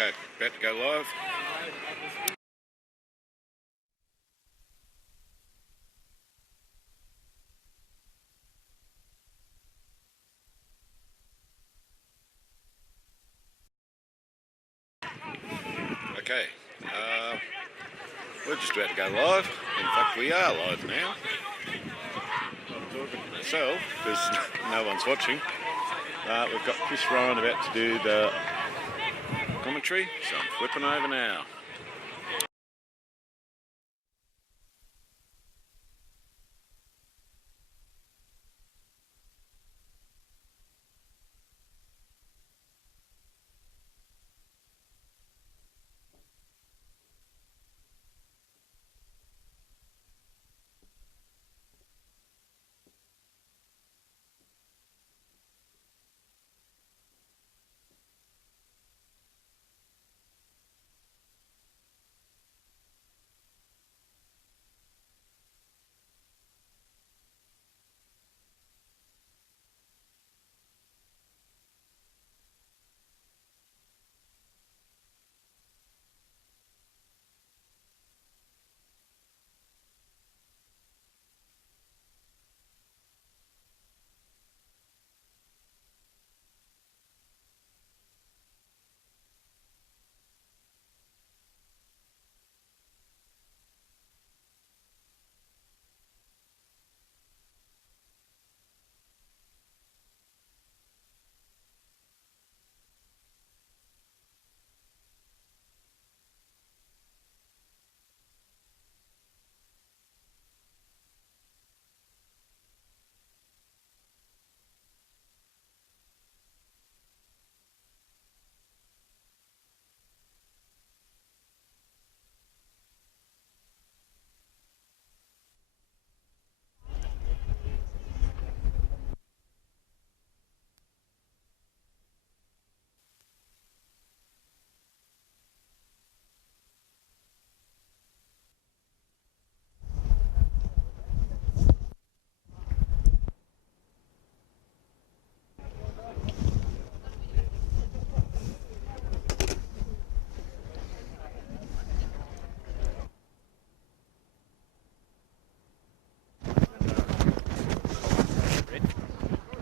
Okay, about to go live. Okay, we're just about to go live. In fact, we are live now. I'm talking to myself because no one's watching. We've got Chris Ryan about to do the commentary, so I'm flipping over now.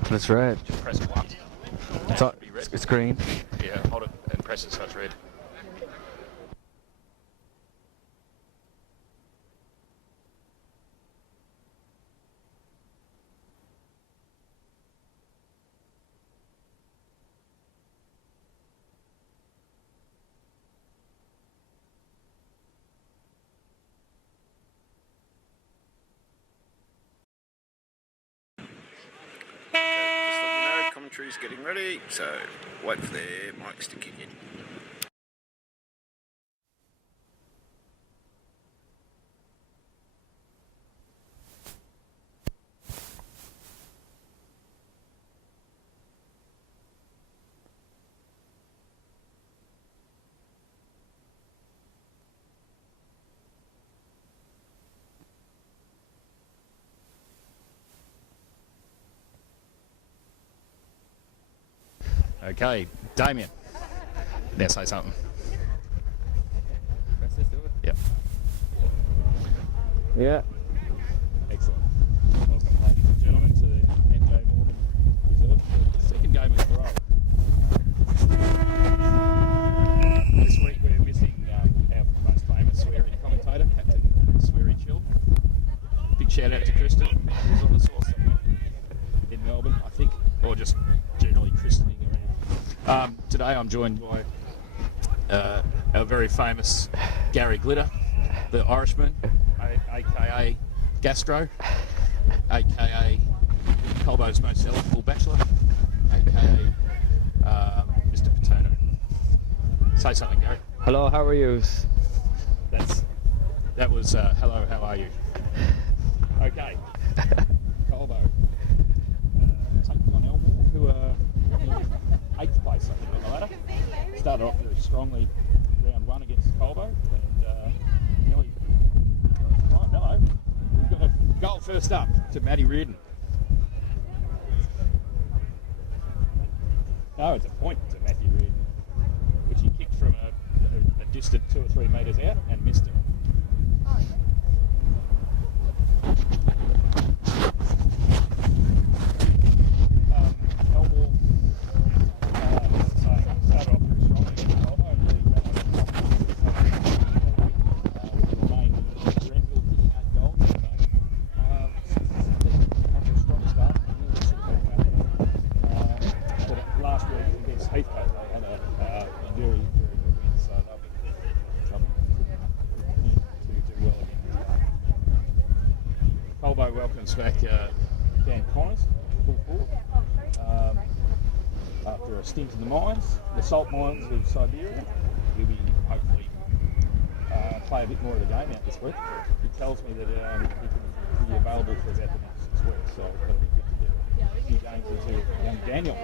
That's red. Just press it once. It's green. Yeah, hold it and press it so it's red. Commentary's getting ready, so wait for their mics to kick in. Okay, Damien. Now say something. Let's just do it. Yep. Yeah. Excellent. Welcome, ladies and gentlemen, to the MJ Morgan Reserve. Second game in a row. This week we're missing our most famous sweary commentator, Captain Sweary Chill. Big shout out to Kristen, who's on the source somewhere in Melbourne, I think, or just generally christening around. Today I'm joined by our very famous Gary Glitter, the Irishman, aka Gastro, aka Colbo's most eligible bachelor, aka Mr. Paterno. Say something, Gary. Hello, how are you? That was hello, how are you? Okay. Colbo taking on Elmore, who are in 8th place, I think, on the ladder. Started off very strongly round one against Colbo, and nearly. Right, hello. We've got a goal first up to Matty Reardon. No, it's a point to Matthew Reardon, which he kicked from a distant 2 or 3 metres out and missed it. Elmore started off very strongly against Colbo, and really ran over the top Grenville kicking 8 goals. After a strong start, but last week against Heathcote they had a very, very good win, so they'll be to do well again. Colbo welcomes back Dan Connors, full forward, after a stint in the mines, the salt mines of Siberia. He'll be hopefully play a bit more of the game out this week. He tells me that he can be available for about the next 6 weeks, so it'll be good to get a few games into young Daniel.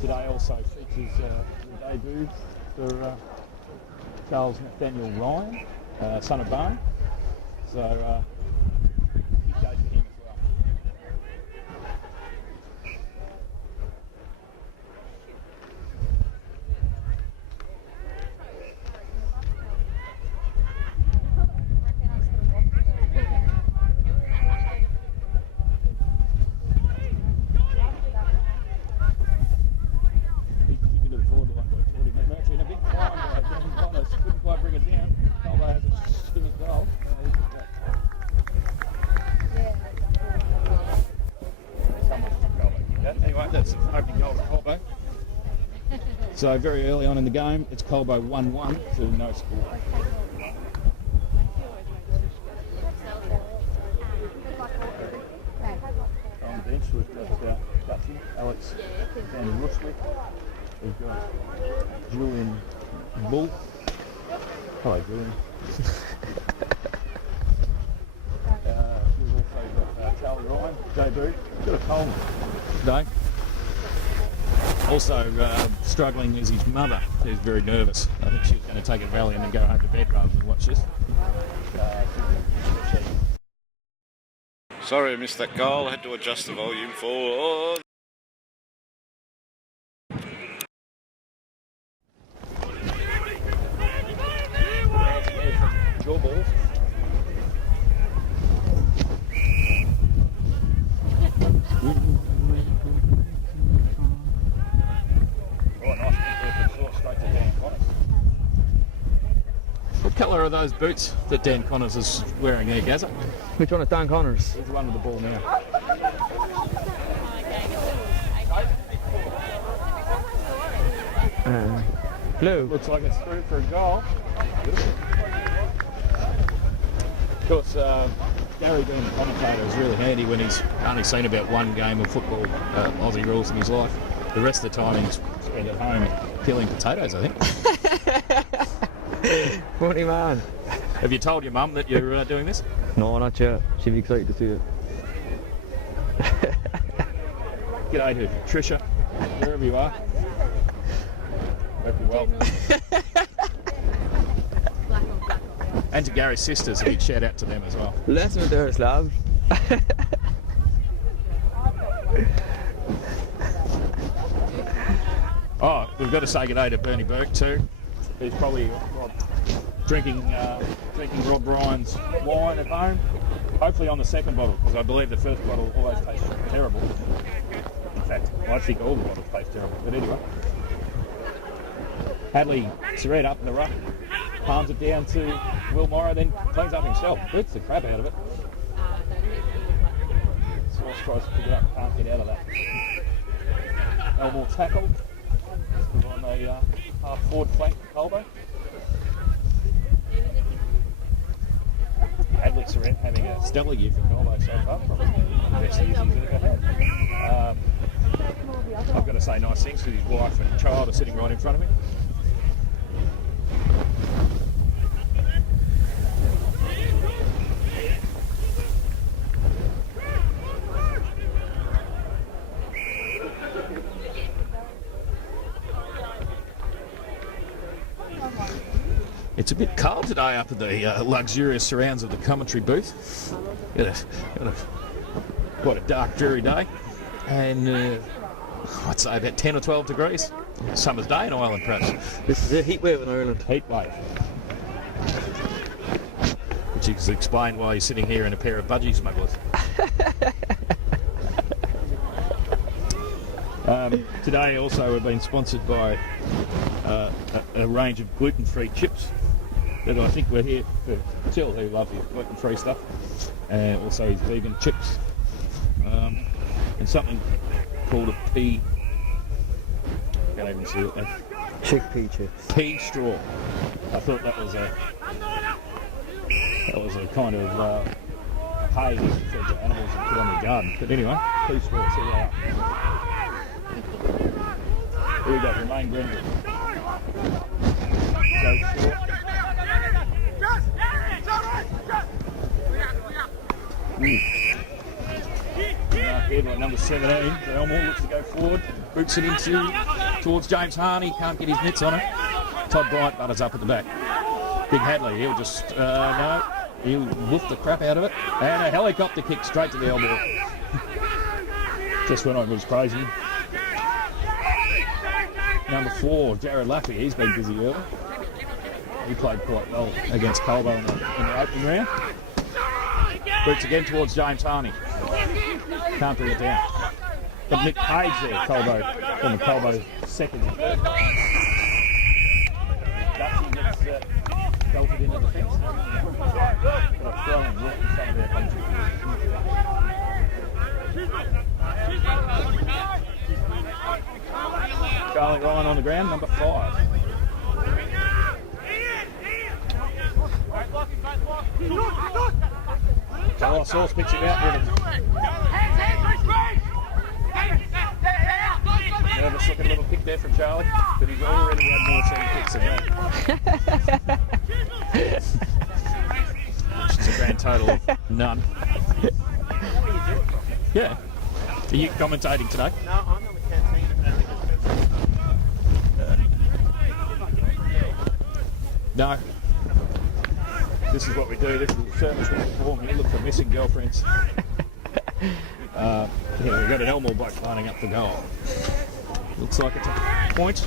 Today also features the debut for Charles Nathaniel Ryan, son of Barney. So big day for him as well. Big kick into the forward line by Geordie Murphy, and a big climb by Kevin Connors. Couldn't quite bring it down. Colbo has a spinning goal. Anyway, that's the opening goal for Colbo. So very early on in the game, it's Colbo 1-1 to no score. On the bench we've got Dutton, Alex Van Rushlick. We've got Julian Bull. Hello, Julian. We've also got Charlie Ryan, debut. Got a cold today. Also struggling is his mother, who's very nervous. I think she was going to take a Valley and then go home to bed rather than watch this. Sorry I missed that goal. I had to adjust the volume for... Draw balls. Oh, nice perfect short straight to Dan Connors. What colour are those boots that Dan Connors is wearing there, Gazza? Which one is Dan Connors? He's the one with the ball now. Blue. Looks like it's through for a goal. Of course, Gary being the commentator is really handy when he's only seen about one game of football, Aussie rules in his life. The rest of the time he's spent at home peeling potatoes, I think. Funny man. Have you told your mum that you're doing this? No, not yet. She'd be excited to see it. G'day to Tricia, wherever you are. Hope you're well. And to Gary's sisters, he'd shout out to them as well. Listen to their slabs. Oh, we've got to say g'day to Bernie Burke too. He's probably drinking Rob Ryan's wine at home. Hopefully on the second bottle, because I believe the first bottle always tastes terrible. In fact, I think all the bottles taste terrible. But anyway, Hadley Surrett up in the ruck, palms it down to Will Morrow, then cleans up himself. Beats the crap out of it. Sauce tries to pick it up, can't get out of that. Elmore tackle. On a half forward flank for Colbo. Hadley Surrett having a stellar year for Colbo so far, probably the best years he's ever had. I've got to say nice things because his wife and child are sitting right in front of him. It's a bit cold today up at the luxurious surrounds of the commentary booth. Quite a dark, dreary day. And I'd say about 10 or 12 degrees. Summer's day in Ireland, perhaps. This is a heat wave in Ireland. Heat wave. Which is explain why you're sitting here in a pair of budgie smugglers. Today also we've been sponsored by a range of gluten-free chips that I think we're here for Till, who loves his gluten-free stuff, and also his vegan chips, and something called a pea. I can't even see it there. Chickpea chips. Pea straw. I thought that was a kind of hay that fed the animals and put on the garden. But anyway, pea straw. See that. Here we go. Remain grounded. Go short. Headline number 17. Elmore looks to go forward. Boots it towards James Harney. Can't get his mitts on it. Todd Bryant butters up at the back. Big Hadley, he'll just, no, he'll woof the crap out of it. And a helicopter kick straight to the elbow. Just when I was praising him. Number 4, Jared Luffy, he's been busy early. He played quite well against Colbinabbin in the opening round. Boots again towards James Harney. Can't bring it down. But Nick Page there, Colbo, from the Colbo second and third. Dutchie gets belted into the fence. But a throw in right in front of their country. Charlie Ryan on the ground, number 5. Charlie Sauce picks it out with it. Nervous looking little kick there from Charlie, but he's already had more 7 kicks than that. Which is a grand total of none. Yeah. Are you commentating today? No, I'm on the canteen. No. This is what we do. This is the service we perform here. Look for missing girlfriends. Yeah, we've got an Elmore bloke lining up for goal. Looks like it's a point.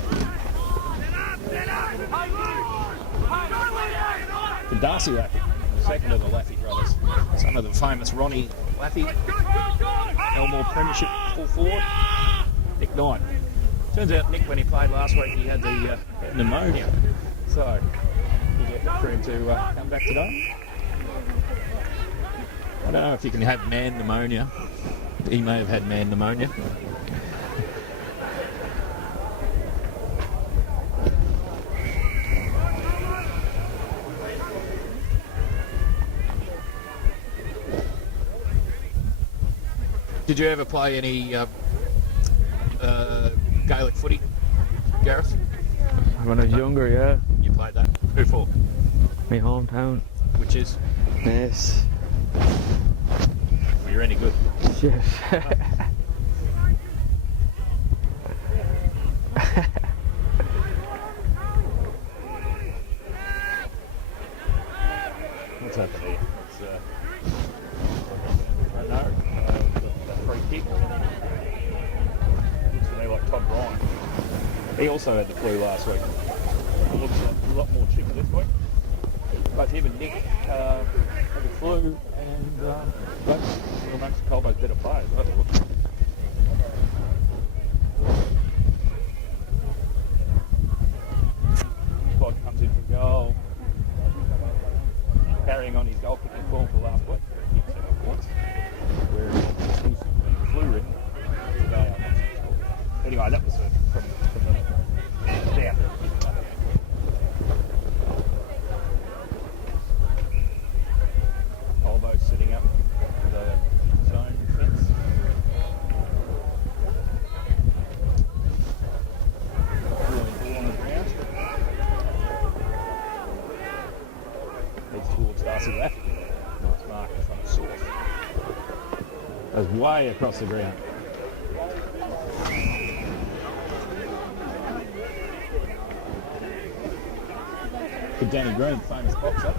The Darcy Laffy, the second of the Laffy brothers. Son of the famous Ronnie Laffy. Elmore Premiership full forward. Nick Knight. Turns out Nick, when he played last week, he had the pneumonia. So, you get for him to come back today. I don't know if you can have man pneumonia. He may have had man pneumonia. Did you ever play any Gaelic footy, Gareth? When I was younger, yeah. You played that? Who for? My hometown. Which is? Yes. Were you any good? Yes. What's happening here? It's, I don't know. The free kick. Looks to me like Todd Bryant. He also had the flu last week. It looks like a lot more chicken this week. Both him and Nick had the flu, and both amongst Colbo's better players. I thought. Todd comes in for goal. Carrying on his goal kicking form for last week. He kicked 7 points. Where he's been flu-ridden today. I'm not so sure. Anyway, that was from down. Colbo sitting up the zone fence. Rolling ball on the ground. Heads towards Darcy Laffy. Nice mark in front of Sauce. Goes way across the ground. For Danny Green, famous boxer.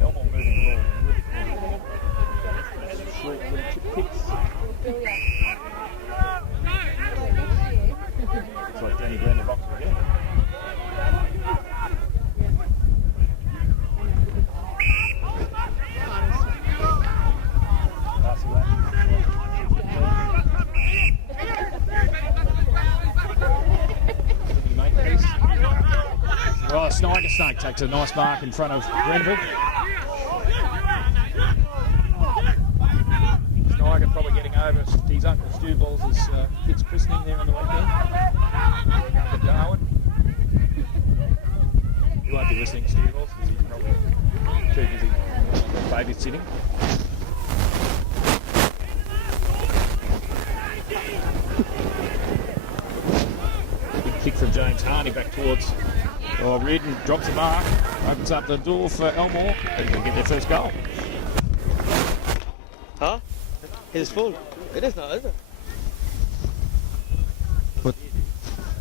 Elmore moving ball. Short little chip kicks. Looks like Danny Glenn the box again. Oh, Sniger Snake takes a nice mark in front of Grenville. Sniger probably getting over his Uncle Stu Balls' kid's christening there on the weekend. Up at Darwin. You won't be listening to Stu Balls because he's probably too busy babysitting. Big kick from James Harney back towards. Oh, Reardon drops the mark, opens up the door for Elmore, and they get their first goal. Huh? It is full. It is not, is it? But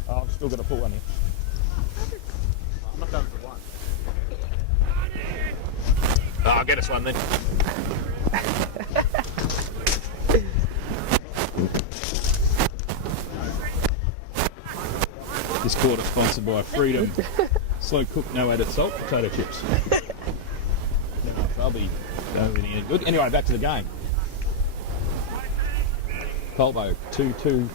oh, I'm still going to pull one here. I'm not done for one. Oh, get us one then. This quarter sponsored by Freedom slow cooked no added salt potato chips. No, they'll be any good. Anyway, back to the game. Colbo 2-2-14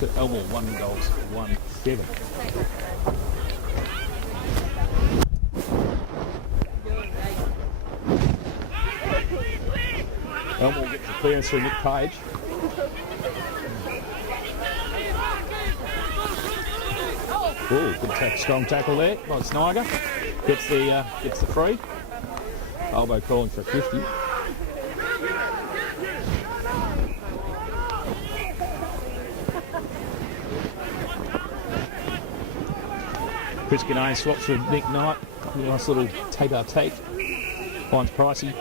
to Elmore 1 goals 1-7. Elmore gets the clearance through Nick Page. Oh, good strong tackle there by Sniger. Gets the free. Albo calling for a 50. Chris Ganay swaps with Nick Knight. Nice little tape-a-tape. Finds Pricey.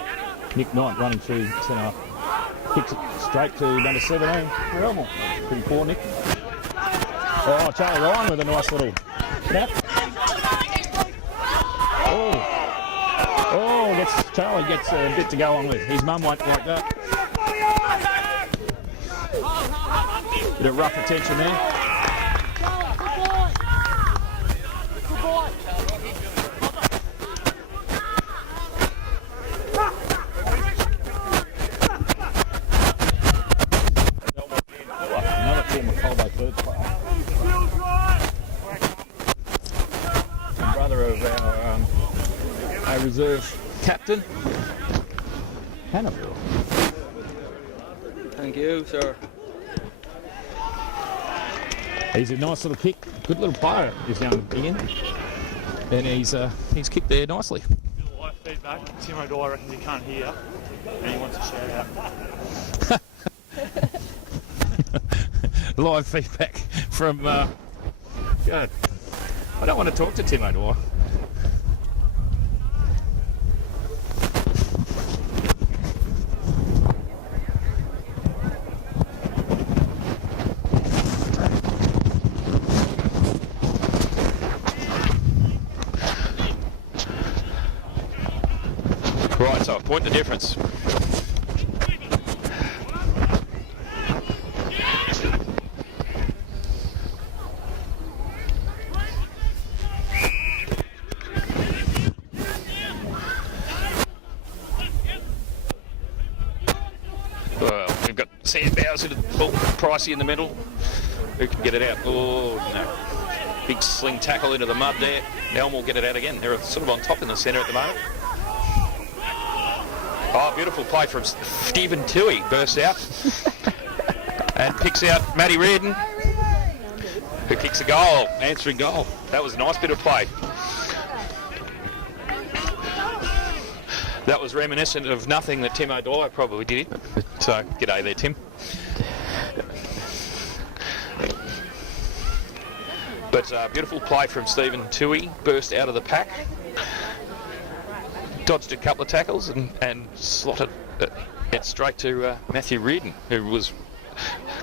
Nick Knight running through centre. Kicks it straight to number 17 for Elmore. Pretty poor, Nick. Oh, Charlie Ryan with a nice little snap. Oh, Charlie gets a bit to go on with. His mum won't like that. Bit of rough attention there. Another former Colbo third player. Brother of our reserve captain, Hannibal. Thank you, sir. He's a nice little kick, good little player, this young Ian, and he's kicked there nicely. Live feedback. Tim O'Dwyer reckons he can't hear, and he wants a shout out. Live feedback from. God, I don't want to talk to Tim O'Dwyer. Right, so point the difference. Well, we've got Sam Bowers in the ball, Pricey in the middle. Who can get it out? Oh, no. Big sling tackle into the mud there. Elmore will get it out again. They're sort of on top in the centre at the moment. Oh, beautiful play from Stephen Tui. Bursts out and picks out Matty Reardon, who kicks a goal, answering goal. That was a nice bit of play. That was reminiscent of nothing that Tim O'Dwyer probably did. So, g'day there, Tim. But beautiful play from Stephen Tui. Burst out of the pack. Dodged a couple of tackles and slotted it straight to Matthew Reardon, who was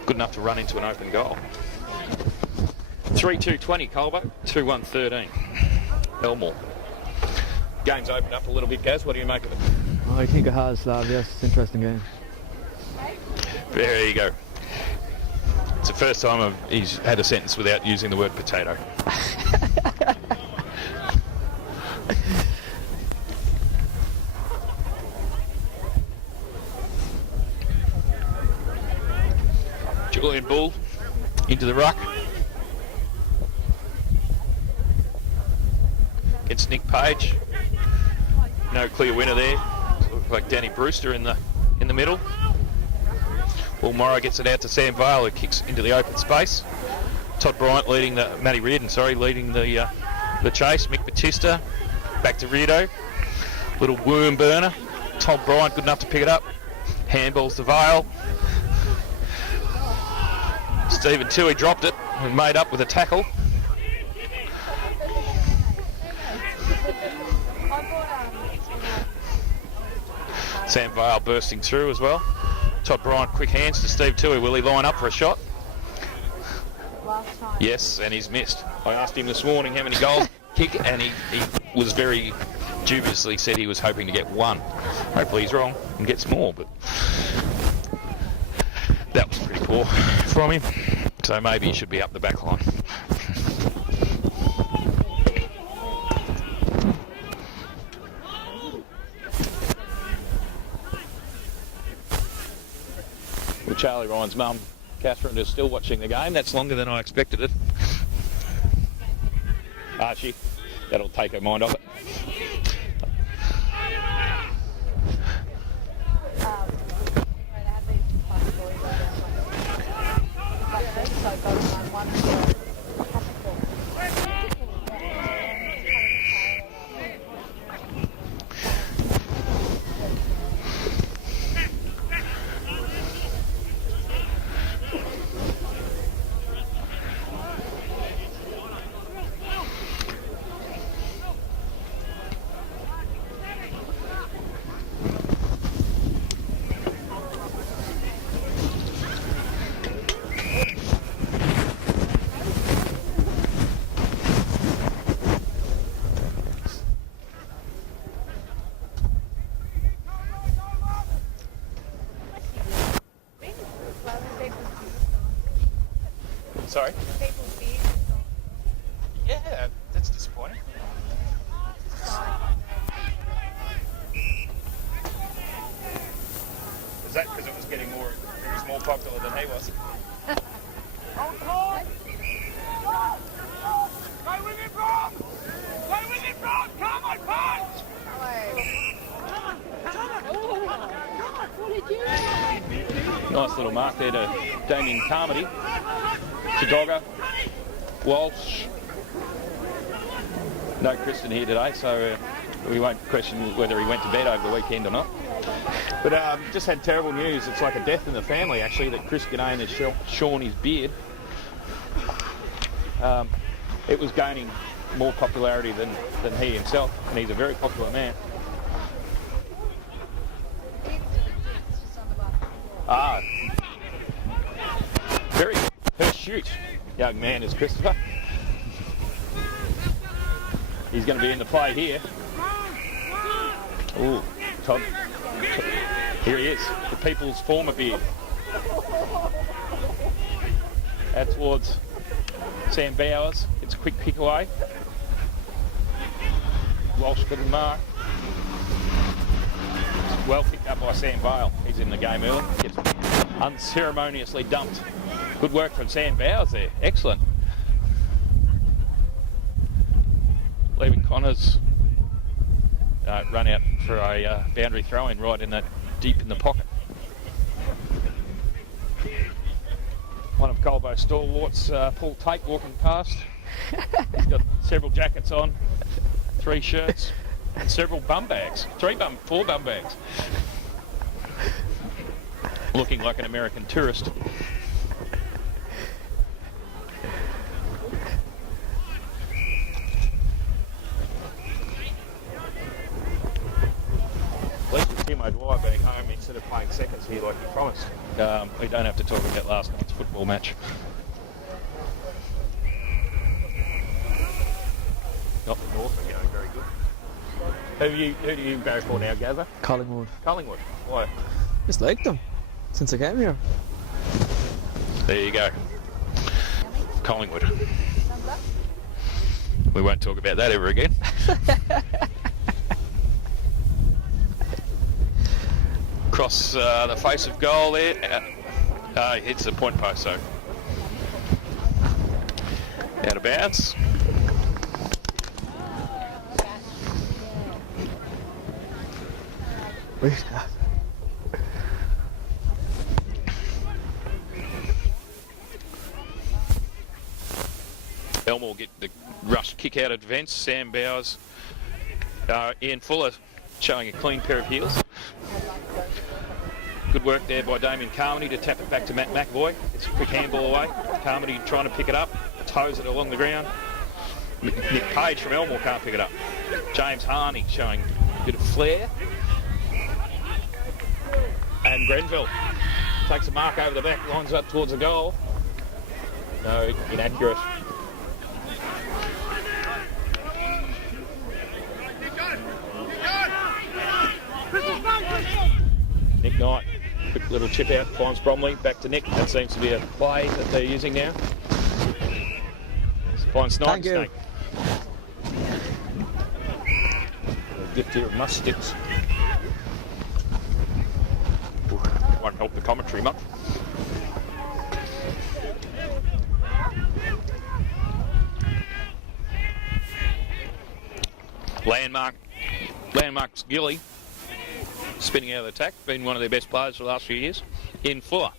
good enough to run into an open goal. 3-2-20 Colbo, 2-1-13 Elmore. Game's opened up a little bit, Gaz. What do you make of it? I think it has, Slav. Yes, it's an interesting game. There you go. It's a First time he's had a sentence without using the word potato. Julian Bull into the ruck. It's Nick Page. No clear winner there. Looks like Danny Brewster in the middle. Paul Morrow gets it out to Sam Vale, who kicks into the open space. Todd Bryant leading Matty Reardon, leading the chase. Mick Batista back to Rito. Little worm burner. Todd Bryant good enough to pick it up. Handballs to Vale. Stephen Toohey dropped it and made up with a tackle. Sam Vale bursting through as well. Todd Bryant, quick hands to Steve Toohey. Will he line up for a shot? Yes, and he's missed. I asked him this morning how many goals kick, and he was very dubiously said he was hoping to get one. Hopefully he's wrong and gets more, but that was pretty poor from him. So maybe he should be up the back line. Well, Charlie Ryan's mum, Catherine, is still watching the game. That's longer than I expected it. Archie, that'll take her mind off it. Sorry? Yeah, that's disappointing. Was that because it was getting more? It was more popular than he was. Play with it, Ron! Play with it, Ron! Come on, punch! Nice little mark there to Damien Carmody. To Dogger. Walsh. No Kristen here today, so we won't question whether he went to bed over the weekend or not. But just had terrible news. It's like a death in the family, actually, that Chris Ganane has shorn his beard. It was gaining more popularity than he himself, and he's a very popular man. Very hirsute young man is Christopher. He's going to be in the play here. Ooh, Todd. Here he is, the people's former beard. Out towards Sam Bowers. It's a quick pick away. Walsh for the mark. Well picked up by Sam Vale. He's in the game early. Gets unceremoniously dumped. Good work from Sam Bowers there. Excellent. Leaving Connors run out for a boundary throw-in right in that deep in the pocket. One of Colbo's stalwarts, Paul Tate, walking past. He's got several jackets on, 3 shirts, and several bum bags. 4 bum bags. Looking like an American tourist. At least with Tim O'Dwyer being home instead of playing seconds here like he promised. We don't have to talk about last night's football match. Not the North are going very good. Who do you go for now, Gazza? Collingwood. Collingwood. Why? Just like them since I came here. There you go. Collingwood. We won't talk about that ever again. Across the face of goal there. Hits the point post, so out of bounds. Elmore get the rush kick out of defence. Sam Bowers, Ian Fuller showing a clean pair of heels. Good work there by Damien Carmody to tap it back to Matt McAvoy. It's a quick handball away. Carmody trying to pick it up, toes it along the ground. Nick Page from Elmore can't pick it up. James Harney showing a bit of flair. And Grenville takes a mark over the back, lines up towards the goal. No, inaccurate. Nick Knight, quick little chip out, finds Bromley, back to Nick. That seems to be a play that they're using now. Finds Snipe Snake. A gift here of must sticks. Won't help the commentary much. Landmark's Gilly, spinning out of the attack, been one of their best players for the last few years. In Fuller.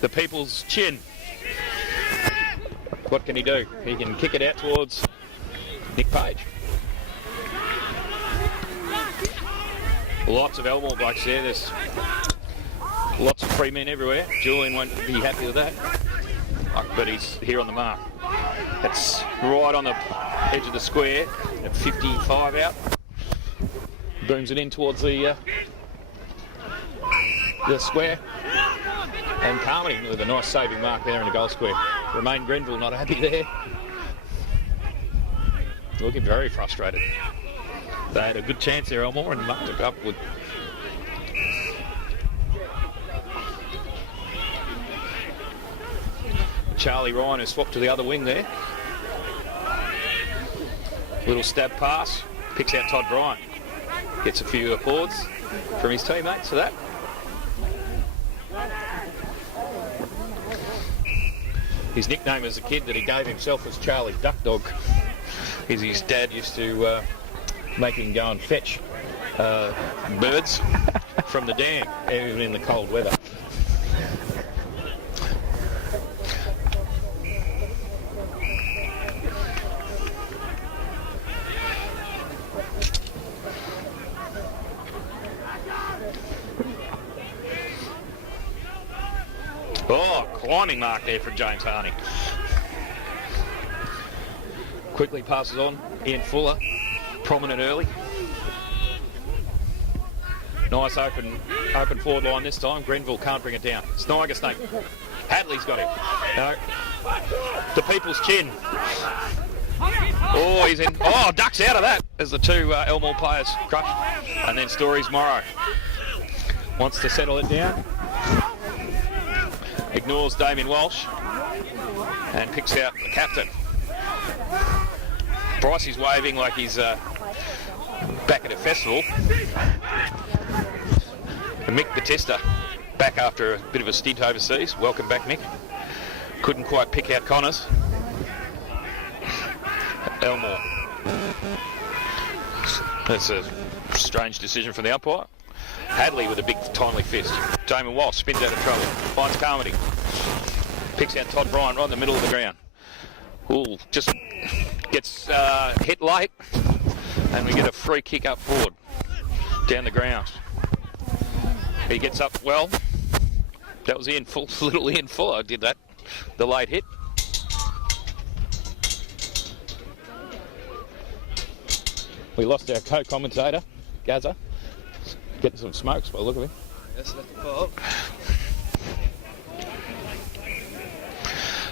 The People's Chin. What can he do? He can kick it out towards Nick Page. Lots of Elmore blokes there. There's lots of free men everywhere. Julian won't be happy with that, but he's here on the mark. That's right on the edge of the square at 55 out. Booms it in towards the square. And Carmody with a nice saving mark there in the goal square. Romain Grenville not happy there. Looking very frustrated. They had a good chance there, Elmore, and mucked it up with. Charlie Ryan has swapped to the other wing there. Little stab pass, picks out Todd Bryant. Gets a few applause from his teammates for that. His nickname as a kid that he gave himself was Charlie Duck Dog. His dad used to make him go and fetch birds from the dam, even in the cold weather. Oh, climbing mark there for James Harney. Quickly passes on. Ian Fuller, prominent early. Nice open forward line this time. Grenville can't bring it down. Sniger Snake. Hadley's got him. No. The People's Chin. Oh, he's in. Oh, ducks out of that as the two Elmore players crush. And then Stories Morrow wants to settle it down. Ignores Damien Walsh and picks out the captain. Bryce is waving like he's back at a festival. And Mick Batista back after a bit of a stint overseas. Welcome back, Mick. Couldn't quite pick out Connors. Elmore. That's a strange decision from the umpire. Hadley with a big timely fist. Damon Walsh spins out of trouble. Finds Carmody. Picks out Todd Bryant right in the middle of the ground. Ooh, just gets hit late. And we get a free kick up forward. Down the ground. He gets up well. That was little Ian Fuller did that. The late hit. We lost our co-commentator, Gazza. Getting some smokes by the look of him. Yes, that's the fault.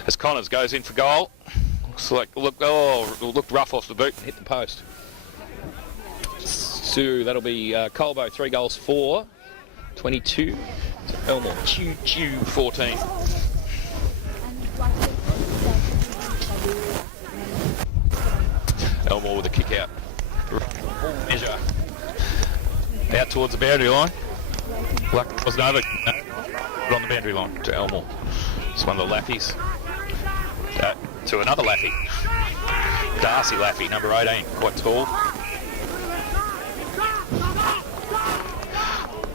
As Connors goes in for goal. Looked rough off the boot and hit the post. So that'll be Colbo 3 goals 4, 22. Elmore 14. Elmore with a kick out. Measure. Out towards the boundary line. Luck was over on the boundary line to Elmore. It's one of the Laffies. To another Laffy. Darcy Laffy, number 18, quite tall.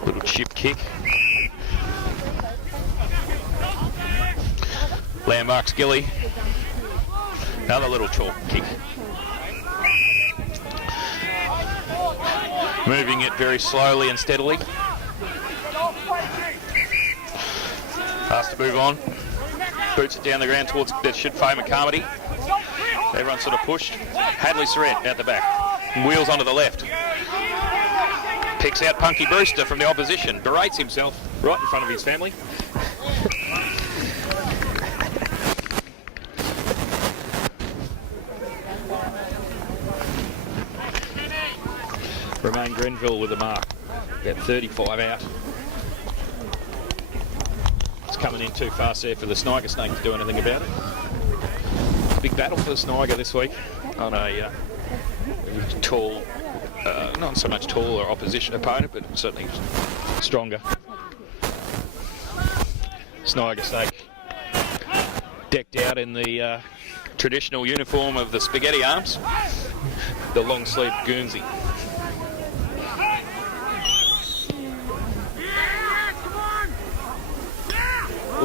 Little chip kick. Landmarks Gilly. Another little chalk kick. Moving it very slowly and steadily. Has to move on. Boots it down the ground towards that should favour Carmody. Everyone sort of pushed. Hadley Surrett out the back. Wheels onto the left. Picks out Punky Brewster from the opposition. Berates himself right in front of his family. Romain Grenville with the mark. About 35 out. It's coming in too fast there for the Sniger Snake to do anything about it. It's a big battle for the Sniger this week on a tall, not so much taller opposition opponent, but certainly stronger. Sniger Snake decked out in the traditional uniform of the Spaghetti Arms, the long-sleeved Guernsey.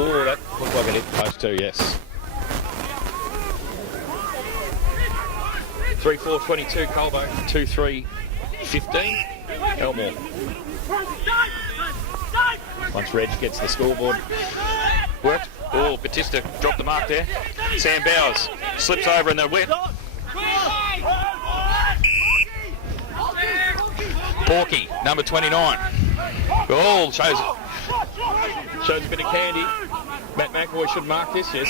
Oh, that looked like an hit post too, yes. 3-4-22 Colbo, 2-3-15 Elmore. Once Reg gets the scoreboard worked. Oh, Batista dropped the mark there. Sam Bowers slips over in the whip. Porky, number 29. Oh, shows a bit of candy. Matt McAvoy should mark this, yes.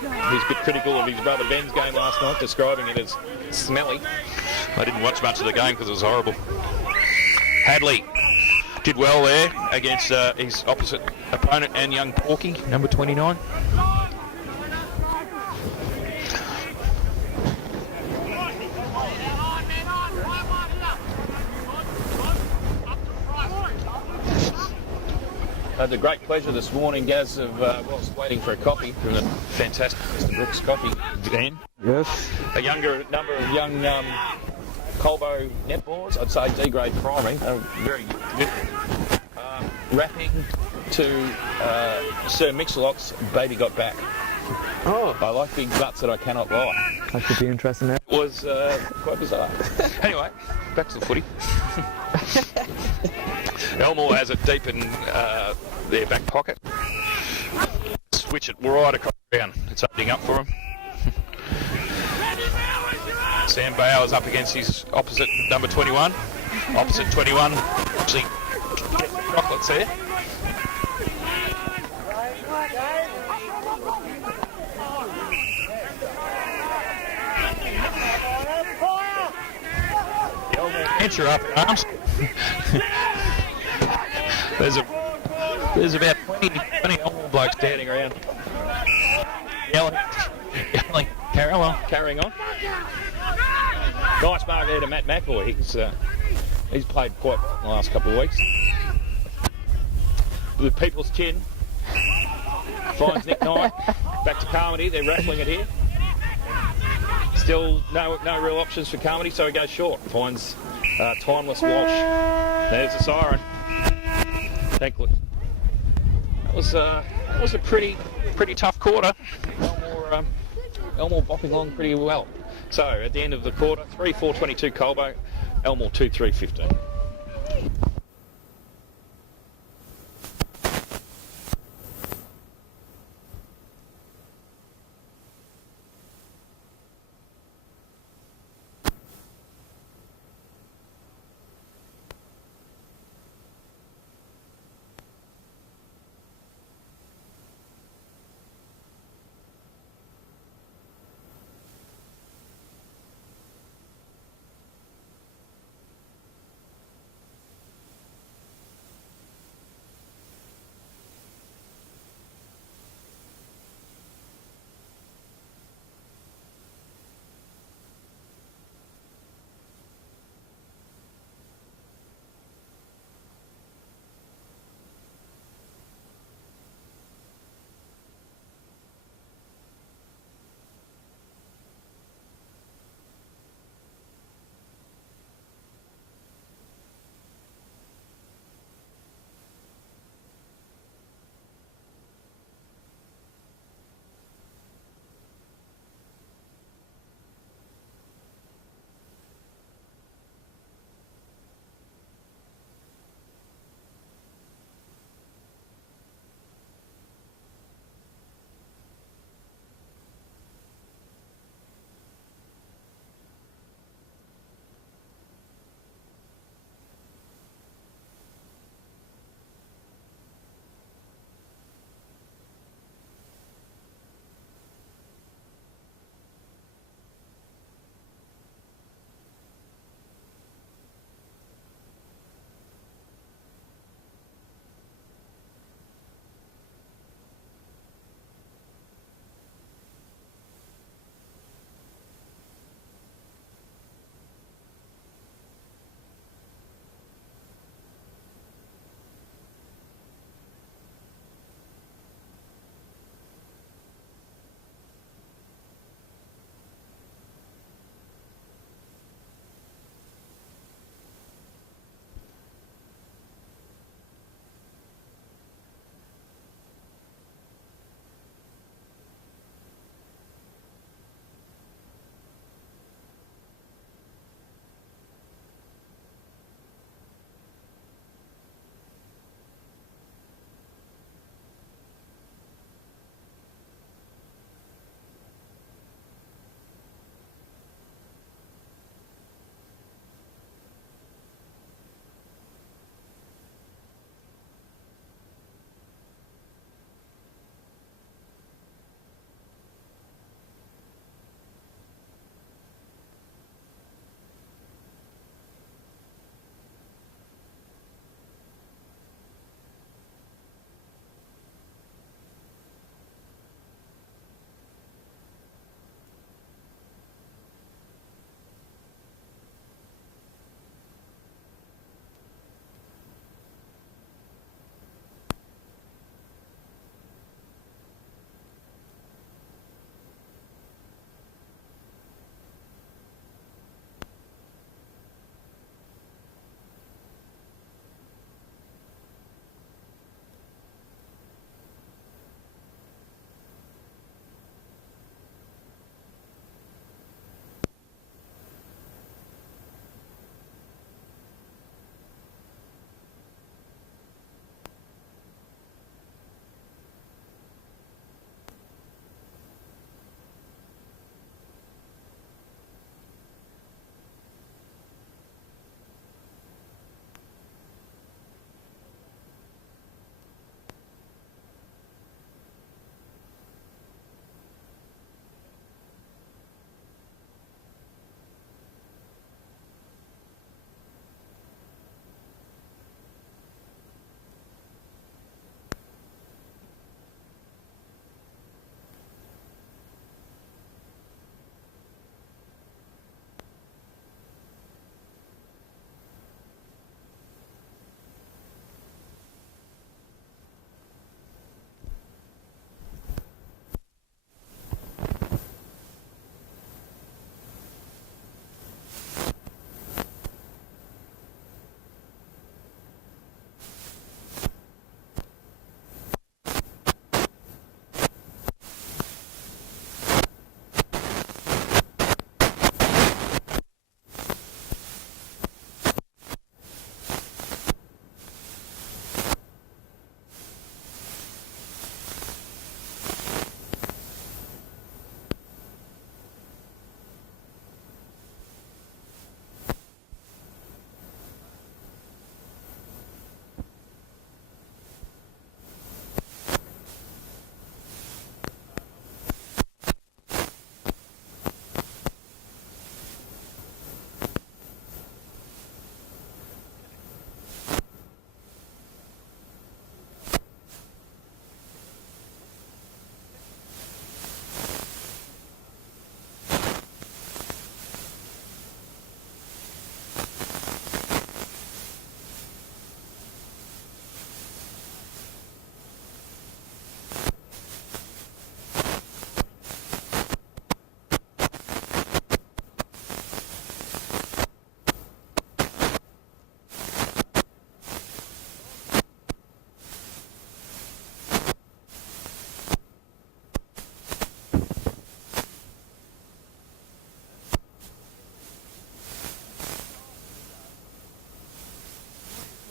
He's a bit critical of his brother Ben's game last night, describing it as smelly. I didn't watch much of the game because it was horrible. Hadley did well there against his opposite opponent and young Porky, number 29. I had the great pleasure this morning, Gaz, of whilst waiting for a copy from the fantastic Mr. Brooks coffee van. Yes. A younger number of young Colbo netballers, I'd say D-grade primary, very good. Rapping to Sir Mix-a-Lot's Baby Got Back. Oh. I like big butts that I cannot lie. That should be interesting now. It was quite bizarre. Anyway, back to the footy. Elmore has it deep in their back pocket. Switch it right across the ground. It's opening up for him. Sam Bowers up against his opposite number 21. Opposite 21. Actually, get the chocolates there. The Elmore Venture up in arms. There's about 20 Elmore blokes standing around yelling, carrying on. Nice mark there to Matt McAvoy. He's played quite well in the last couple of weeks. The People's Chin finds Nick Knight. Back to Carmody. They're wrestling it here. Still no real options for Carmody, so he goes short. Finds Timeless Walsh. There's the siren. Thankfully. That was a pretty tough quarter. Elmore bopping along pretty well. So at the end of the quarter, 3-4-22 Colbo, Elmore 2-3-15.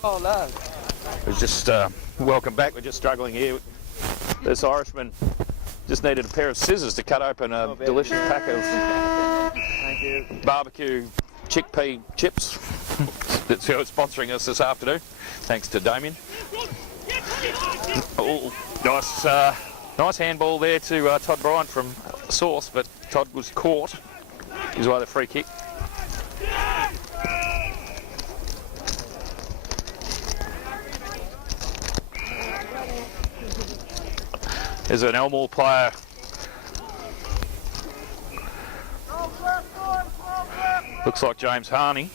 Oh, no. We're just, welcome back. We're just struggling here. This Irishman just needed a pair of scissors to cut open a delicious pack of barbecue chickpea chips. That's who is sponsoring us this afternoon. Thanks to Damien. Oh, nice handball there to Todd Bryant from Source, but Todd was caught. He's why the free kick. There's an Elmore player. Looks like James Harney.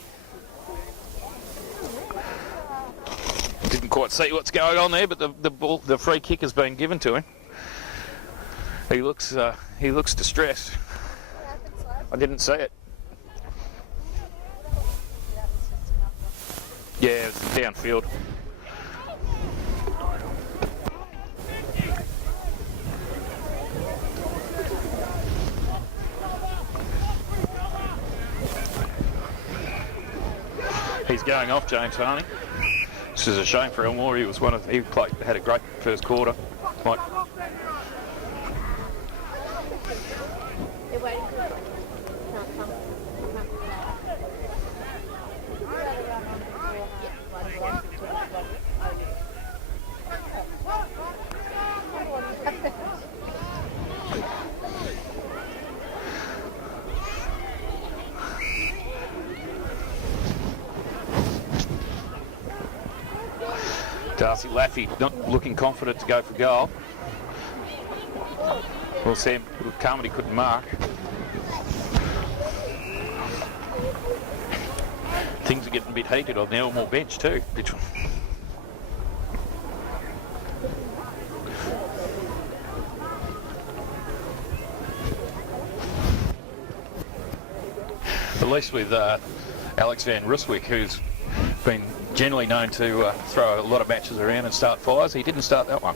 Didn't quite see what's going on there, but the free kick has been given to him. He looks distressed. I didn't see it. Yeah, it's downfield. He's going off, James Harney. This is a shame for Elmore. He had a great first quarter. Mike. Darcy Laffey not looking confident to go for goal. Well, Sam Carmody couldn't mark. Things are getting a bit heated on the Elmore bench too. At least with Alex Van Ruswick, who's been generally known to throw a lot of matches around and start fires. He didn't start that one.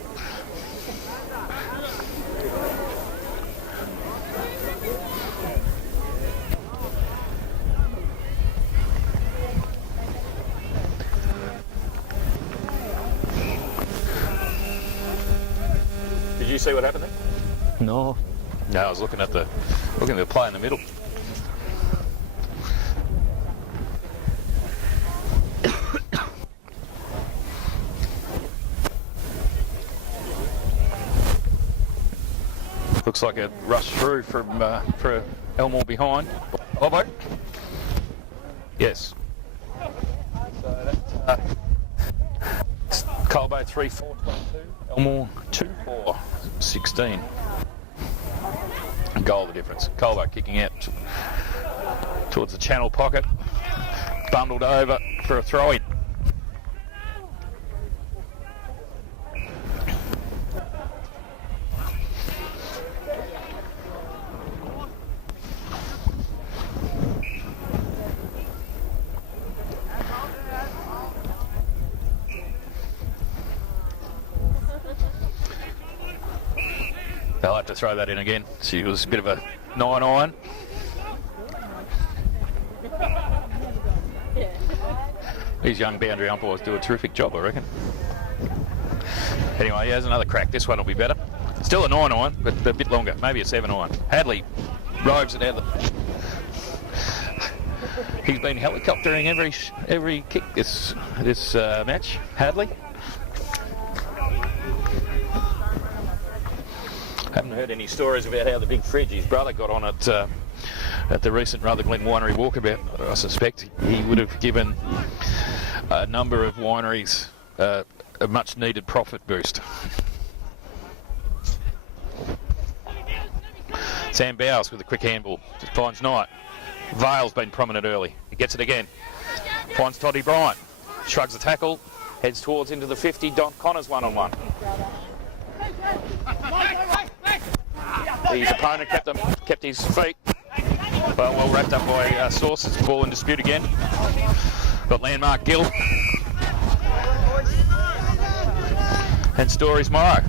Did you see what happened there? No. No, I was looking at the play in the middle. Looks like a rush through from for Elmore behind. Bobo. Yes. So that's Colbo 3-4-22. Elmore 2-4-16. Goal the difference. Colbo kicking out towards the channel pocket. Bundled over for a throw in. They'll have to throw that in again. She was a bit of a 9-iron. These young boundary umpires do a terrific job, I reckon. Anyway, he has another crack. This one will be better. Still a 9-iron, but a bit longer. Maybe a 7-iron. Hadley roves it out. He's been helicoptering every kick this match. Hadley. Haven't heard any stories about how the big fridge his brother got on at the recent Rutherglen Winery walkabout. I suspect he would have given a number of wineries a much needed profit boost. Sam Bowes with a quick handball. Just finds Knight. Vale's been prominent early. He gets it again. Finds Toddy Bryant. Shrugs the tackle. Heads towards into the 50. Don Connors one-on-one. His opponent kept his feet. Well wrapped up by Sources. Ball in dispute again. Got Landmark Gill. And Stories Morrow.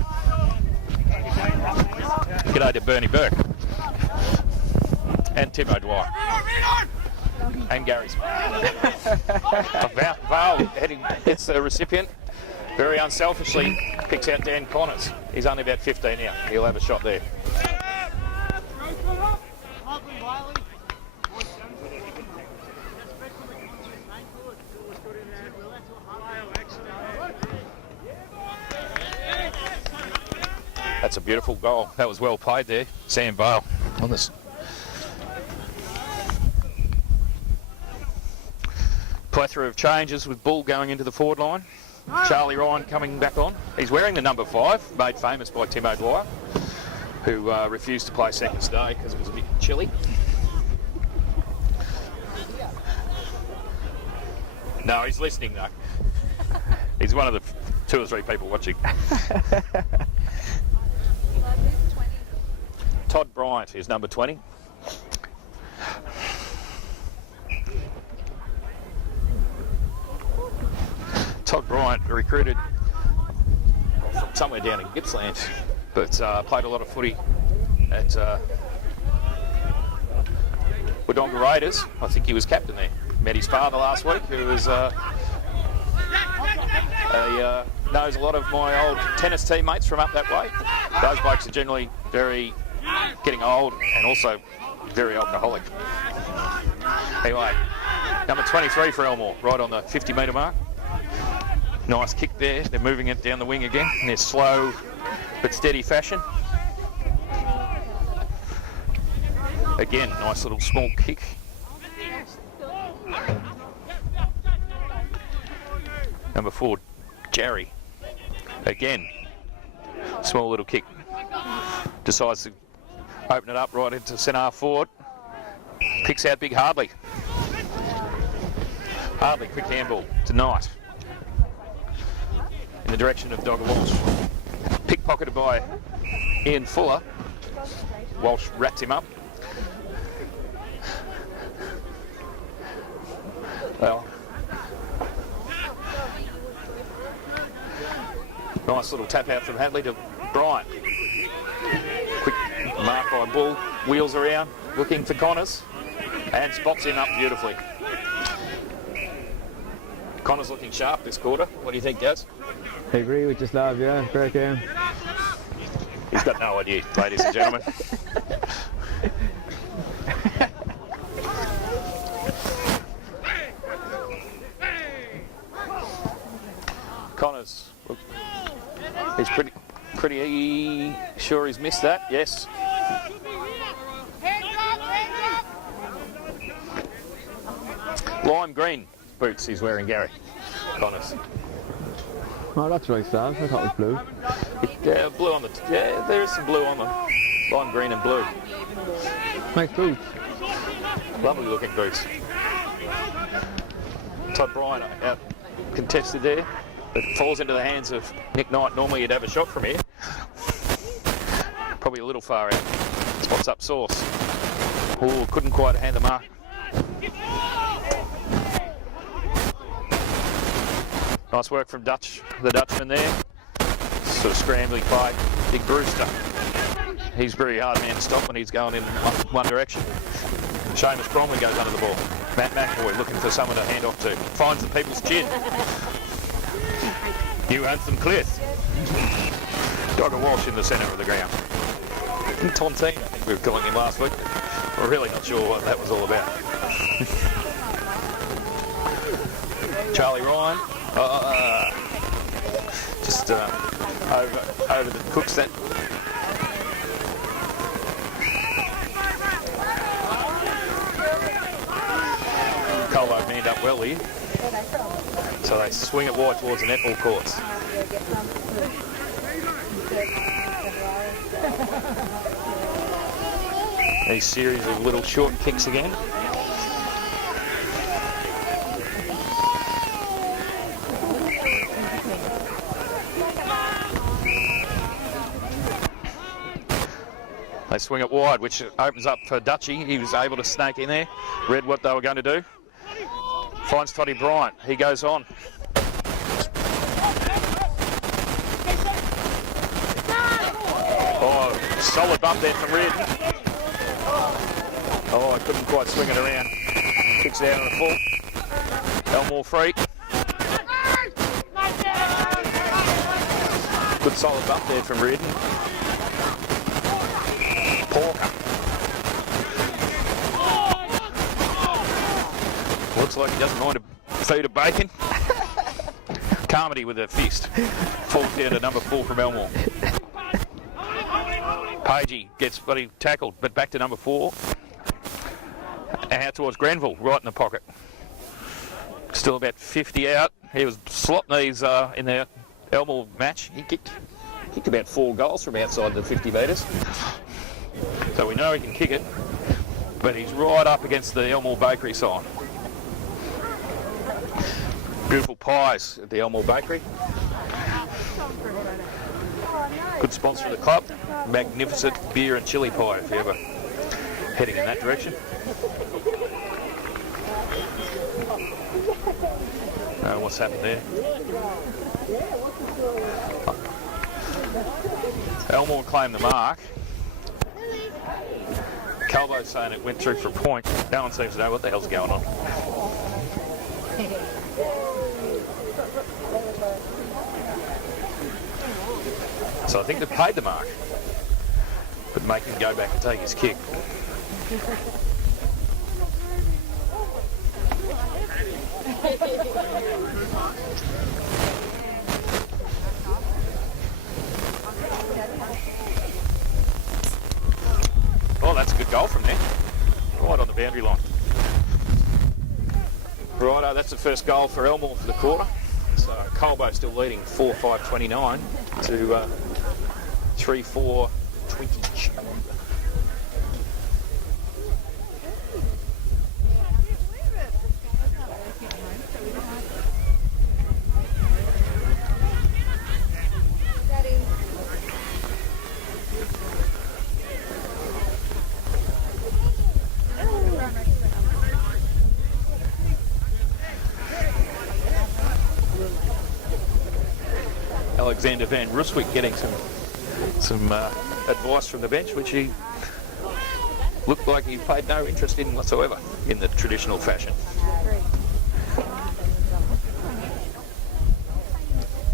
G'day to Bernie Burke. And Tim O'Dwyer. And Gary's. Val hits the recipient. Very unselfishly picks out Dan Connors. He's only about 15 now. He'll have a shot there. That's a beautiful goal. That was well played there. Sam Vale on this. Plethora of changes with Bull going into the forward line. Charlie Ryan coming back on. He's wearing the number 5, made famous by Tim O'Dwyer, who refused to play second day because it was a bit chilly. No, he's listening though. He's one of the 2 or 3 people watching. Todd Bryant is number 20. Todd Bryant recruited from somewhere down in Gippsland, but played a lot of footy at Wodonga Raiders. I think he was captain there. Met his father last week, who was knows a lot of my old tennis teammates from up that way. Those blokes are generally very getting old and also very alcoholic. Anyway, number 23 for Elmore, right on the 50-metre mark. Nice kick there. They're moving it down the wing again in their slow but steady fashion. Again, nice little small kick. Number 4, Jerry. Again, small little kick. Decides to open it up right into centre half forward. Picks out big Hardley. Hardley, quick handball tonight. In the direction of Dogger Walsh. Pickpocketed by Ian Fuller. Walsh wrapped him up. Well, nice little tap out from Hadley to Bryant. Quick mark by Bull, wheels around, looking for Connors, and spots him up beautifully. Connors looking sharp this quarter. What do you think, Gaz? I agree with just love, yeah, great game. He's got no idea, ladies and gentlemen. Connors, he's pretty sure he's missed that, yes. Lime green boots he's wearing, Gary. Connors. Oh, that's right, Stav. I thought it was blue. Yeah, blue on the... Yeah, there is some blue on them. Lime green and blue. Nice boots. Lovely looking boots. Todd Bryan out contested there. But it falls into the hands of Nick Knight. Normally he'd have a shot from here. Probably a little far out. Spots up Sauce. Oh, couldn't quite hand the mark. Nice work from the Dutchman there. Sort of scrambling play. Big Brewster. He's very hard man to stop when he's going in one direction. Seamus Bromley goes under the ball. Matt McAvoy looking for someone to hand off to. Finds the people's chin. You Anthem Cliff. Dogger Walsh in the centre of the ground. Tontine, I think we were calling him last week. We're really not sure what that was all about. Charlie Ryan. Just over the cooks that. Colbinabbin manned up well here. So they swing it wide towards the netball courts. A series of little short kicks again. They swing it wide, which opens up for Dutchie. He was able to snake in there, read what they were going to do. Finds Toddy Bryant. He goes on. Oh, solid bump there from Red. Oh, I couldn't quite swing it around. Kicks it out on the full. Elmore free. Good solid bump there from Reardon. Porker. Looks like he doesn't mind a feed of bacon. Carmody with a fist. Falls down to number 4 from Elmore. Pagey gets bloody tackled, but back to number 4. And out towards Granville, right in the pocket. Still about 50 out. He was slotting these in the Elmore match. He kicked about 4 goals from outside the 50 metres. So we know he can kick it, but he's right up against the Elmore Bakery sign. Beautiful pies at the Elmore Bakery. Good sponsor of the club. Magnificent beer and chili pie if you're ever heading in that direction. What's happened there? Elmore claimed the mark. Calvo's saying it went through for a point. No one seems to know what the hell's going on. So I think they've paid the mark, but make him go back and take his kick. Oh, that's a good goal from there. Right on the boundary line. Righto, that's the first goal for Elmore for the quarter. So Colbo still leading 4-5-29 to 3-4-20. Alexander Van Ruswick getting some advice from the bench, which he looked like he paid no interest in whatsoever in the traditional fashion.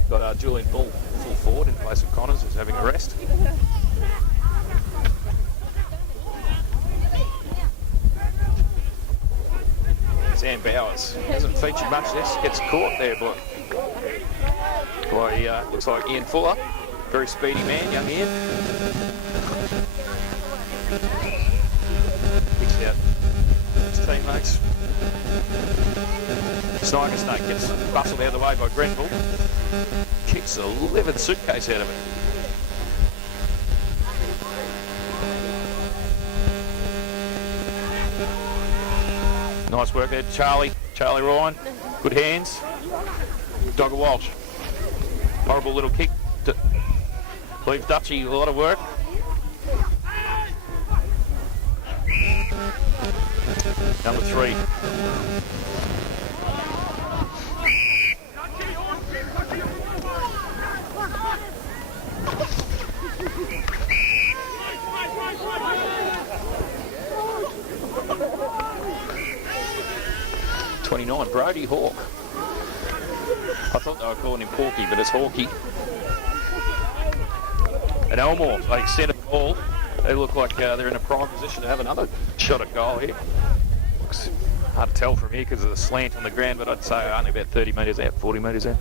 Got Julian Bull full forward in place of Connors, who's having a rest. Sam Bowers hasn't featured much this, gets caught there, boy. Boy, looks like Ian Fuller, very speedy man, young Ian. Kicks out his teammates. Sniger Snake gets bustled out of the way by Grenville. Kicks a livid suitcase out of it. Nice work there, Charlie Ryan. Good hands. Dogger Walsh. Horrible little kick. Leaves Dutchy a lot of work. Number 3. '29, Brody Hawke. I thought they were calling him Porky, but it's Hawkey. And Elmore, they extended the ball. They look like they're in a prime position to have another shot at goal here. Looks hard to tell from here because of the slant on the ground, but I'd say only about 30 metres out, 40 metres out.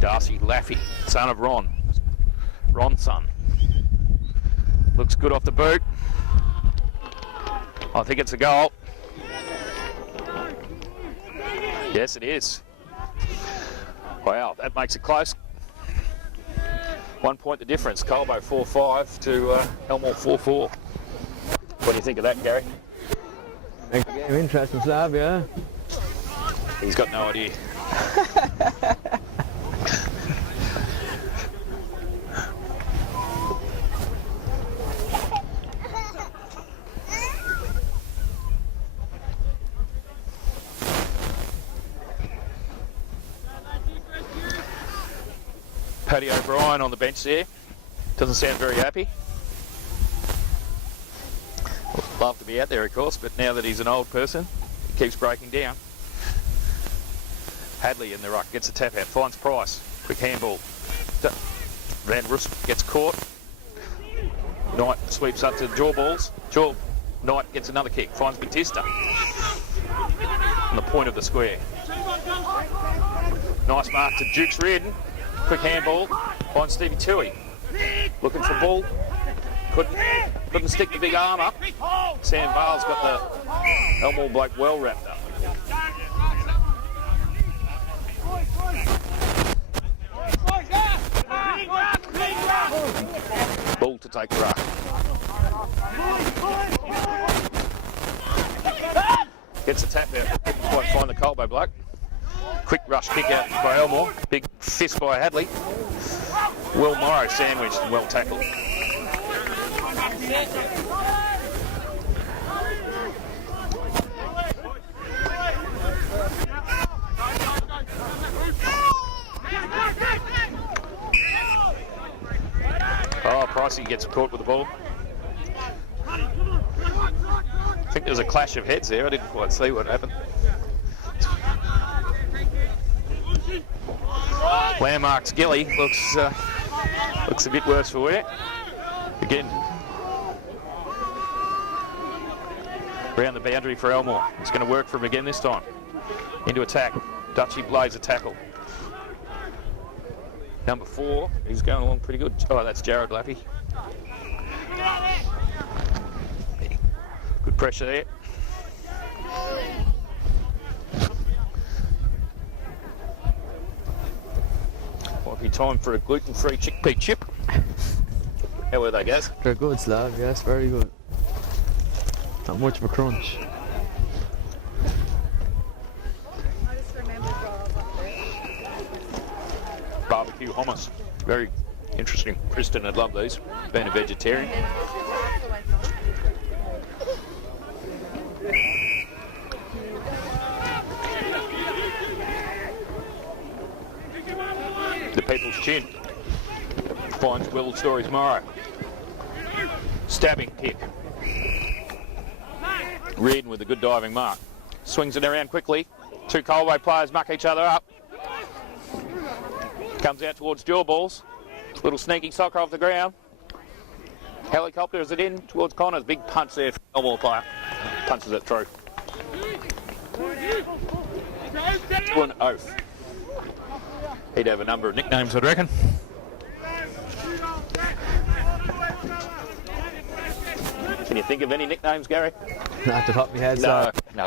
Darcy Laffey, son of Ron's son. Looks good off the boot. I think it's a goal. Yes, it is. Wow, that makes it close. 1 point the difference. Colbo 4-5 to Elmore 4-4. What do you think of that, Gary? Game interesting, Slav, yeah. He's got no idea. Paddy O'Brien on the bench there. Doesn't sound very happy. Love to be out there, of course, but now that he's an old person, he keeps breaking down. Hadley in the ruck, gets a tap out, finds Price. Quick handball. Van Rust gets caught. Knight sweeps up to jaw balls. Knight gets another kick, finds Batista on the point of the square. Nice mark to Dukes Reardon. Quick handball, finds Stevie Tui. Looking for ball. Couldn't stick the big arm up. Sam Vale's got the Elmore bloke well wrapped up. Ball to take the ruck. Gets a tap out. Couldn't quite find the Colbo bloke. Quick rush kick out by Elmore. Big fist by Hadley. Will Morrow sandwiched and well tackled. Oh, Pricey gets caught with the ball. I think there was a clash of heads there. I didn't quite see what happened. Landmark's Gilly looks a bit worse for wear. Again, around the boundary for Elmore. It's going to work for him again this time. Into attack. Dutchy blaze a tackle. Number 4, he's going along pretty good. Oh, that's Jared Lappy. Good pressure there. Might be time for a gluten-free chickpea chip. How were they, guys? They're good, Slav, yes, very good. Not much of a crunch. Barbecue hummus. Very interesting. Kristen would love these, being a vegetarian. The People's Chin finds Will Stories Morrow. Stabbing kick. Reardon with a good diving mark. Swings it around quickly. 2 Colway players muck each other up. Comes out towards jaw balls. Little sneaky soccer off the ground. Helicopter is it in towards Connors. Big punch there for the Elmore player. Punches it through. To an oath. He'd have a number of nicknames, I'd reckon. Can you think of any nicknames, Gary? Not off the top of my head, No, so. no.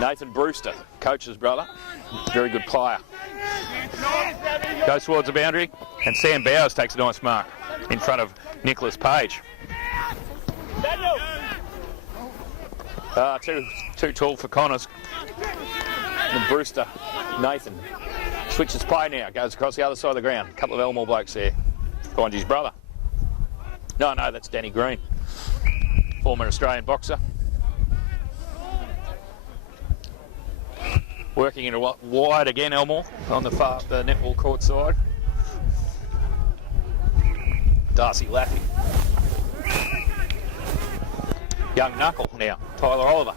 Nathan Brewster, coach's brother, very good player. Goes towards the boundary, and Sam Bowers takes a nice mark in front of Nicholas Page. Too tall for Connors. And Brewster, Nathan, switches play now, goes across the other side of the ground. A couple of Elmore blokes there. Finds his brother. No, that's Danny Green, former Australian boxer. Working in a wide again, Elmore, on the netball court side. Darcy Laffey. Young knuckle now, Tyler Oliver.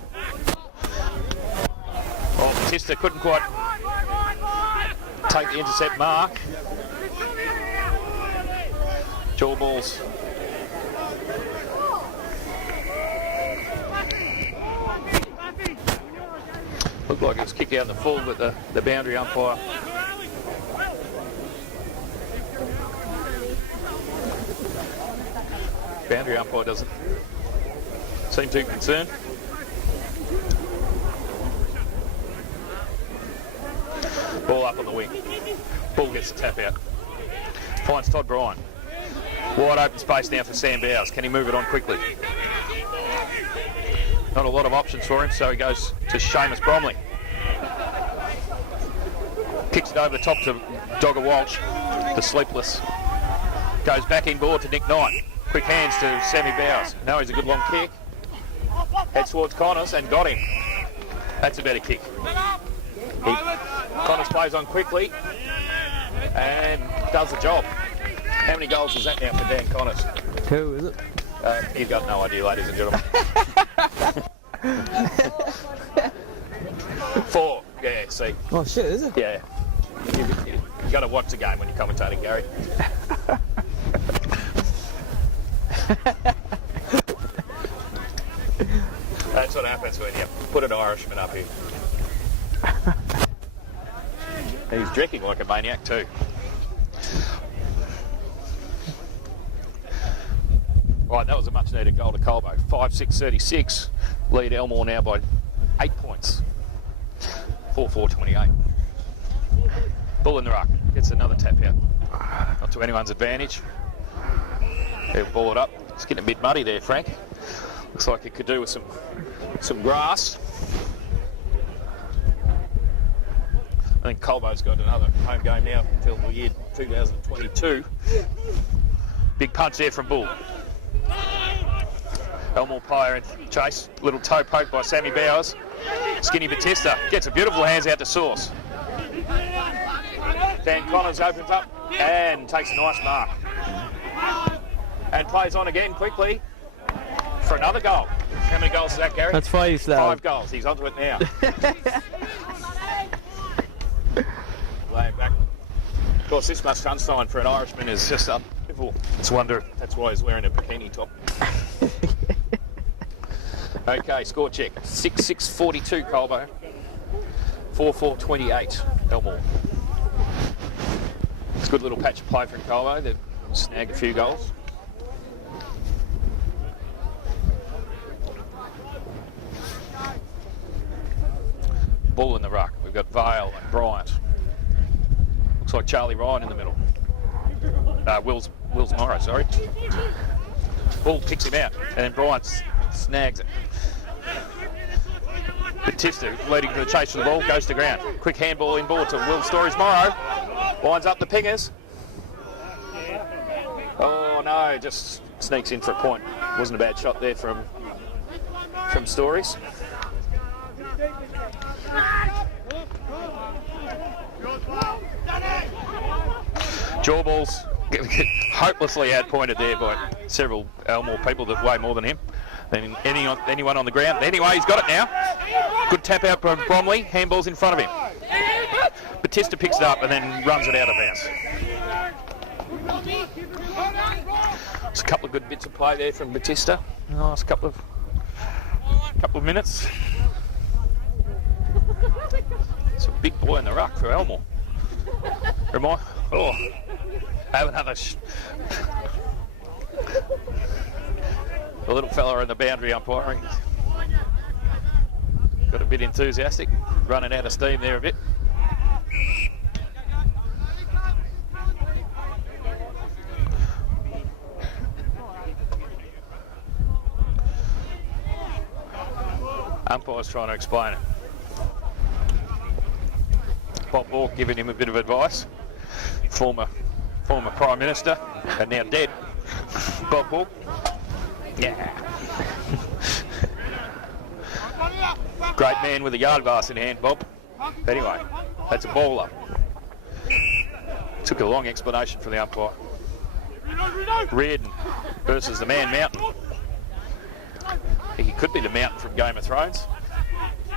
Oh, Batista couldn't quite take the intercept mark. Jaw balls. Looked like it was kicked out in the full, but the boundary umpire. Boundary umpire doesn't seem too concerned. Ball up on the wing. Ball gets the tap out. Finds Todd Bryan. Wide open space now for Sam Bowers. Can he move it on quickly? Not a lot of options for him, so he goes to Seamus Bromley. Kicks it over the top to Dogger Walsh, the sleepless. Goes back inboard to Nick Knight. Quick hands to Sammy Bowers. Now he's a good long kick. Heads towards Connors and got him. That's a better kick. Connors plays on quickly and does the job. How many goals is that now for Dan Connors? 2, is it? You've got no idea, ladies and gentlemen. 4. Yeah, see. Oh shit, is it? Yeah. You've got to watch the game when you're commentating, Gary. That's what happens when you put an Irishman up here. He's drinking like a maniac too. Right, that was a much needed goal to Colbo. 5-6-36. Lead Elmore now by 8 points. 4-4-28. Bull in the ruck. Gets another tap out. Not to anyone's advantage. They'll ball it up. It's getting a bit muddy there, Frank. Looks like it could do with some grass. I think Colbo's got another home game now until the year 2022. Big punch there from Bull. Elmore player in chase. Little toe poke by Sammy Bowers. Skinny Batista gets a beautiful hands out to Source. Dan Connors opens up and takes a nice mark. And plays on again quickly for another goal. How many goals is that, Gary? That's 5, Slav. 5 goals. He's onto it now. Lay it back. Of course, this much sunshine for an Irishman is just unbelievable. It's a wonder that's why he's wearing a bikini top. Okay, score check. 6-6-42 Colbo. 4-4-28 Elmore. It's a good little patch of play from Colbo. They've snagged a few goals. Bull in the ruck. We've got Vale and Bryant. Looks like Charlie Ryan in the middle. Wills Morrow, sorry. Bull picks him out, and then Bryant snags it. Batista leading for the chase for the ball, goes to ground. Quick handball inboard to Will Stories Morrow. Winds up the pingers. Oh no, just sneaks in for a point. Wasn't a bad shot there from Stories. Jaw balls hopelessly outpointed there by several Elmore people that weigh more than him. And anyone on the ground. Anyway, he's got it now. Good tap out from Bromley. Handball's in front of him. Batista picks it up and then runs it out of bounds. It's a couple of good bits of play there from Batista. Nice couple of minutes. It's a big boy in the ruck for Elmore. Have another. The little fella in the boundary umpiring got a bit enthusiastic, running out of steam there a bit. Umpire's trying to explain it. Bob Hawke giving him a bit of advice. Former Prime Minister and now dead Bob Hawke. Yeah. Great man with a yard glass in hand, Bob. Anyway, that's a ball up. Took a long explanation for the umpire. Reardon versus the Man Mountain. I think he could be the Mountain from Game of Thrones.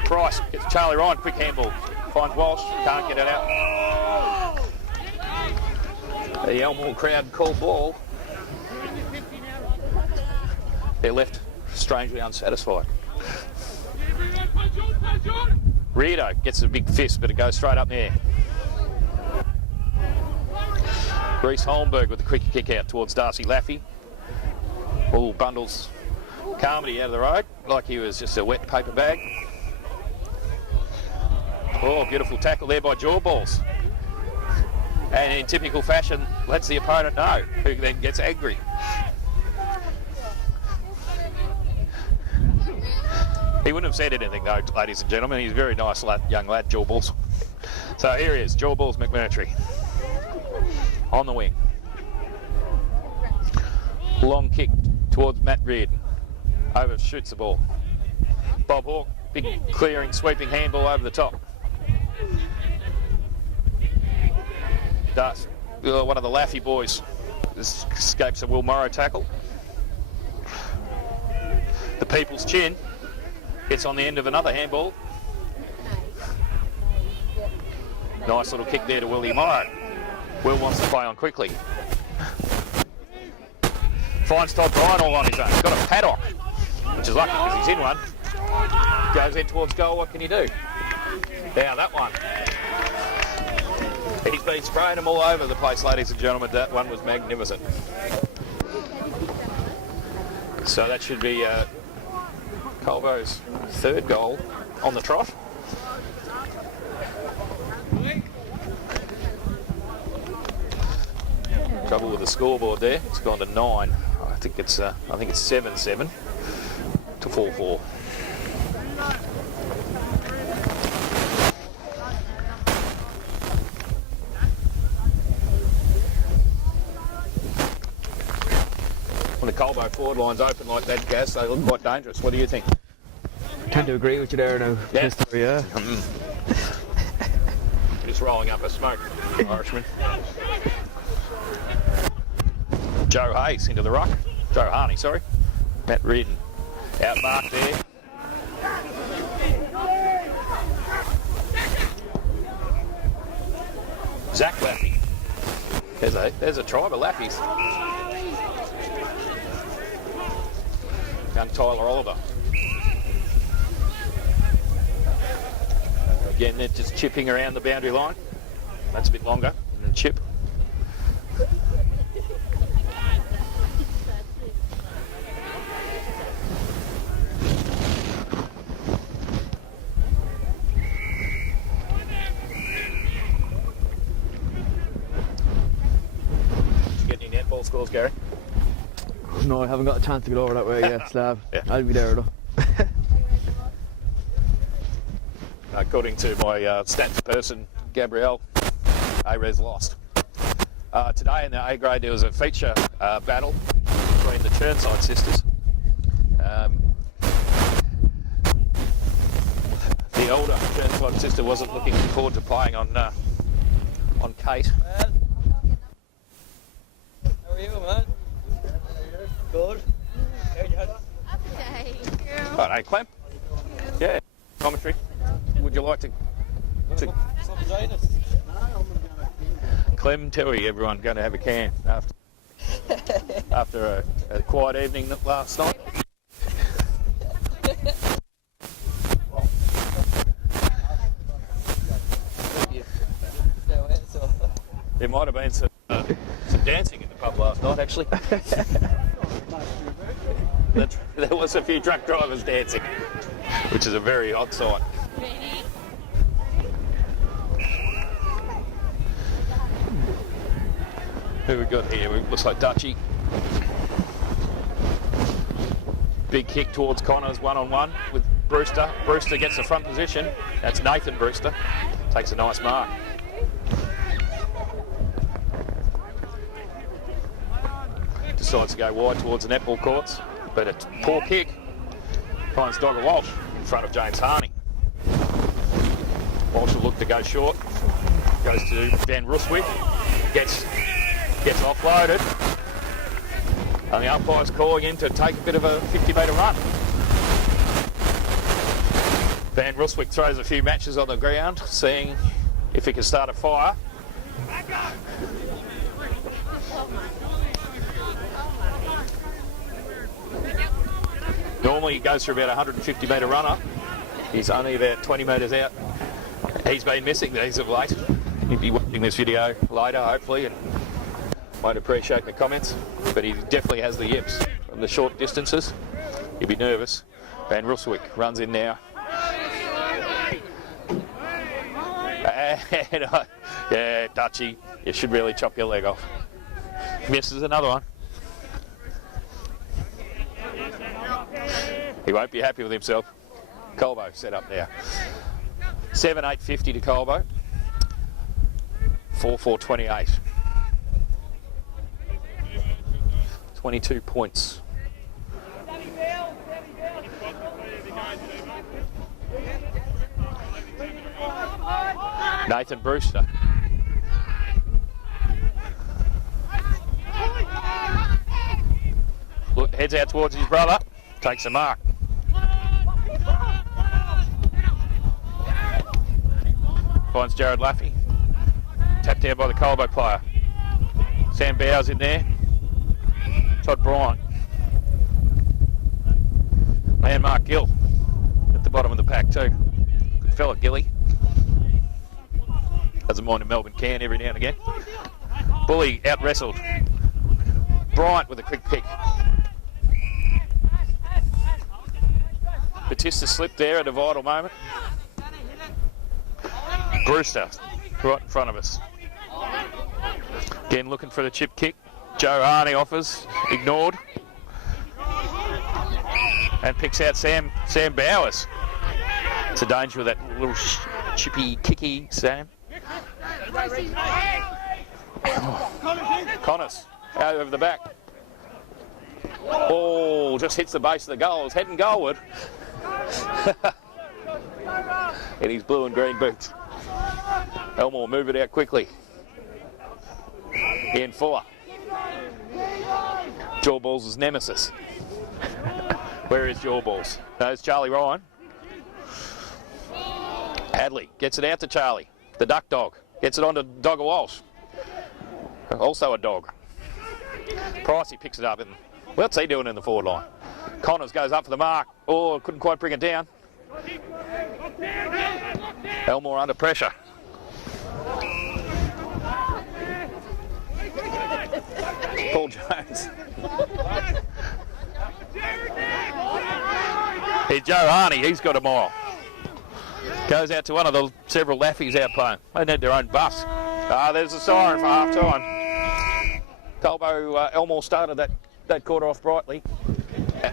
Price gets Charlie Ryan, quick handball. Finds Walsh, can't get it out. The Elmore crowd called ball. They're left strangely unsatisfied. Rito gets a big fist, but it goes straight up there. Reece Holmberg with a quick kick out towards Darcy Laffey. All bundles Carmody out of the road like he was just a wet paper bag. Oh, beautiful tackle there by Jawballs. And in typical fashion, lets the opponent know, who then gets angry. He wouldn't have said anything though, ladies and gentlemen. He's a very nice young lad, Jawballs. So here he is, Jawballs McMurtry. On the wing. Long kick towards Matt Reardon. Overshoots the ball. Bob Hawke Big clearing, sweeping handball over the top. Does one of the Laffy boys escapes a Will Morrow tackle. The People's Chin gets on the end of another handball. Nice little kick there to Willie Morrow. Will wants to play on quickly. Finds Todd Bryan all on his own. He's got a paddock, which is lucky because he's in one. Goes in towards goal. What can he do? Now that one. He's been spraying them all over the place, ladies and gentlemen. That one was magnificent. So that should be Colbo's third goal on the trot. Trouble with the scoreboard there. It's gone to 9. I think it's 7-7 to 4-4. When the Colbo forward line's open like that, Gaz, they look quite dangerous. What do you think? I tend to agree with you there now. Yeah. Mister, yeah. Just rolling up a smoke, Irishman. Joe Hayes into the ruck. Joe Harney, sorry. Matt Reardon out marked there. Zach Laffy. There's a tribe of Laffies. And Tyler Oliver. Again, they're just chipping around the boundary line. That's a bit longer than chip. Scores, Gary? No, I haven't got a chance to get over that way yet, Slav. Yeah. I'll be there though. According to my stats person, Gabrielle, A-Res lost. Today in the A grade there was a feature battle between the Churnside sisters. The older Churnside sister wasn't looking forward to playing on Kate. How are you, man? Good. Right, hey, Clem? Yeah. Commentary. Would you like to Clem, Terry, everyone going to have a can after a quiet evening last night. There might have been some dancing in the pub last night, actually. There was a few drunk drivers dancing, which is a very odd sight. Who we got here? It looks like Dutchy. Big kick towards Connors, one-on-one with Brewster. Brewster gets the front position. That's Nathan Brewster. Takes a nice mark. Decides to go wide towards the netball courts, but a poor kick finds Dogger Walsh in front of James Harney. Walsh will look to go short, goes to Van Ruswick, gets offloaded, and the umpire's calling in to take a bit of a 50-metre run. Van Ruswick throws a few matches on the ground, seeing if he can start a fire. Normally he goes for about a 150-metre runner. He's only about 20 metres out. He's been missing these of late. He'll be watching this video later, hopefully, and won't appreciate the comments. But he definitely has the yips from the short distances. He'll be nervous. Van Ruswick runs in now. And, yeah, Dutchy, you should really chop your leg off. Misses another one. He won't be happy with himself. Colbo set up now. 7-8-50 to Colbo. 4-4-28. 22 points. Nathan Brewster. Look, heads out towards his brother. Takes the mark. Finds Jared Laffey. Tapped down by the Colbo player. Sam Bowers in there. Todd Bryant. And Mark Gill at the bottom of the pack too. Good fella, Gilly. Doesn't mind a Melbourne can every now and again. Bully out wrestled. Bryant with a quick pick. Batista slipped there at a vital moment. Brewster right in front of us. Again looking for the chip kick. Joe Arney offers, ignored. And picks out Sam Bowers. It's a danger with that little chippy kicky Sam. Connors out over the back. Oh, just hits the base of the goal. It's heading goalward. In his blue and green boots. Elmore move it out quickly. Ian Fuller. Jawballs' nemesis. Where is Jawballs? No, it's Charlie Ryan. Hadley gets it out to Charlie. The duck dog. Gets it on to Dogger Walsh. Also a dog. Pricey picks it up and what's he doing in the forward line? Connors goes up for the mark. Oh, couldn't quite bring it down. Elmore under pressure. Paul Jones. Here's Joe Arney, he's got a mile. Goes out to one of the several Laffies out playing. They need their own bus. There's a siren for half time. Colbo Elmore started that quarter off brightly.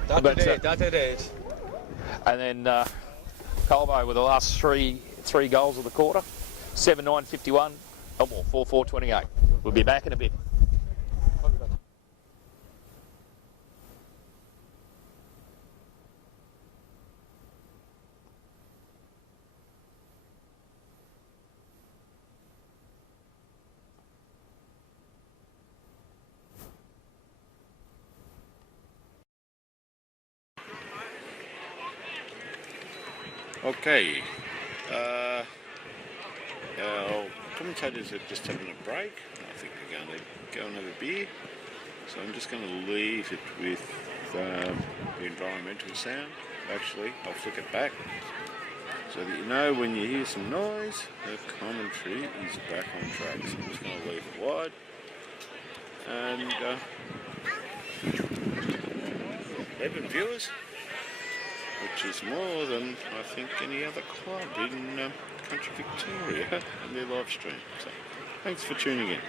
That it is. And then Colbo with the last three goals of the quarter. 7-9-51. Elmore 4-4-28. We'll be back in a bit. Okay, our commentators are just having a break. I think they're going to go and have a beer. So I'm just going to leave it with the environmental sound. Actually, I'll flick it back so that you know when you hear some noise, the commentary is back on track. So I'm just going to leave it wide. And 11 viewers, which is more than I think any other club in country Victoria on their live stream. So thanks for tuning in.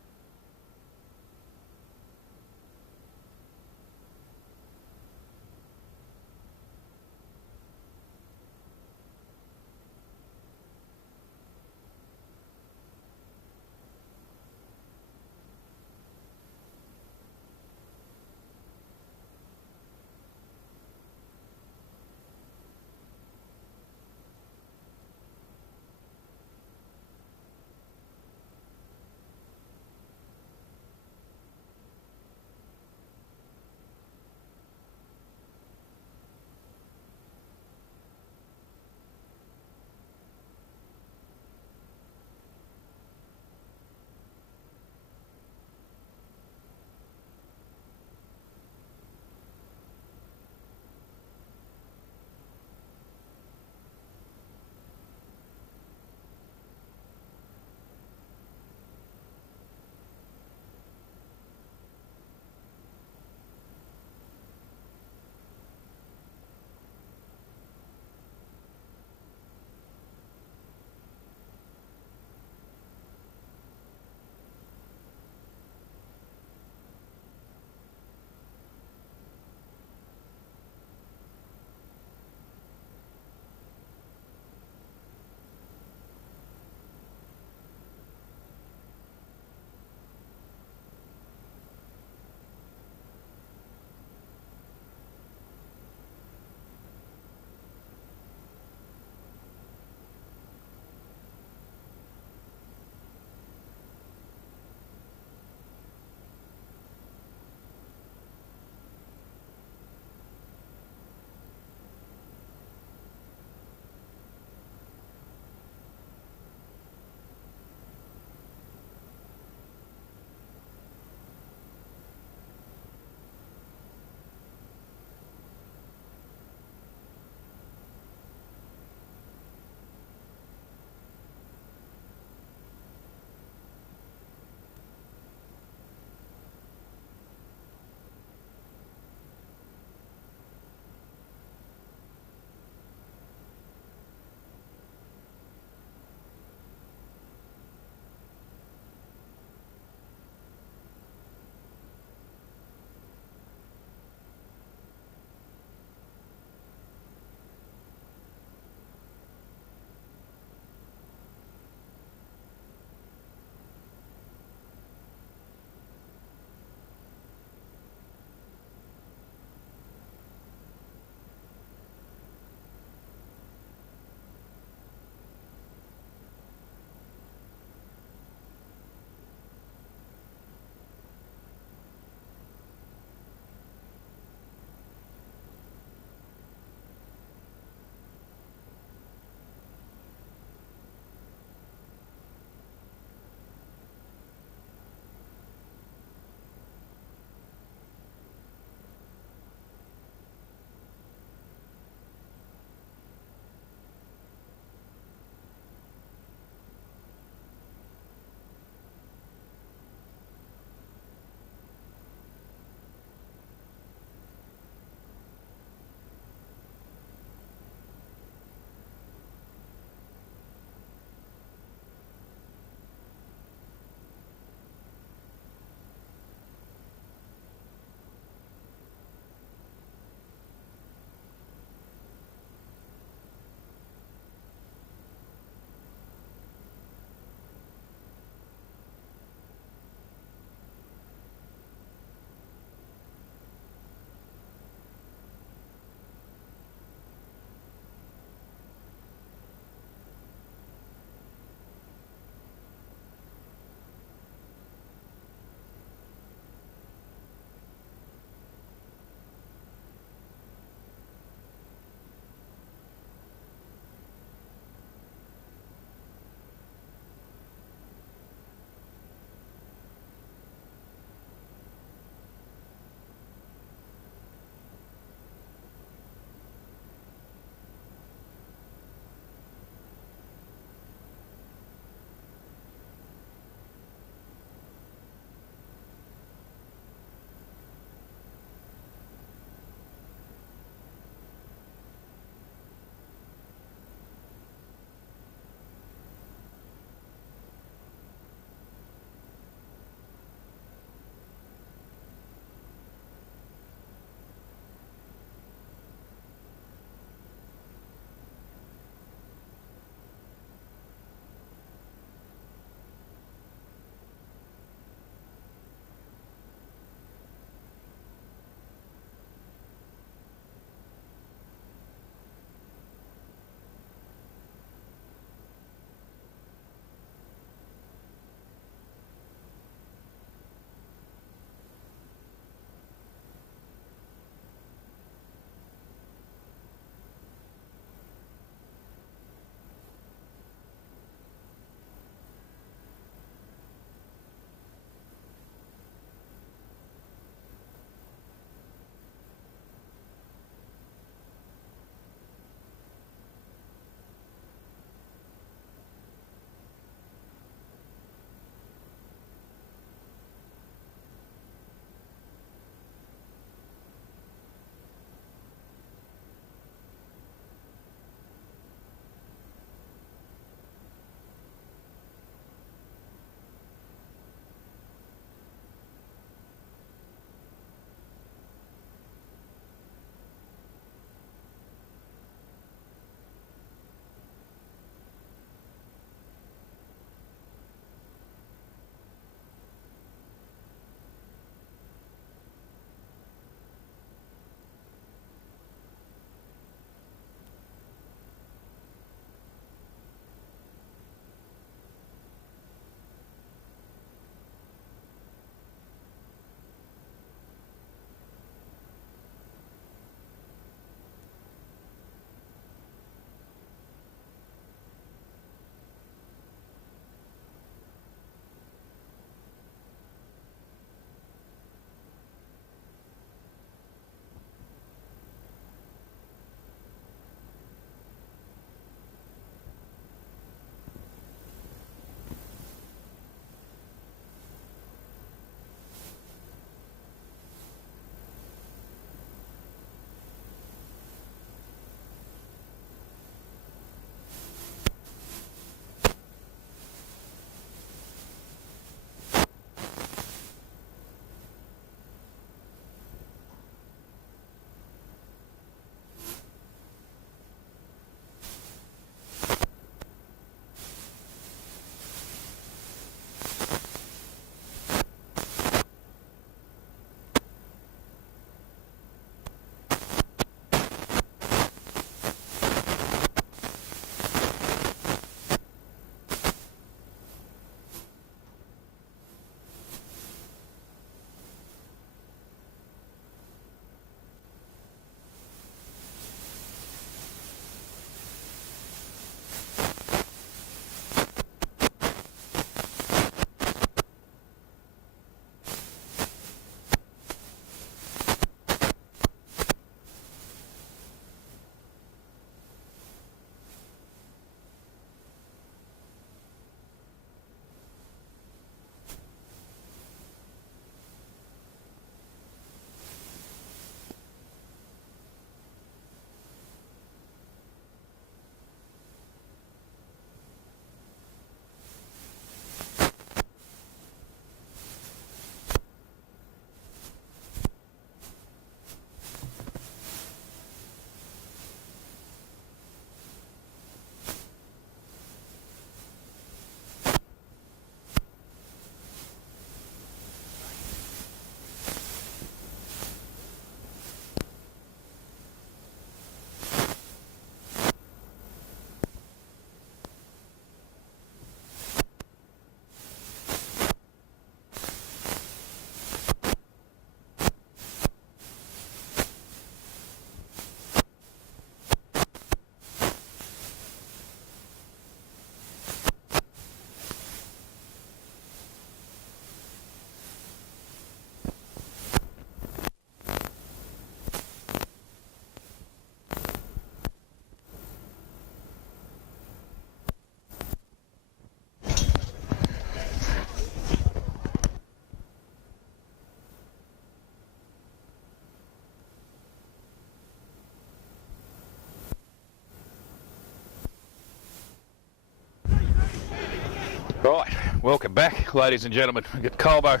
Right, welcome back, ladies and gentlemen. We've got Colbo.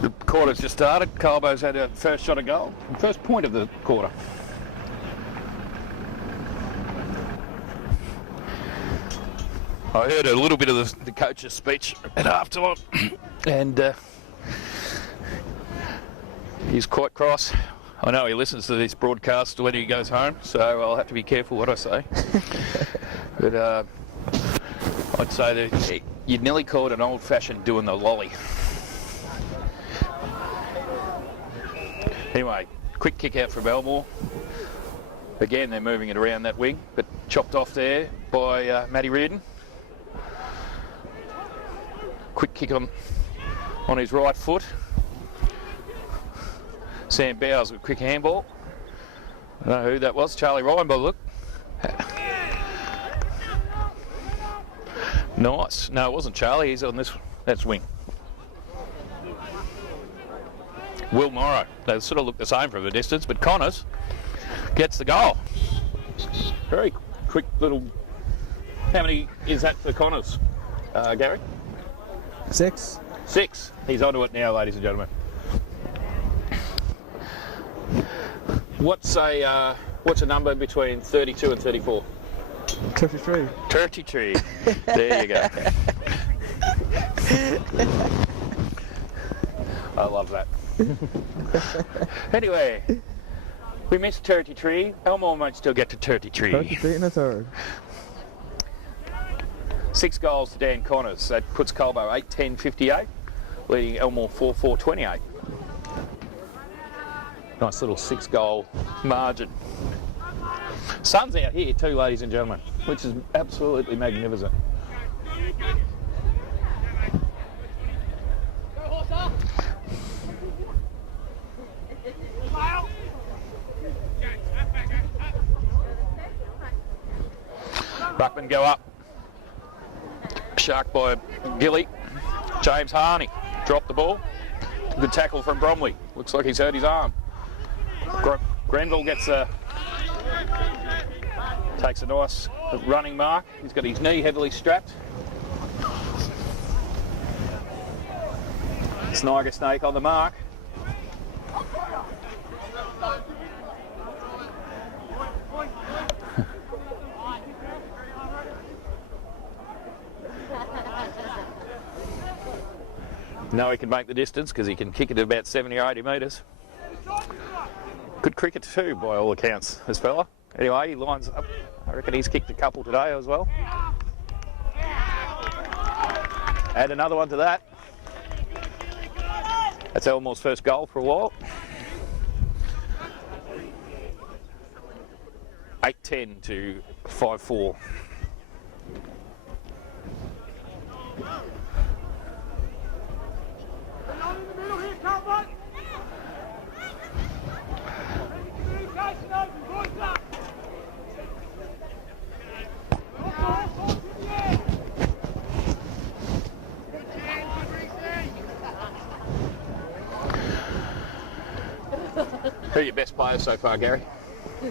The quarter's just started. Colbo's had a first shot of goal. First point of the quarter. I heard a little bit of the coach's speech at half-time, and he's quite cross. I know he listens to this broadcast when he goes home, so I'll have to be careful what I say. But I'd say that you'd nearly call it an old-fashioned doing the lolly. Anyway, quick kick out from Elmore. Again, they're moving it around that wing, but chopped off there by Matty Reardon. Quick kick on his right foot. Sam Bowers with a quick handball. I don't know who that was, Charlie Ryan by the look. Nice. No, it wasn't Charlie, he's on that's wing. Will Morrow. They sort of look the same from a distance, but Connors gets the goal. Very quick little... How many is that for Connors, Gary? 6. 6. He's onto it now, ladies and gentlemen. What's a number between 32 and 34? 33. 33. There you go. I love that. Anyway, we missed 33. Elmore might still get to 33. 33 and a third. 6 goals to Dan Connors. That puts Colbo 8-10-58, leading Elmore 4-4-28. Nice little 6-goal margin. Sun's out here too, ladies and gentlemen, which is absolutely magnificent. Ruckman go up. Shark by Gilly. James Harney dropped the ball. Good tackle from Bromley. Looks like he's hurt his arm. Grenville gets takes a nice running mark. He's got his knee heavily strapped. Sniger Snake on the mark. Now he can make the distance because he can kick it at about 70 or 80 metres. Good cricket too, by all accounts, this fella. Anyway, he lines up. I reckon he's kicked a couple today as well. Add another one to that. That's Elmore's first goal for a while. 8-10 to 5-4. Who are your best players so far, Gary? The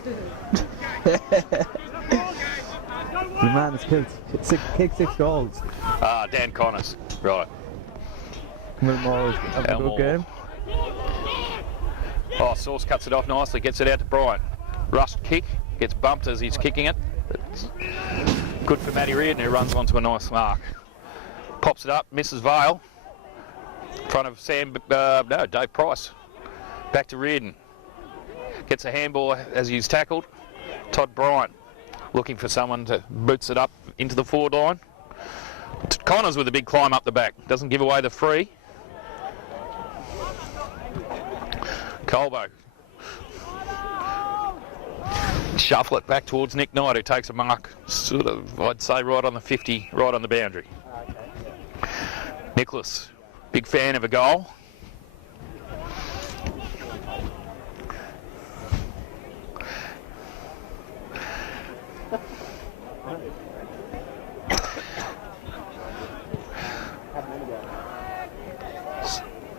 man has kicked 6 goals. Dan Connors, right. Elmore's having a good game. Oh, Sauce cuts it off nicely, gets it out to Bryant. Rust kick, gets bumped as he's kicking it. It's good for Matty Reardon, who runs onto a nice mark. Pops it up, misses Vale. In front of Dave Price. Back to Reardon. Gets a handball as he's tackled. Todd Bryant looking for someone to boots it up into the forward line. Connors with a big climb up the back. Doesn't give away the free. Colbo. Shuffle it back towards Nick Knight, who takes a mark, sort of, I'd say, right on the 50, right on the boundary. Nicholas, big fan of a goal.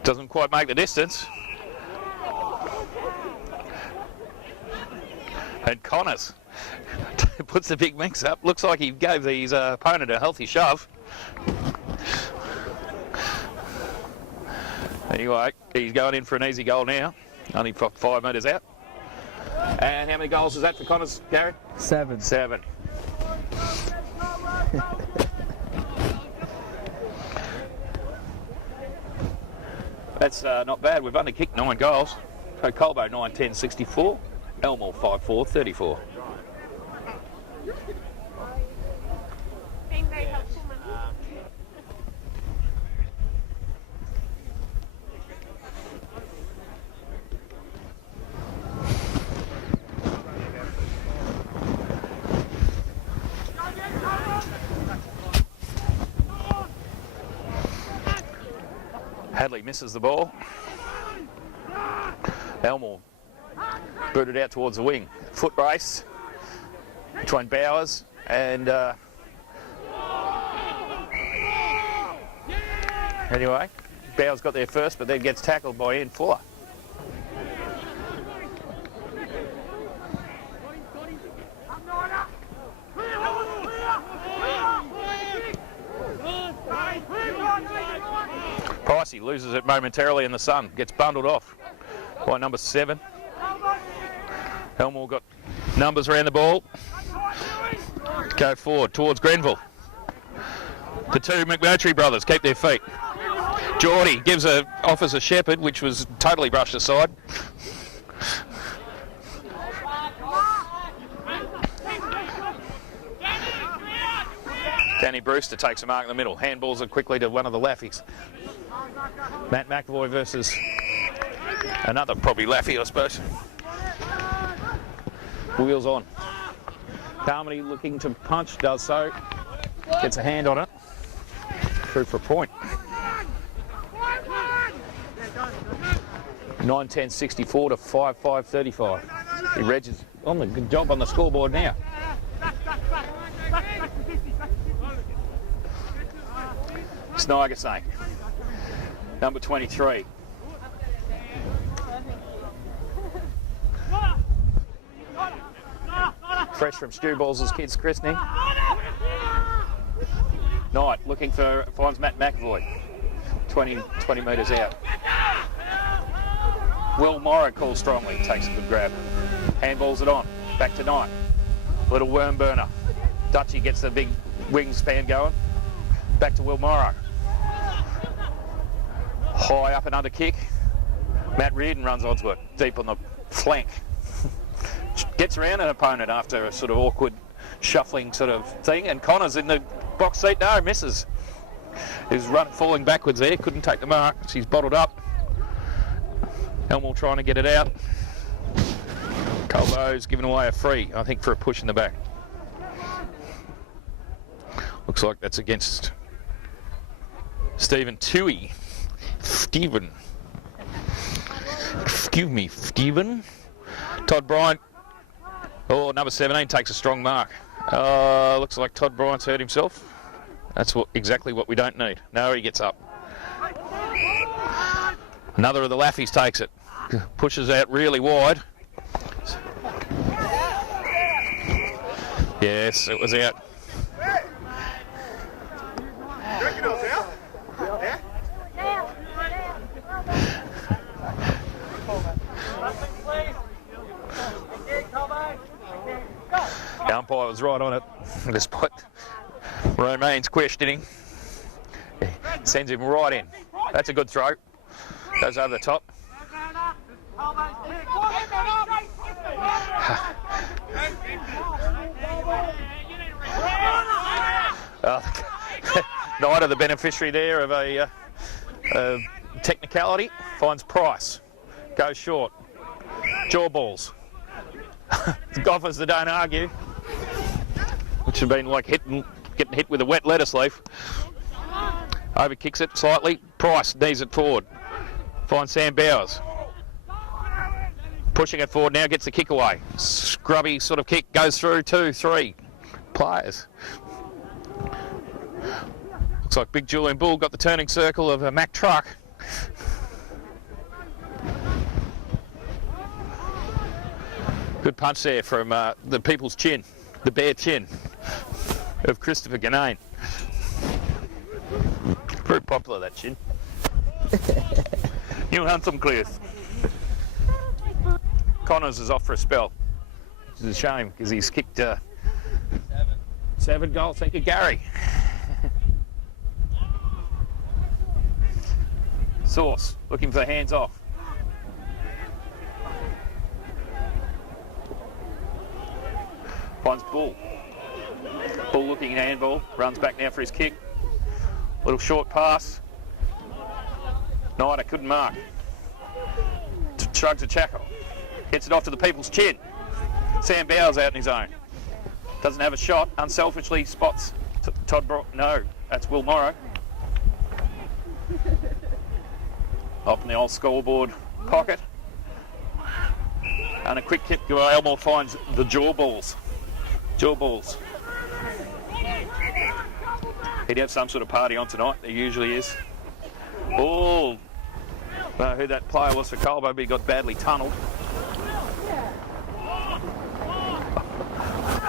Doesn't quite make the distance. And Connors puts the big mix up. Looks like he gave his opponent a healthy shove. Anyway, he's going in for an easy goal now. Only 5 metres out. And how many goals is that for Connors, Gary? 7. 7. That's not bad. We've only kicked 9 goals. So Colbo 9-10-64. Elmore 5-4-34. Been very helpful, Mum. Hadley misses the ball. Elmore booted out towards the wing. Foot race between Bowers and anyway, Bowers got there first, but then gets tackled by Ian Fuller. Pricey loses it momentarily in the sun, gets bundled off by number 7. Elmore got numbers around the ball. Go forward towards Grenville. The 2 McMurtry brothers keep their feet. Geordie offers a shepherd, which was totally brushed aside. Danny Brewster takes a mark in the middle. Handballs it quickly to one of the Laffies. Matt McAvoy versus another probably Laffy, I suppose. Wheels on. Carmody looking to punch, does so. Gets a hand on it. Through for a point. 9-10-64 to 5-5-35. He regs on the good job on the scoreboard now. Snigersnake, number 23. Fresh from Stu Balls' kids' christening. Knight finds Matt McAvoy, 20 metres out. Will Morrow calls strongly, takes a good grab. Handballs it on, back to Knight. Little worm burner. Dutchie gets the big wingspan going. Back to Will Morrow. High up and under kick. Matt Reardon runs onto it, deep on the flank. Gets around an opponent after a sort of awkward shuffling sort of thing, and Connors in the box seat, no, misses. He's falling backwards there, couldn't take the mark. She's bottled up. Elmore trying to get it out. Colbo's giving away a free, I think, for a push in the back. Looks like that's against Stephen Toohey. Stephen. Excuse me, Stephen. Todd Bryant. Oh, number 17 takes a strong mark. Looks like Todd Bryant's hurt himself. That's exactly what we don't need. No, he gets up. Another of the Laffies takes it. Pushes out really wide. Yes, it was out. The umpire was right on it, despite Romaine's questioning. Sends him right in. That's a good throw. Goes over the top. Neither the beneficiary there of a technicality. Finds Price. Goes short. Jaw balls. Gophers that don't argue. Which have been like getting hit with a wet lettuce leaf. Over kicks it slightly. Price knees it forward. Finds Sam Bowers. Pushing it forward now, gets the kick away. Scrubby sort of kick, goes through 2, 3 players. Looks like Big Julian Bull got the turning circle of a Mack truck. Good punch there from the People's Chin. The bare chin of Christopher Ganane. Very popular, that chin. New handsome Clears. Connors is off for a spell, which is a shame because he's kicked 7 goals. Thank you, Gary. Sauce looking for hands off. Finds Bull. Bull looking at handball. Runs back now for his kick. Little short pass. Snyder couldn't mark. Shrugs a Chaco. Gets it off to the people's chin. Sam Bowers out in his own. Doesn't have a shot. Unselfishly spots Todd No, that's Will Morrow. Up in the old scoreboard pocket. And a quick kick to Elmore finds the jaw balls. Jaw balls. He'd have some sort of party on tonight. There usually is. Oh, I don't know who that player was for Colbo, but he got badly tunnelled.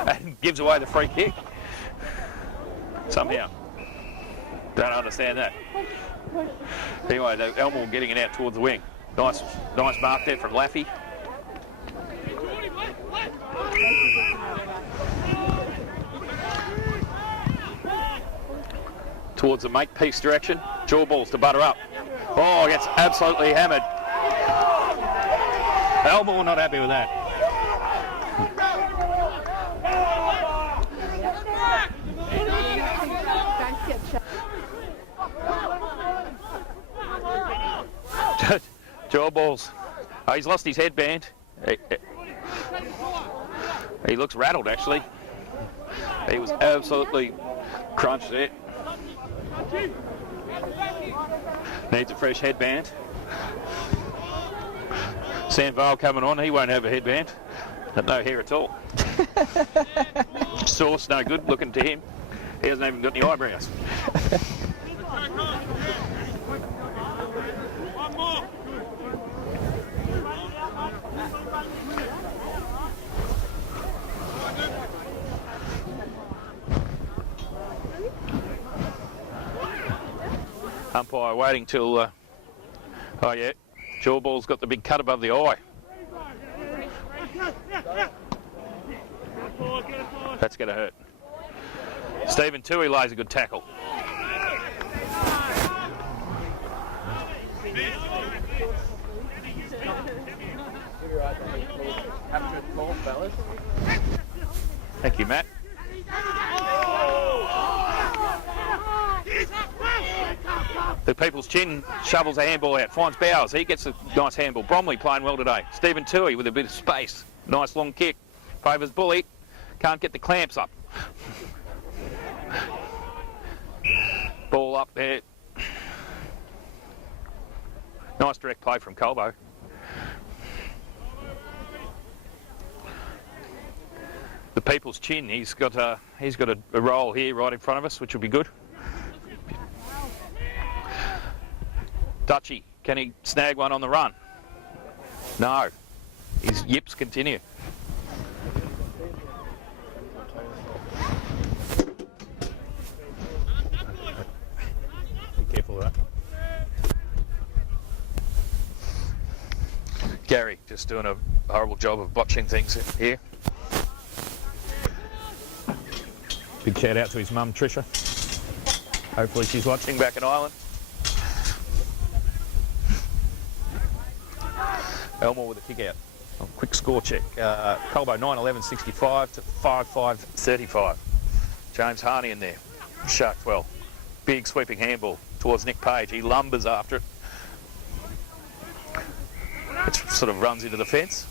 And gives away the free kick. Somehow. Don't understand that. Anyway, Elmore getting it out towards the wing. Nice mark there from Laffy. Towards the make-piece direction. Jaw balls to butter up. Oh, gets absolutely hammered. Elmore not happy with that. Jaw balls. Oh, he's lost his headband. He looks rattled, actually. He was absolutely crunched there. Needs a fresh headband. Sam Vale coming on. He won't have a headband. No hair at all. Sauce, no good. Looking to him. He hasn't even got any eyebrows. Umpire waiting till, oh yeah, Jawball's got the big cut above the eye. That's going to hurt. Stephen Toohey lays a good tackle. Thank you, Matt. The People's Chin shovels a handball out, finds Bowers. He gets a nice handball. Bromley playing well today. Stephen Toohey with a bit of space. Nice long kick. Favours Bully. Can't get the clamps up. Ball up there. Nice direct play from Colbo. The People's Chin, he's got a roll here right in front of us, which will be good. Dutchy, can he snag one on the run? No. His yips continue. Be careful of that. Gary just doing a horrible job of botching things here. Big shout out to his mum, Trisha. Hopefully she's watching back in Ireland. Elmore with a kick out. Oh, quick score check. Colbo 9-11-65 to 5-5-35. James Harney in there. Sharks well. Big sweeping handball towards Nick Page. He lumbers after it. It sort of runs into the fence.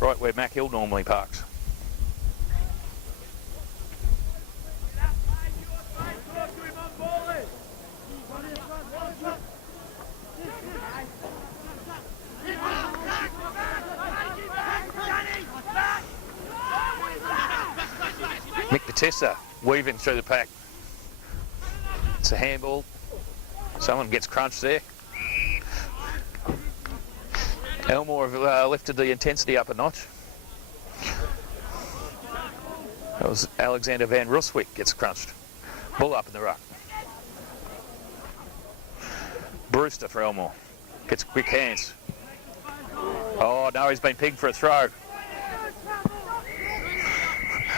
Right where Mac Hill normally parks. Mick Batessa weaving through the pack. It's a handball. Someone gets crunched there. Elmore have lifted the intensity up a notch. That was Alexander Van Ruswick gets crunched. Bull up in the ruck. Brewster for Elmore. Gets quick hands. Oh no, he's been pigged for a throw.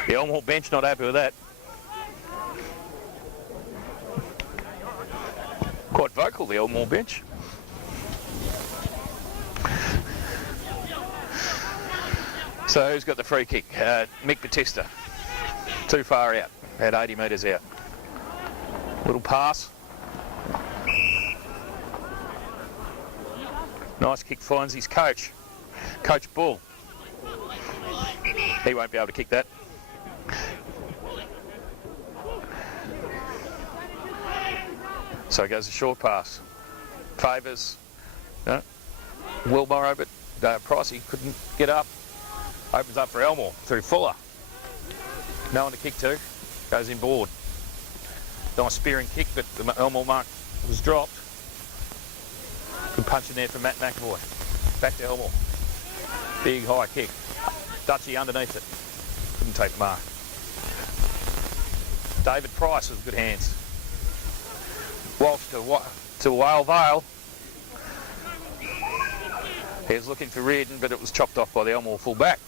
The Elmore bench not happy with that. Quite vocal, the Elmore bench. So who's got the free kick? Mick Batista. Too far out, at 80 metres out. Little pass. Nice kick, finds his coach. Coach Bull. He won't be able to kick that. So it goes a short pass. Favours Wilmore, but Pricey couldn't get up. Opens up for Elmore through Fuller. No one to kick to. Goes inboard. Nice spearing kick, but the Elmore mark was dropped. Good punch in there from Matt McAvoy. Back to Elmore. Big high kick. Dutchie underneath it. Couldn't take the mark. David Price with good hands. Walsh to Whale Vale. He was looking for Reardon, but it was chopped off by the Elmore full back.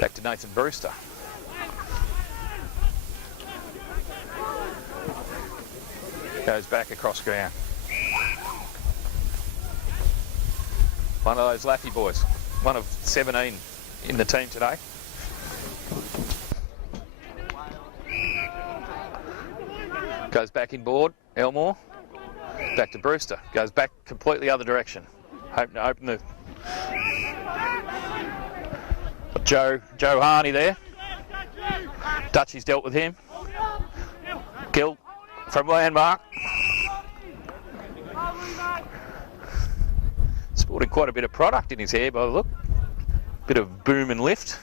Back to Nathan Brewster. Goes back across ground. One of those Laffy boys. One of 17 in the team today. Goes back inboard, Elmore. Back to Brewster. Goes back completely other direction. Hoping to open the... Joe Harney there. Dutchie's dealt with him. Gill from landmark. Sporting quite a bit of product in his hair by the look. Bit of boom and lift.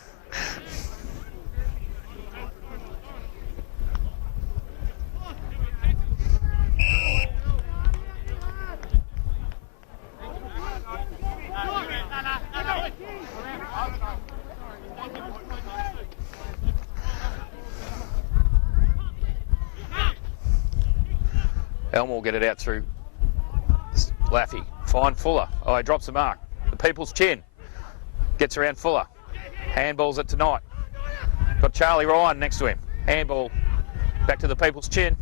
Elmore will get it out through Laffy. Fine Fuller. Oh, he drops the mark. The People's Chin. Gets around Fuller. Handballs it tonight. Got Charlie Ryan next to him. Handball back to the People's Chin.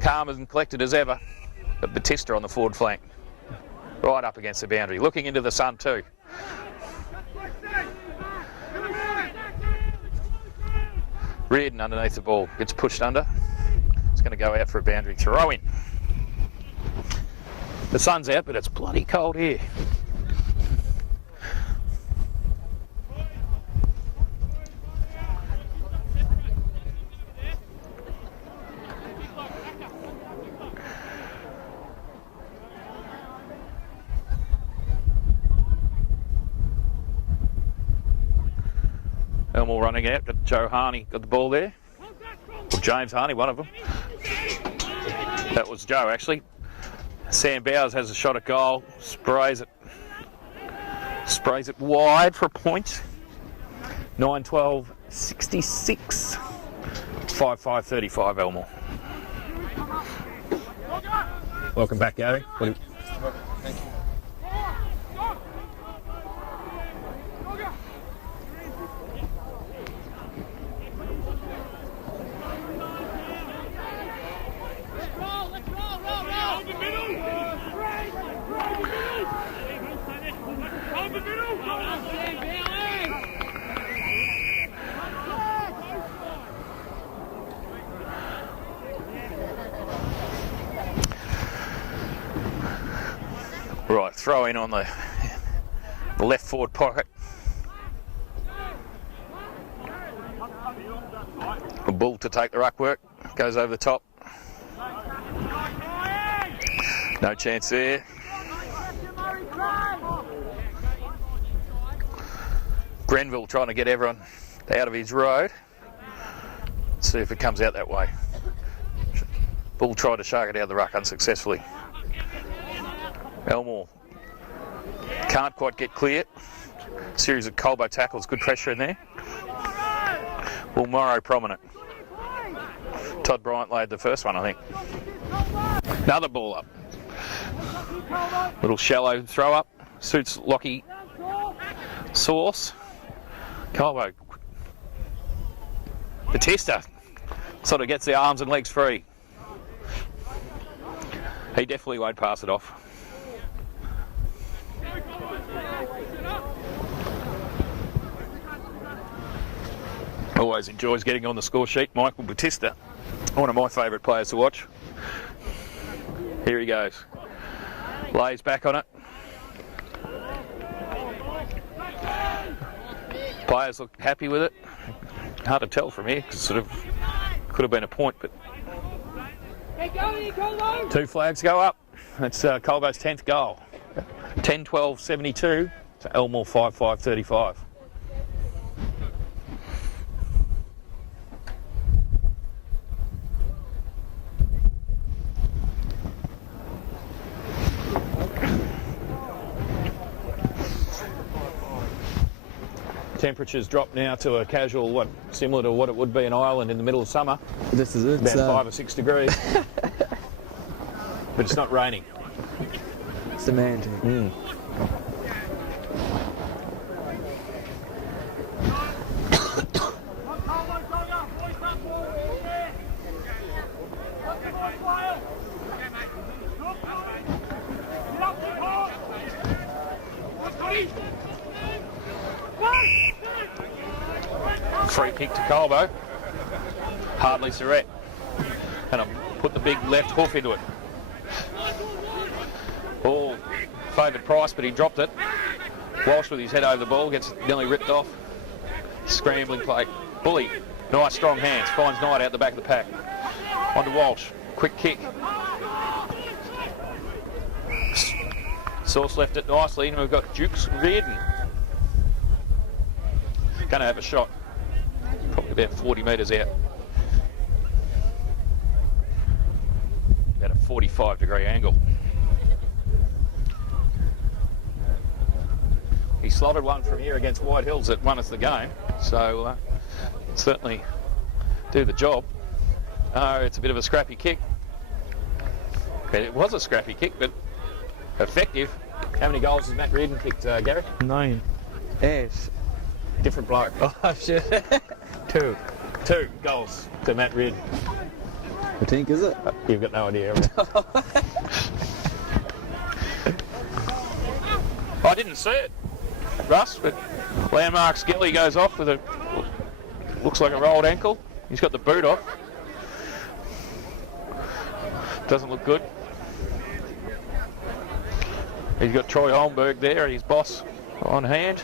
Calm and collected as ever. But Batista on the forward flank. Right up against the boundary. Looking into the sun too. Reardon underneath the ball. Gets pushed under. It's going to go out for a boundary throw in. The sun's out, but it's bloody cold here. Elmore running out, but Joe Harney got the ball there. Or James Harney, one of them. That was Joe, actually. Sam Bowers has a shot at goal, sprays it wide for a point. 9-12-66. 5-5-35 Elmore. Welcome back, Gary. Thank you. Right, throw in on the left forward pocket. A Bull to take the ruck work. Goes over the top. No chance there. Grenville trying to get everyone out of his road. Let's see if it comes out that way. Bull tried to shark it out of the ruck unsuccessfully. Elmore Can't quite get clear. Series of Colbo tackles, good pressure in there. Well, Morrow prominent. Todd Bryant laid the first one, I think. Another ball up. Little shallow throw up. Suits Lockie Sauce. Colbo. Batista sort of gets the arms and legs free. He definitely won't pass it off. Always enjoys getting on the score sheet. Michael Batista, one of my favourite players to watch. Here he goes. Lays back on it. Players look happy with it. Hard to tell from here, 'cause sort of could have been a point, but 2 flags go up. That's Colbo's 10th goal. 10-12-72 to Elmore 5-5-35. Temperatures drop now to a casual, similar to what it would be in Ireland in the middle of summer. This is it. About 5 or 6 degrees. But it's not raining. It's the man team. Free kick to Colbo. Hardly Surrett. And I'll put the big left hoof into it. Ball favoured Price, but he dropped it. Walsh with his head over the ball, gets nearly ripped off. Scrambling play. Bully. Nice strong hands. Finds Knight out the back of the pack. On to Walsh. Quick kick. Sauce left it nicely, and we've got Dukes Reardon. Going to have a shot. Probably about 40 metres out. About a 45-degree angle. He slotted one from here against White Hills that won us the game, so certainly do the job. It's a bit of a scrappy kick. It was a scrappy kick, but effective. How many goals has Matt Reardon kicked, Gary? 9. 8. Different bloke. Oh, shit. 2. 2 goals to Matt Reardon. I think, is it? You've got no idea. I didn't see it, Russ, but Landmark Skelly goes off with a, looks like a rolled ankle. He's got the boot off. Doesn't look good. He's got Troy Holmberg there, his boss, on hand.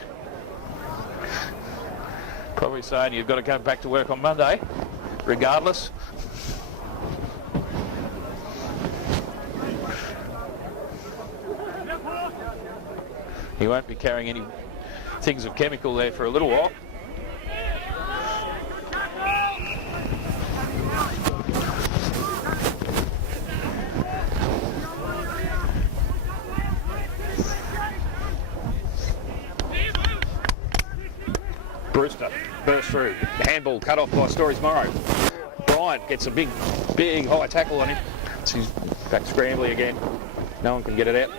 Probably saying you've got to go back to work on Monday, regardless. He won't be carrying any things of chemical there for a little while. Brewster burst through. The handball cut off by Stories Morrow. Bryant gets a big high tackle on him. He's back scrambling again. No one can get it out.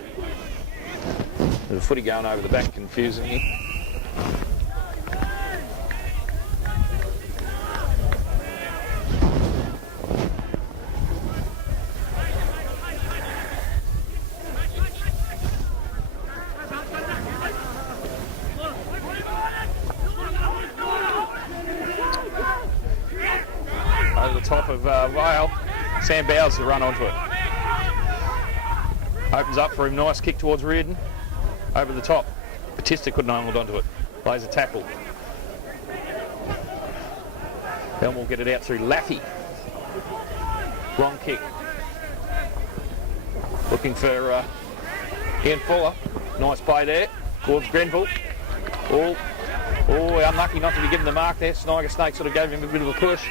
There's a footy going over the back, confusing him. Over the top of Vale, Sam Bowers to run onto it. Opens up for him, nice kick towards Reardon. Over the top. Batista couldn't hold onto it. Lays a tackle. Elmore get it out through Laffy. Long kick. Looking for Ian Fuller. Nice play there towards Grenville. Oh, unlucky not to be given the mark there. Sniger Snake sort of gave him a bit of a push.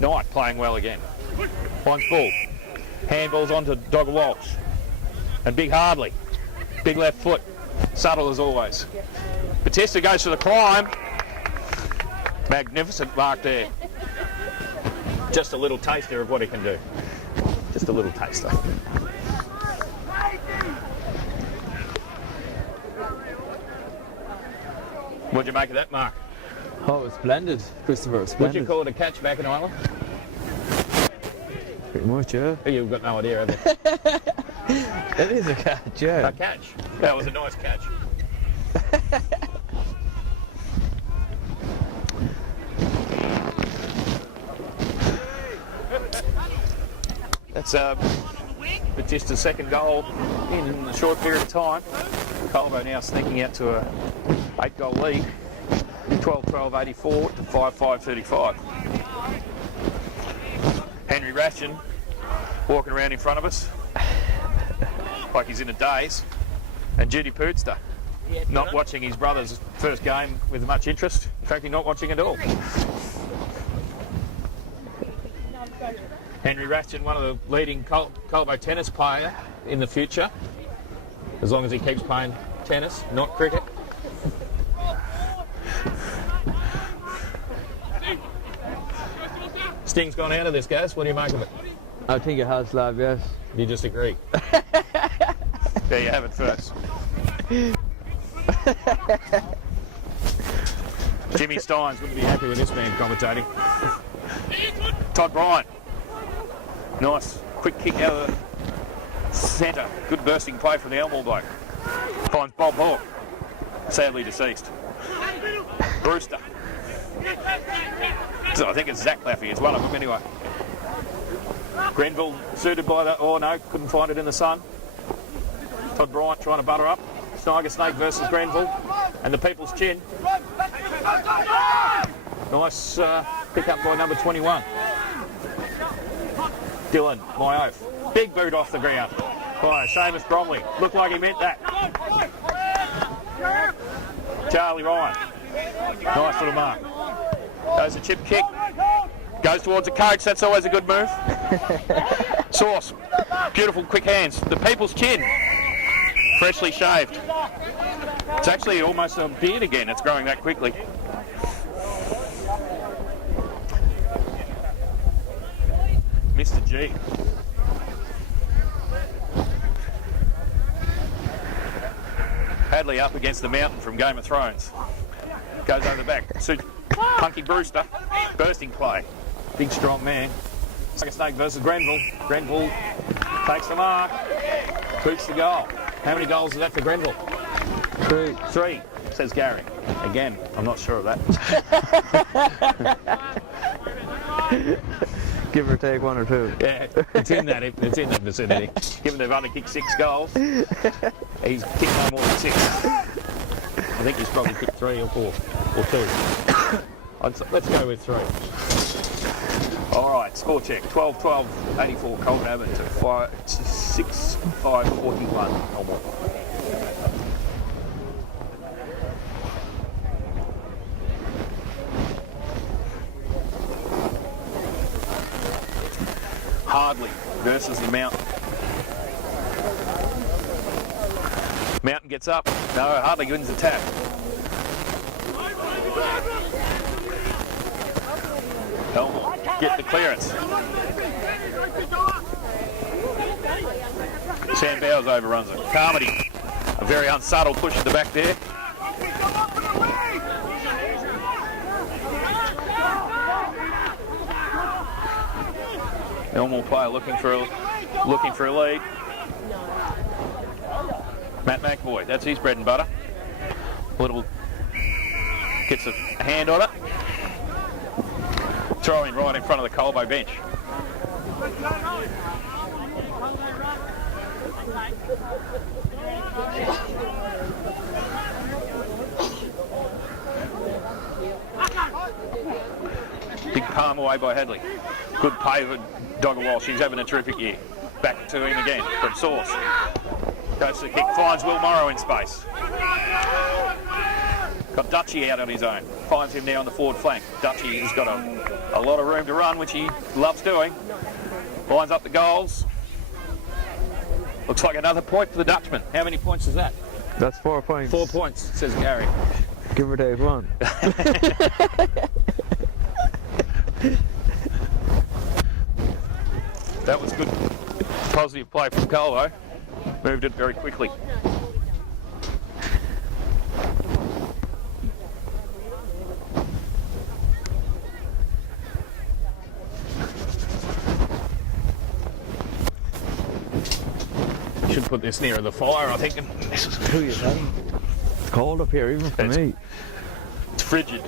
Knight playing well again. Finds ball. Handballs onto Dogger Walsh. And Big Hardley. Big left foot. Subtle as always. Batista goes for the climb. Magnificent mark there. Just a little taster of what he can do. Just a little taster. What'd you make of that, Mark? Oh, it's splendid, Christopher. Would Splendid. you call it a catch back in Ireland? Pretty much, yeah. You've got no idea, have you? It is a catch, yeah. A catch. That was a nice catch. That's Batista's second goal in a short period of time. Colbo now sneaking out to a 8-goal lead. 12-12-84 to 5-5-35. Henry Ration walking around in front of us like he's in a daze. And Judy Pootster not watching his brother's first game with much interest. In fact, he's not watching at all. Henry Ration, one of the leading Colbo tennis player in the future, as long as he keeps playing tennis, not cricket. Sting's gone out of this, Gaz. What do you make of it? I think it has, lad, yes. You just agree? There you have it first. Jimmy Steins wouldn't be happy with this man commentating. Todd Bryant. Nice. Quick kick out of the centre. Good bursting play from the Elmore bloke. Finds Bob Hawke. Sadly deceased. Brewster. So I think it's Zach Laffey. It's one of them anyway. Grenville suited by that. Oh no, couldn't find it in the sun. Todd Bryant trying to butter up. Sniger Snake versus Grenville. And the People's Chin. Nice pick up by number 21. Dylan, my oath. Big boot off the ground by Seamus Bromley. Looked like he meant that. Charlie Ryan. Nice little mark. Goes a chip kick. Goes towards the coach. That's always a good move. Sauce. Beautiful quick hands. The People's Chin. Freshly shaved. It's actually almost a beard again. It's growing that quickly. Mr. G. Hadley up against the mountain from Game of Thrones. Goes over the back. Punky Brewster. Bursting play. Big strong man. Like a Snake versus Grenville. Grenville takes the mark. Boots the goal. How many goals is that for Grenville? 3, says Gary. Again, I'm not sure of that. Give or take 1 or 2. Yeah, it's in that vicinity. Given they've only kicked 6 goals, he's kicked no more than 6. I think he's probably kicked 3 or 4 or 2. Let's go with 3. All right, score check. 12-12-84 Colbinabbin to 6-5-41 Elmore. Hardley versus the Mountain. Mountain gets up. No, Hardley wins the tap. Elmore get the clearance. Sam Bowers overruns it. Carmody, a very unsubtle push at the back there. Elmore player looking for a lead. Matt McAvoy, that's his bread and butter. Gets a hand on it. Throw in right in front of the Colbo bench. Big palm away by Hadley. Good pay for Dogger Walsh. She's having a terrific year. Back to him again from Sauce. Goes to the kick, finds Will Morrow in space. Got Dutchie out on his own. Finds him now on the forward flank. Dutchie has got a lot of room to run, which he loves doing. Lines up the goals. Looks like another point for the Dutchman. How many points is that? That's 4 points. 4 points, says Gary. Give or take one. That was good, positive play from Colbo. Moved it very quickly. Should put this nearer the fire, I think. This is Who you saying? It's cold up here, even for me. It's frigid.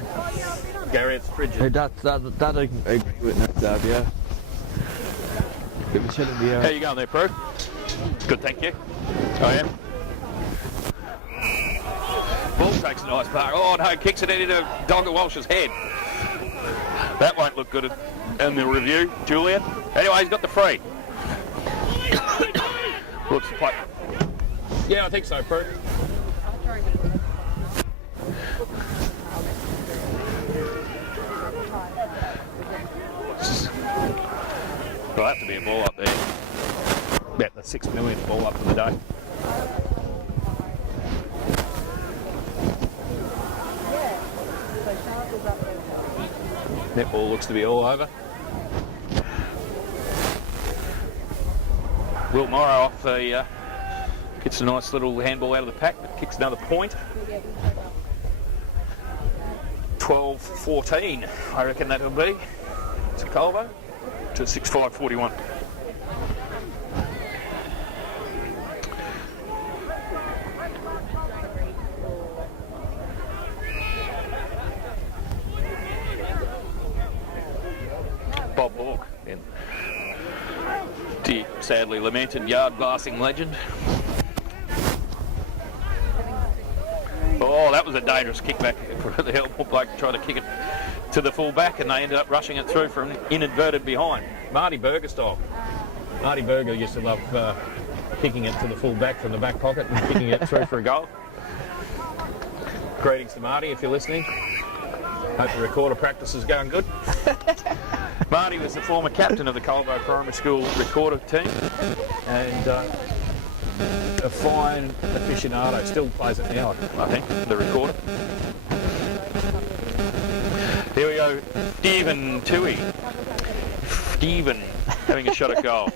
Gary, it's frigid. Hey, that I can agree with next Dab, yeah. Bit of a chill in the air. How you going there, Pro? Good, thank you. I am. Ball takes a nice mark. Oh no, kicks it into Dogger Walsh's head. That won't look good in the review, Julian. Anyway, he's got the free. Looks like. Yeah, I think so, Pro. There'll have to be a ball up there. About the 6 millionth ball up for the day. Netball looks to be all over. Will Morrow off the gets a nice little handball out of the pack, but kicks another point. 12-14, I reckon that'll be. To Colbo to 6-5-41. Bob Hawke, and the sadly lamented yard glassing legend. Oh, that was a dangerous kickback for the Elmore bloke trying to kick it to the full back, and they ended up rushing it through from inadvertent behind. Marty Berger style. Marty Berger used to love kicking it to the full back from the back pocket and kicking it through for a goal. Greetings to Marty if you're listening. Hope the recorder practice is going good. Marty was the former captain of the Colbo Primary School recorder team, and a fine aficionado. Still plays it now, I think, the recorder. Here we go, Stephen Toohey. Stephen having a shot at goal.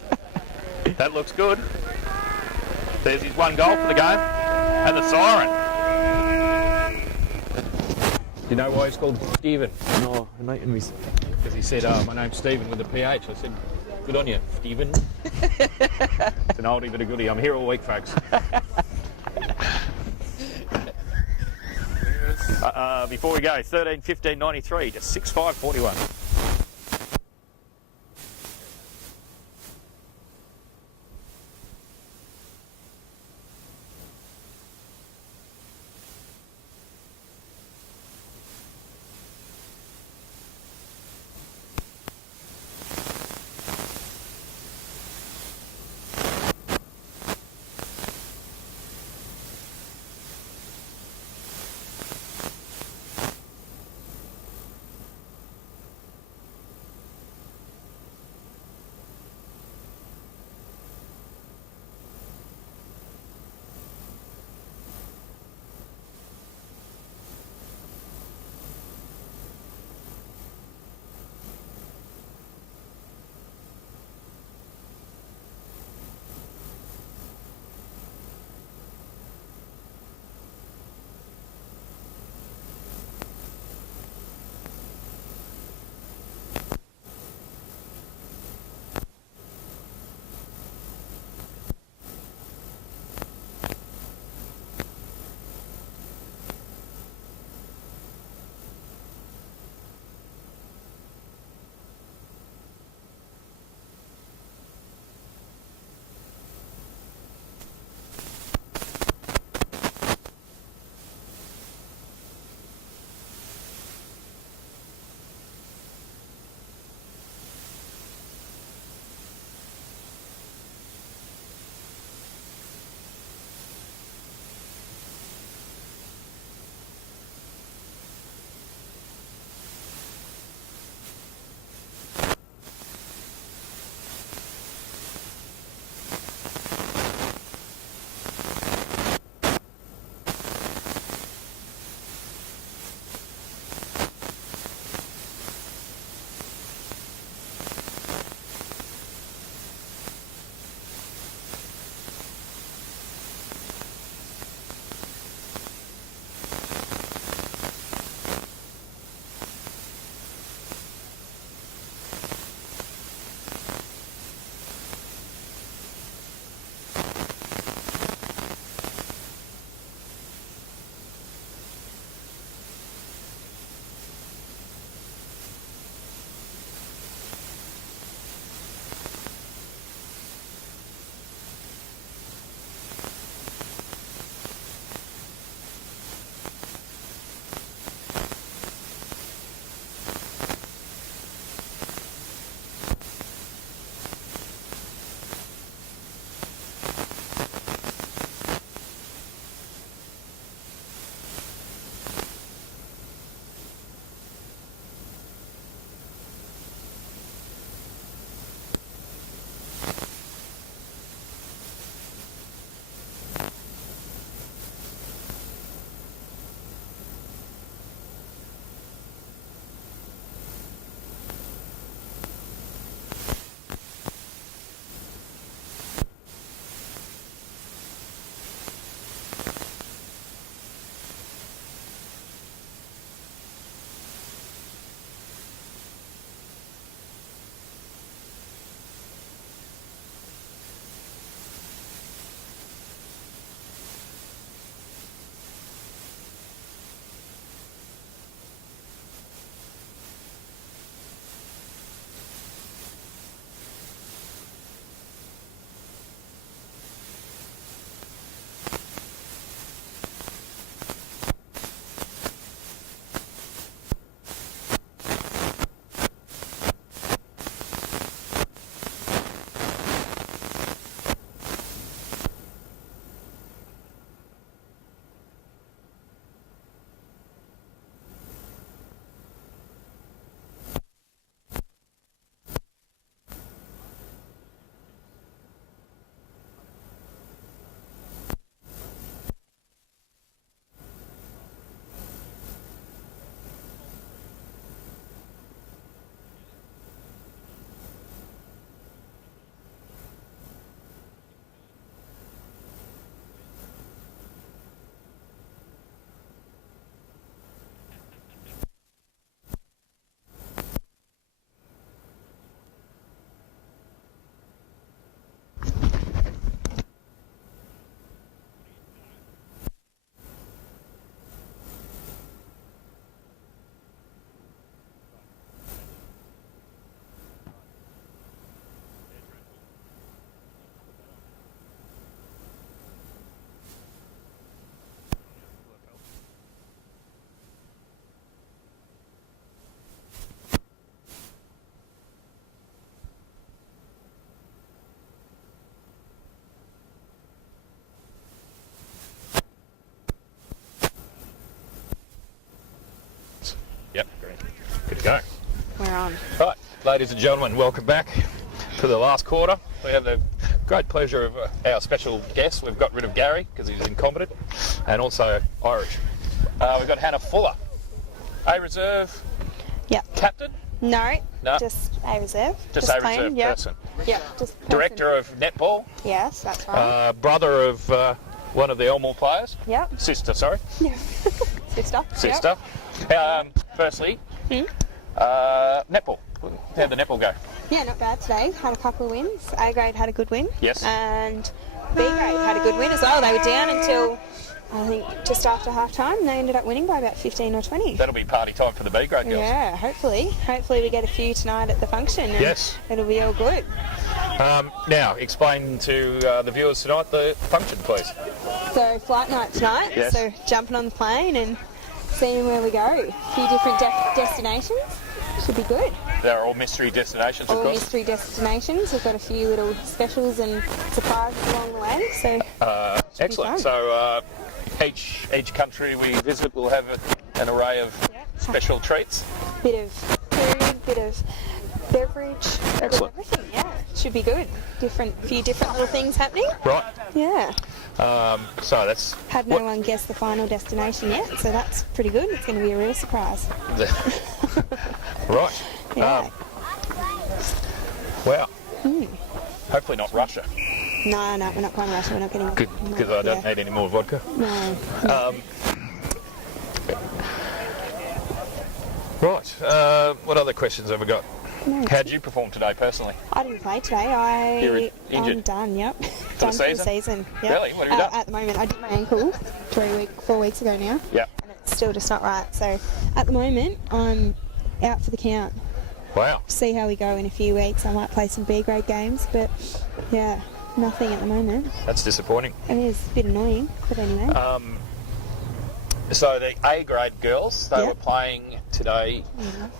That looks good. There's his one goal for the game, and the siren. You know why he's called Stephen? No, enlighten me. Because he said, my name's Stephen with a PH. I said, good on you, Stephen. It's an oldie but a goodie. I'm here all week, folks. Before we go, 13-15-93 to 6-5-41. we go. We're on. Right, ladies and gentlemen, welcome back to the last quarter. We have the great pleasure of our special guest. We've got rid of Gary because he's incompetent, and also Irish. We've got Hannah Fuller, A reserve Yep. captain. No, No. just A reserve. Just A plain, reserve yep. person. Yep, just person. Director of netball. Yes, that's right. Brother of one of the Elmore players. Yep. Sister, sorry. Sister. Sister. Firstly, netball. How'd the netball go? Yeah, not bad today. Had a couple of wins. A grade had a good win. Yes. And B grade had a good win as well. They were down until, I think, just after half time. They ended up winning by about 15 or 20. That'll be party time for the B grade girls. Yeah, hopefully. Hopefully we get a few tonight at the function. And Yes. it'll be all good. Now, explain to the viewers tonight the function, please. So flight night tonight. Yes. So jumping on the plane and seeing where we go. A few different destinations. Should be good. They're all mystery destinations, of All course. mystery destinations. We've got a few little specials and surprises along the way. So Excellent. fun. So each country we visit will have an array of special treats. bit of food, bit of beverage, bit of Excellent. everything. Yeah, should be good. Few different little things happening. Right. Yeah. So that's Had no one guess the final destination yet, so that's pretty good. It's going to be a real surprise. right. Yeah. Wow. Hopefully not Russia. No, we're not going to Russia. We're not getting. Good, because I don't need any more vodka. No. Right. What other questions have we got? No, How'd you perform today, personally? I didn't play today. You're injured? I'm done. Yep. For done the for the season? season. Yep. Really? What have you done? At the moment, I did my ankle 4 weeks ago now. Yeah. And it's still just not right. So at the moment, I'm out for the count. Wow. See how we go in a few weeks. I might play some B grade games, but yeah, nothing at the moment. That's disappointing. It is a bit annoying, but anyway. So the A grade girls, they Yep. were playing today.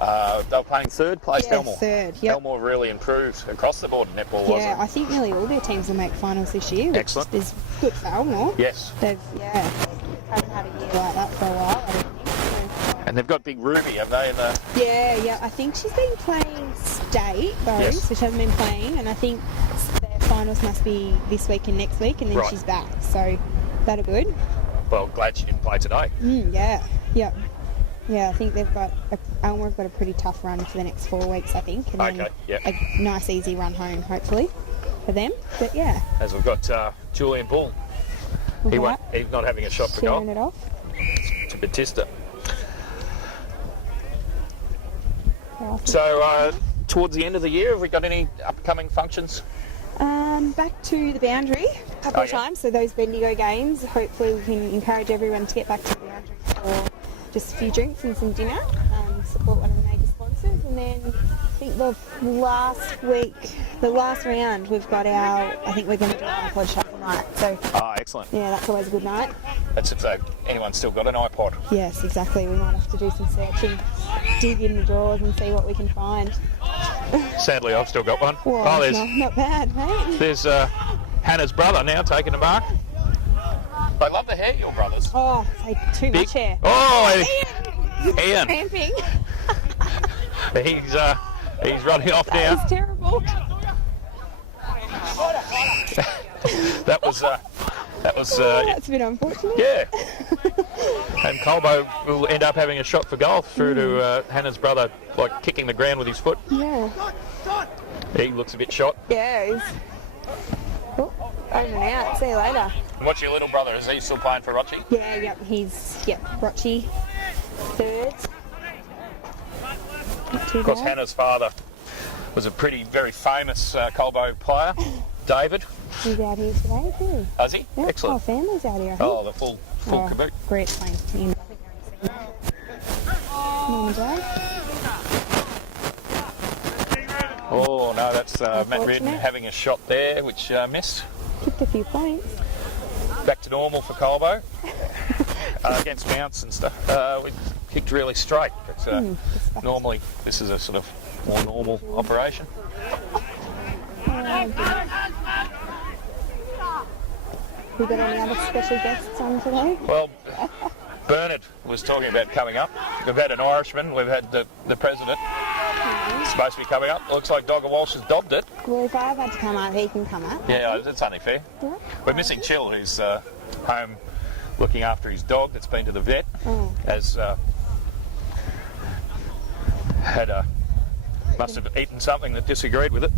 They were playing third place Yeah, Elmore. third, yep. Elmore really improved across the board in netball, Yeah, wasn't I it? think nearly all their teams will make finals this year, which Excellent. is good for Elmore. Yes. They've, haven't had a year like that for a while, I don't think. And they've got Big Ruby, have they? In the Yeah, I think she's been playing state, though, Yes. so she hasn't been playing, and I think their finals must be this week and next week, and then Right. she's back, so that'll be good. well, glad she didn't play today. Yeah, I think Elmore have got a pretty tough run for the next 4 weeks, I think, and then Okay, yeah. a nice easy run home, hopefully, for them, but yeah. As we've got Julian Bull. He's not having a shot for Tearing goal it off. to Batista. How else is- So towards the end of the year, have we got any upcoming functions? Back to the boundary a couple of yeah. times, so those Bendigo games, hopefully we can encourage everyone to get back to the boundary for just a few drinks and some dinner, support one of the major sponsors, and then I think the last round, we've got I think we're going to do an iPod shuffle night, so Excellent. yeah, that's always a good night. That's if anyone's still got an iPod. Yes, exactly, we might have to do some searching, dig in the drawers and see what we can find. Sadly, I've still got one. Well, there's not bad, mate. there's Hannah's brother now taking the mark. They love the hair, your brothers. Oh, too Big. much hair. Oh, Ian. Cramping. He's running off That now. was terrible. That was That's a bit unfortunate. yeah. And Colbo will end up having a shot for goal through to Hannah's brother, like kicking the ground with his foot. Yeah. He looks a bit shot. Yeah, he's over and out. See you later. And what's your little brother? Is he still playing for Rochi? Yeah, Rochi, third. Not too Of course, bad. Hannah's father was a very famous Colbo player, David. He's out here today too. Has he? Yeah, Excellent. Whole family's out here. I think. Oh, the full caboot. Great playing team. Mum and Dad. Oh no, that's Matt Ridden Unfortunate. having a shot there, which missed. Kicked a few points. Back to normal for Colbo against Mounts and stuff. We kicked really straight, but normally this is a sort of more normal operation. We got any other special guests on today? Well, Bernard was talking about coming up. We've had an Irishman, we've had the president. Supposed to be coming up. Looks like Dogger Walsh has dobbed it. Well, if I've had to come up, he can come up. Yeah, it's only fair. Yeah. We're missing Chill, who's home looking after his dog that's been to the vet. Has must have eaten something that disagreed with it.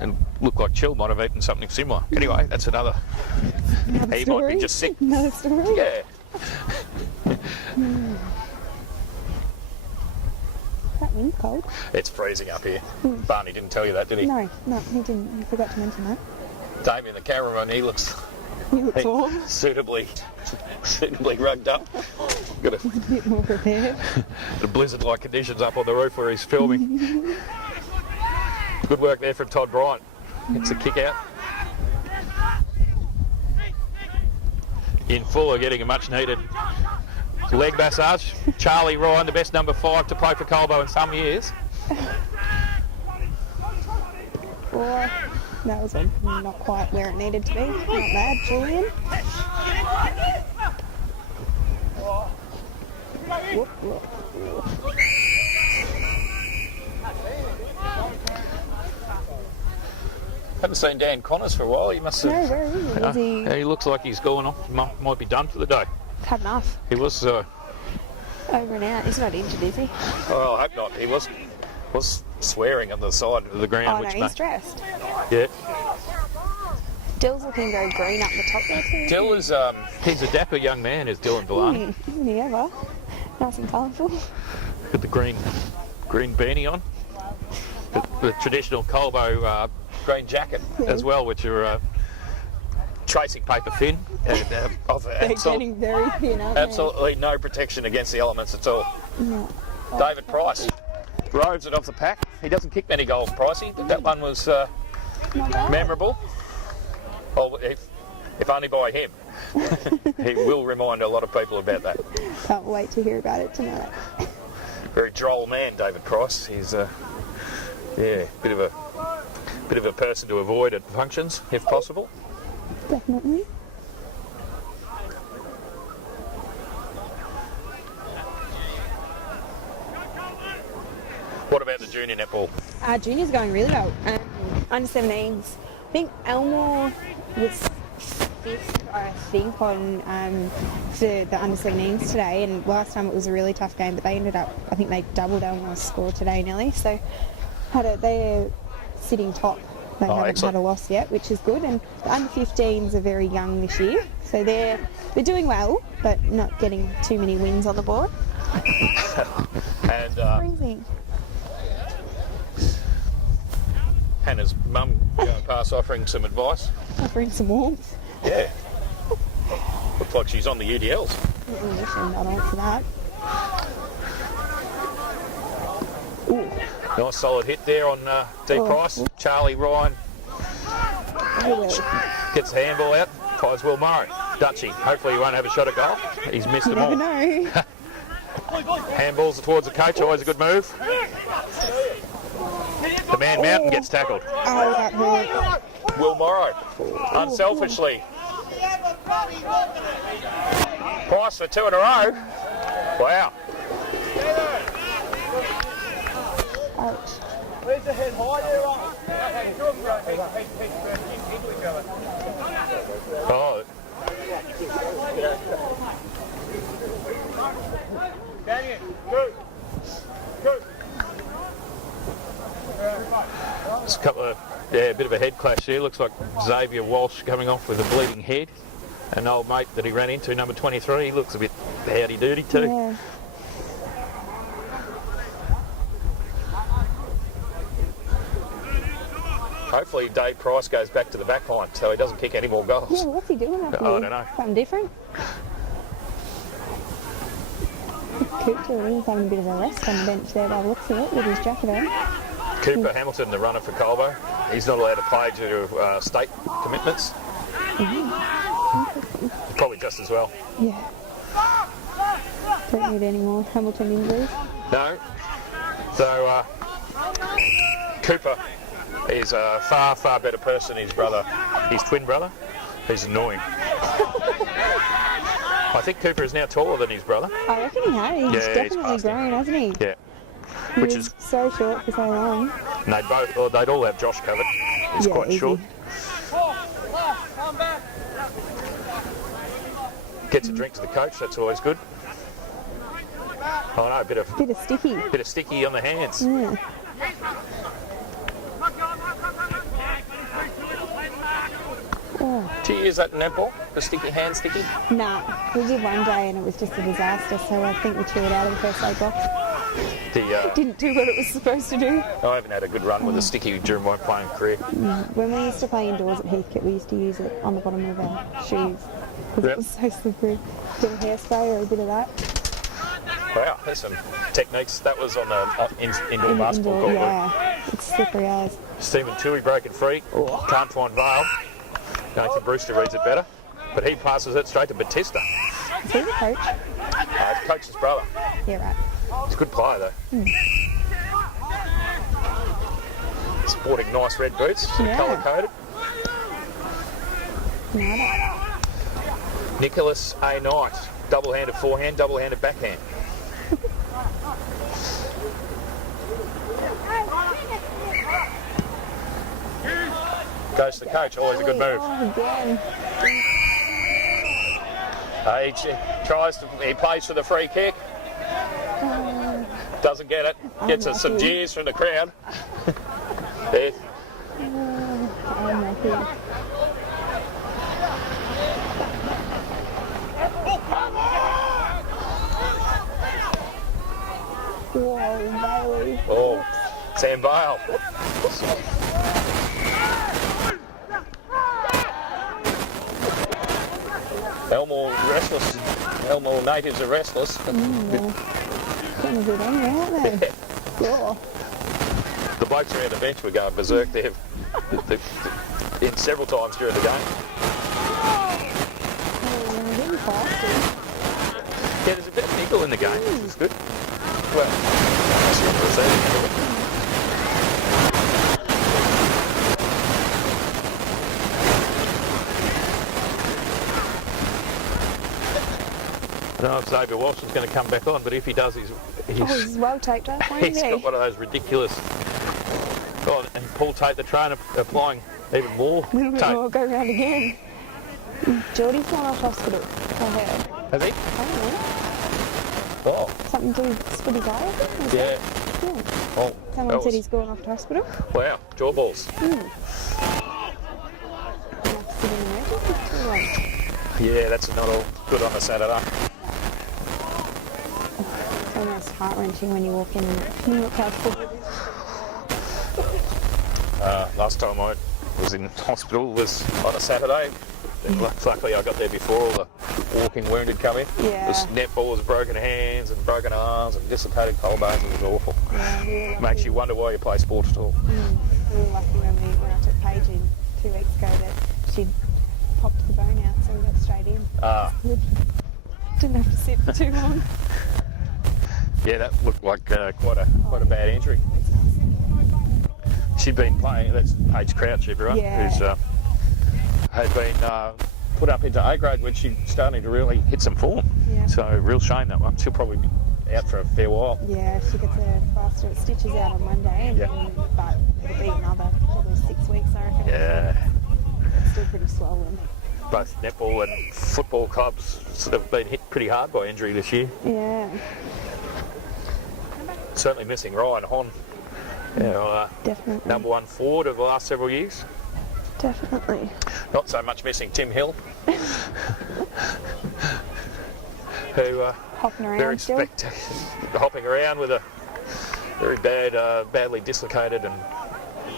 And looked like Chill might have eaten something similar. Anyway, that's another. He story. might be just sick. Another story. Yeah. That wind's cold. It's freezing up here. Barney didn't tell you that, did he? No, he didn't. He forgot to mention that. Damien, the cameraman, he looks He looks warm. suitably rugged up. Got He's a bit more prepared. the blizzard-like conditions up on the roof where he's filming. Good work there from Todd Bryant. Gets a kick out. In Fuller getting a much-needed leg massage. Charlie Ryan, the best number 5 to play for Colbo in some years. Or that was not quite where it needed to be. Not bad, Julian. Whoop, whoop, whoop. Haven't seen Dan Connors for a while. He must have. No, where is he? Is he Yeah, he looks like he's going off. Might be done for the day. had enough? He was. Over and out. He's not injured, is he? Oh, I hope not. He was swearing on the side of the ground. Oh, which no, he's stressed. Yeah. Dill's looking very green up the top there, too. Dill is. He's a dapper young man, is Dylan Villani. Isn't he ever? Nice and colourful. With the green beanie on. The traditional Colbo green jacket as well, which are tracing paper thin. And, They're getting very thin, aren't absolutely no protection against the elements at all. they? No. David Price roves it off the pack. He doesn't kick many goals, Pricey, but that one was Not bad. memorable. Well, if only by him. He will remind a lot of people about that. Can't wait to hear about it tonight. Very droll man, David Price. He's bit of a person to avoid at functions if possible. Definitely. What about the junior netball? Junior's going really well. Under 17s. I think Elmore was 5th, I think, on for the under 17s today. And last time it was a really tough game, but they ended up, I think they doubled Elmore's score today nearly. So they're sitting top. They haven't excellent. had a loss yet, which is good. And the under 15s are very young this year. So they're doing well, but not getting too many wins on the board. And Crazy. Hannah's mum going past offering some advice. Offering some warmth. Yeah. Looks like she's on the UDLs. Not answer that. Ooh. Nice solid hit there on D Price. Charlie Ryan gets the handball out. Tries Will Murray. Dutchy. Hopefully he won't have a shot at goal. He's missed You them never all. know. Handballs towards the coach. Always a good move. The man Mountain gets tackled. Oh, that hurt. Will Morrow. Unselfishly. Price for 2 in a row. Wow. Ouch. Where's the head high there, Oh. There's a couple of, a bit of a head clash there. Looks like Xavier Walsh coming off with a bleeding head. An old mate that he ran into, number 23. He looks a bit howdy-doody too. Yeah. Hopefully Dave Price goes back to the back line so he doesn't kick any more goals. Yeah, what's he doing up here? I don't know. Something different? Cooper is having a bit of a rest on the bench there by the looks of it with his jacket on. Cooper Hamilton, the runner for Colbo. He's not allowed to play due to state commitments. Probably just as well. Yeah. Don't need any more Hamilton injuries. No. So Cooper is a far, far better person than his brother his twin brother. He's annoying. I think Cooper is now taller than his brother. I reckon he has. He's definitely past him. grown, hasn't he? Yeah. He Which was is, so short for so long. and they'd all have Josh covered. He's Yeah, quite easy. short. Gets a drink to the coach, that's always good. Oh no, a bit of sticky on the hands. Yeah. Do you use that in netball? The sticky hand sticky? Nah, we did one day and it was just a disaster, so I think we threw it out of the first aid box. Didn't do what it was supposed to do. I haven't had a good run with the sticky during my playing career. When we used to play indoors at Heathcote, we used to use it on the bottom of our shoes because it was so slippery. A bit of hairspray or a bit of that. Wow, there's some techniques. That was on the indoor basketball court. Yeah, it's slippery as. Stephen Toohey broken free. Can't find Vale. Nathan Brewster reads it better, but he passes it straight to Batista. Is he the coach? It's coach's brother. Yeah, right. He's a good player though. Sporting nice red boots, Yeah. colour coded. No, Nicholas A. Knight, double-handed forehand, double-handed backhand. Goes to the coach, always a good move. Oh, again. He plays for the free kick. Doesn't get it. Gets some jeers from the crowd. There. Whoa, Bailey. Oh, Sam Vale. Elmore restless. Elmore natives are restless. Getting a good on there, aren't they? Yeah. The blokes around the bench were going berserk there in several times during the game. Really fast. Yeah, there's a bit of nickel in the game, which is good. Well, that's from the receiving end of it. I don't know if Xavier Walsh is going to come back on, but if he does, he's well taped up, won't he's got one of those ridiculous. Oh, and Paul Tate, the trainer, applying even more A little bit tape. more, go round again. Geordie's gone off hospital, I heard. Has he? I don't know. Oh, Something to split his eye open? Was yeah. it? Yeah. Oh, Someone that said was- he's gone off to hospital. Wow, jaw balls. Yeah, that's not all good on a Saturday. It's almost heart-wrenching when you walk in and you look how full it is. Last time I was in hospital was on a Saturday. Luckily I got there before all the walking wounded come in. Yeah. There's netballers, broken hands and broken arms and dislocated collarbones. It was awful. Yeah, we were lucky. Makes you wonder why you play sport at all. We were lucky when I took Paige in 2 weeks ago that she'd popped the bone out, so we got straight in. Good. Didn't have to sit for too long. Yeah, that looked like quite a bad injury. She'd been playing, that's Paige Crouch, everyone, Yeah. who's had been put up into A grade when she's starting to really hit some form. Yeah. So real shame that one. She'll probably be out for a fair while. Yeah, she gets her plaster stitches out on Monday, and Yeah. but it'll be another probably 6 weeks, I reckon. Yeah. It's still pretty swollen. Both netball and football clubs sort of been hit pretty hard by injury this year. Yeah, Certainly missing Ryan Hon, definitely. number one forward of the last several years. Definitely. Not so much missing Tim Hill, who Hopping around very still. hopping around with a very badly dislocated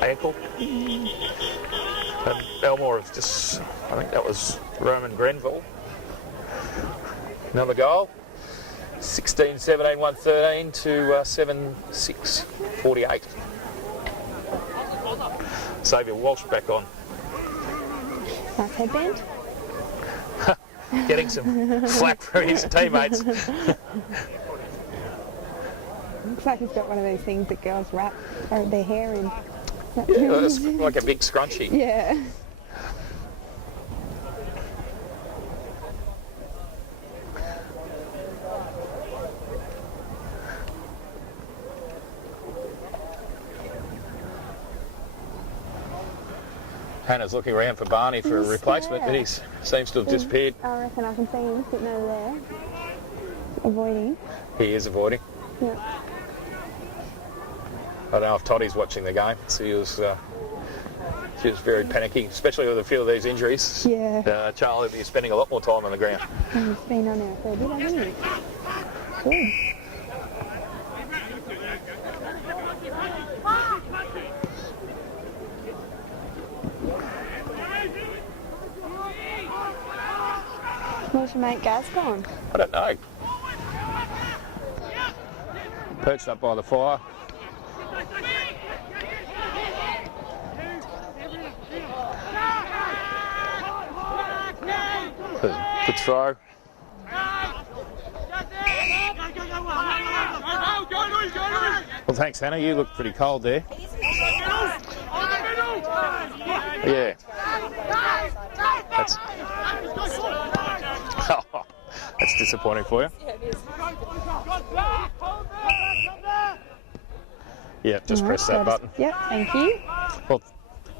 ankle. And Elmore has just, I think that was Roman Grenville. Another goal. 16-17, 1-13 to 7-6, 48. Xavier Walsh back on. Nice headband. Getting some flack from his teammates. Looks like he's got one of those things that girls wrap their hair in. Yeah, it's like a big scrunchie. Yeah. Hannah's looking around for Barney for a replacement, but he seems to have disappeared. I reckon I can see him sitting over there, avoiding. He is avoiding. Yeah. I don't know if Toddy's watching the game. So she was very panicky, especially with a few of these injuries. Yeah. Charlie will be spending a lot more time on the ground. He's been on there for a bit, hasn't he? Good. Where's your mate Gaz gone? I don't know. Perched up by the fire. Good throw. Well, thanks, Hannah. You look pretty cold there. Yeah. That's disappointing for you. Yeah, just press that button. Yep, thank you. Well,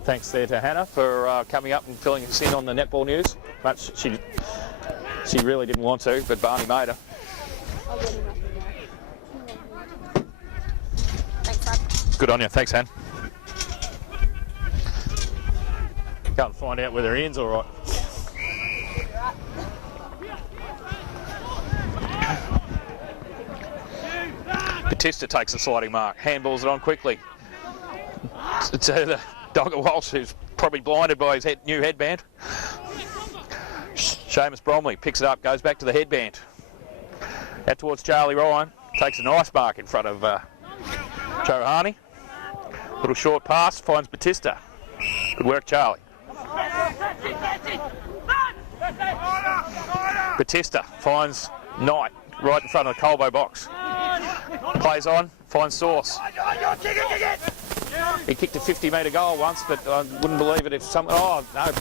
thanks there to Hannah for coming up and filling us in on the netball news. Much she really didn't want to, but Barney made her. Good on you. Thanks, Han. Go and find out whether Ian's all right. Batista takes a sliding mark, handballs it on quickly to the Dogger Walsh, who's probably blinded by his new headband. Seamus Bromley picks it up, goes back to the headband. Out towards Charlie Ryan, takes a nice mark in front of Joe Harney. Little short pass, finds Batista. Good work, Charlie. Batista finds Knight right in front of the Colbo box. Plays on, finds Source. He kicked a 50-metre goal once, but I wouldn't believe it if someone... Oh, no.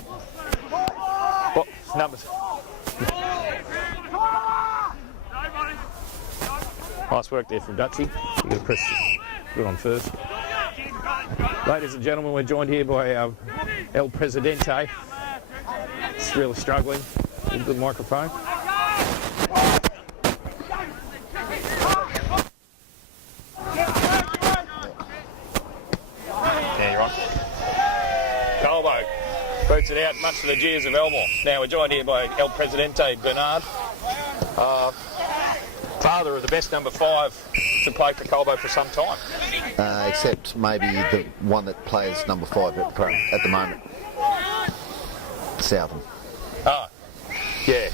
What numbers? Nice work there from Dutchie. You got to press good on first. Ladies and gentlemen, we're joined here by El Presidente. He's really struggling with the microphone. Yeah, you're on. Colbo boots it out, much to the jeers of Elmore. Now we're joined here by El Presidente Bernard, father of the best number 5 to play for Colbo for some time. Except maybe the one that plays number 5 at the moment. Southern. Oh, yeah.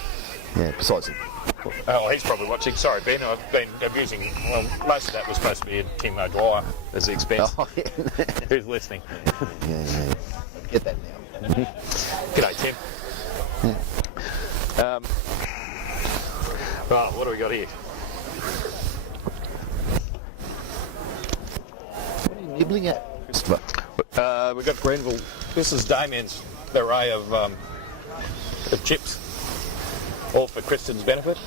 Yeah, besides him. Oh, he's probably watching. Sorry, Ben, I've been abusing. Well, most of that was supposed to be Tim O'Dwyer as the expense. Oh, yeah. Who's listening? Yeah. Get that now. G'day, Tim. Yeah. Right, what do we got here? What are you nibbling at, Christopher? We've got Grenville. This is Damien's array of chips, all for Kristen's benefit.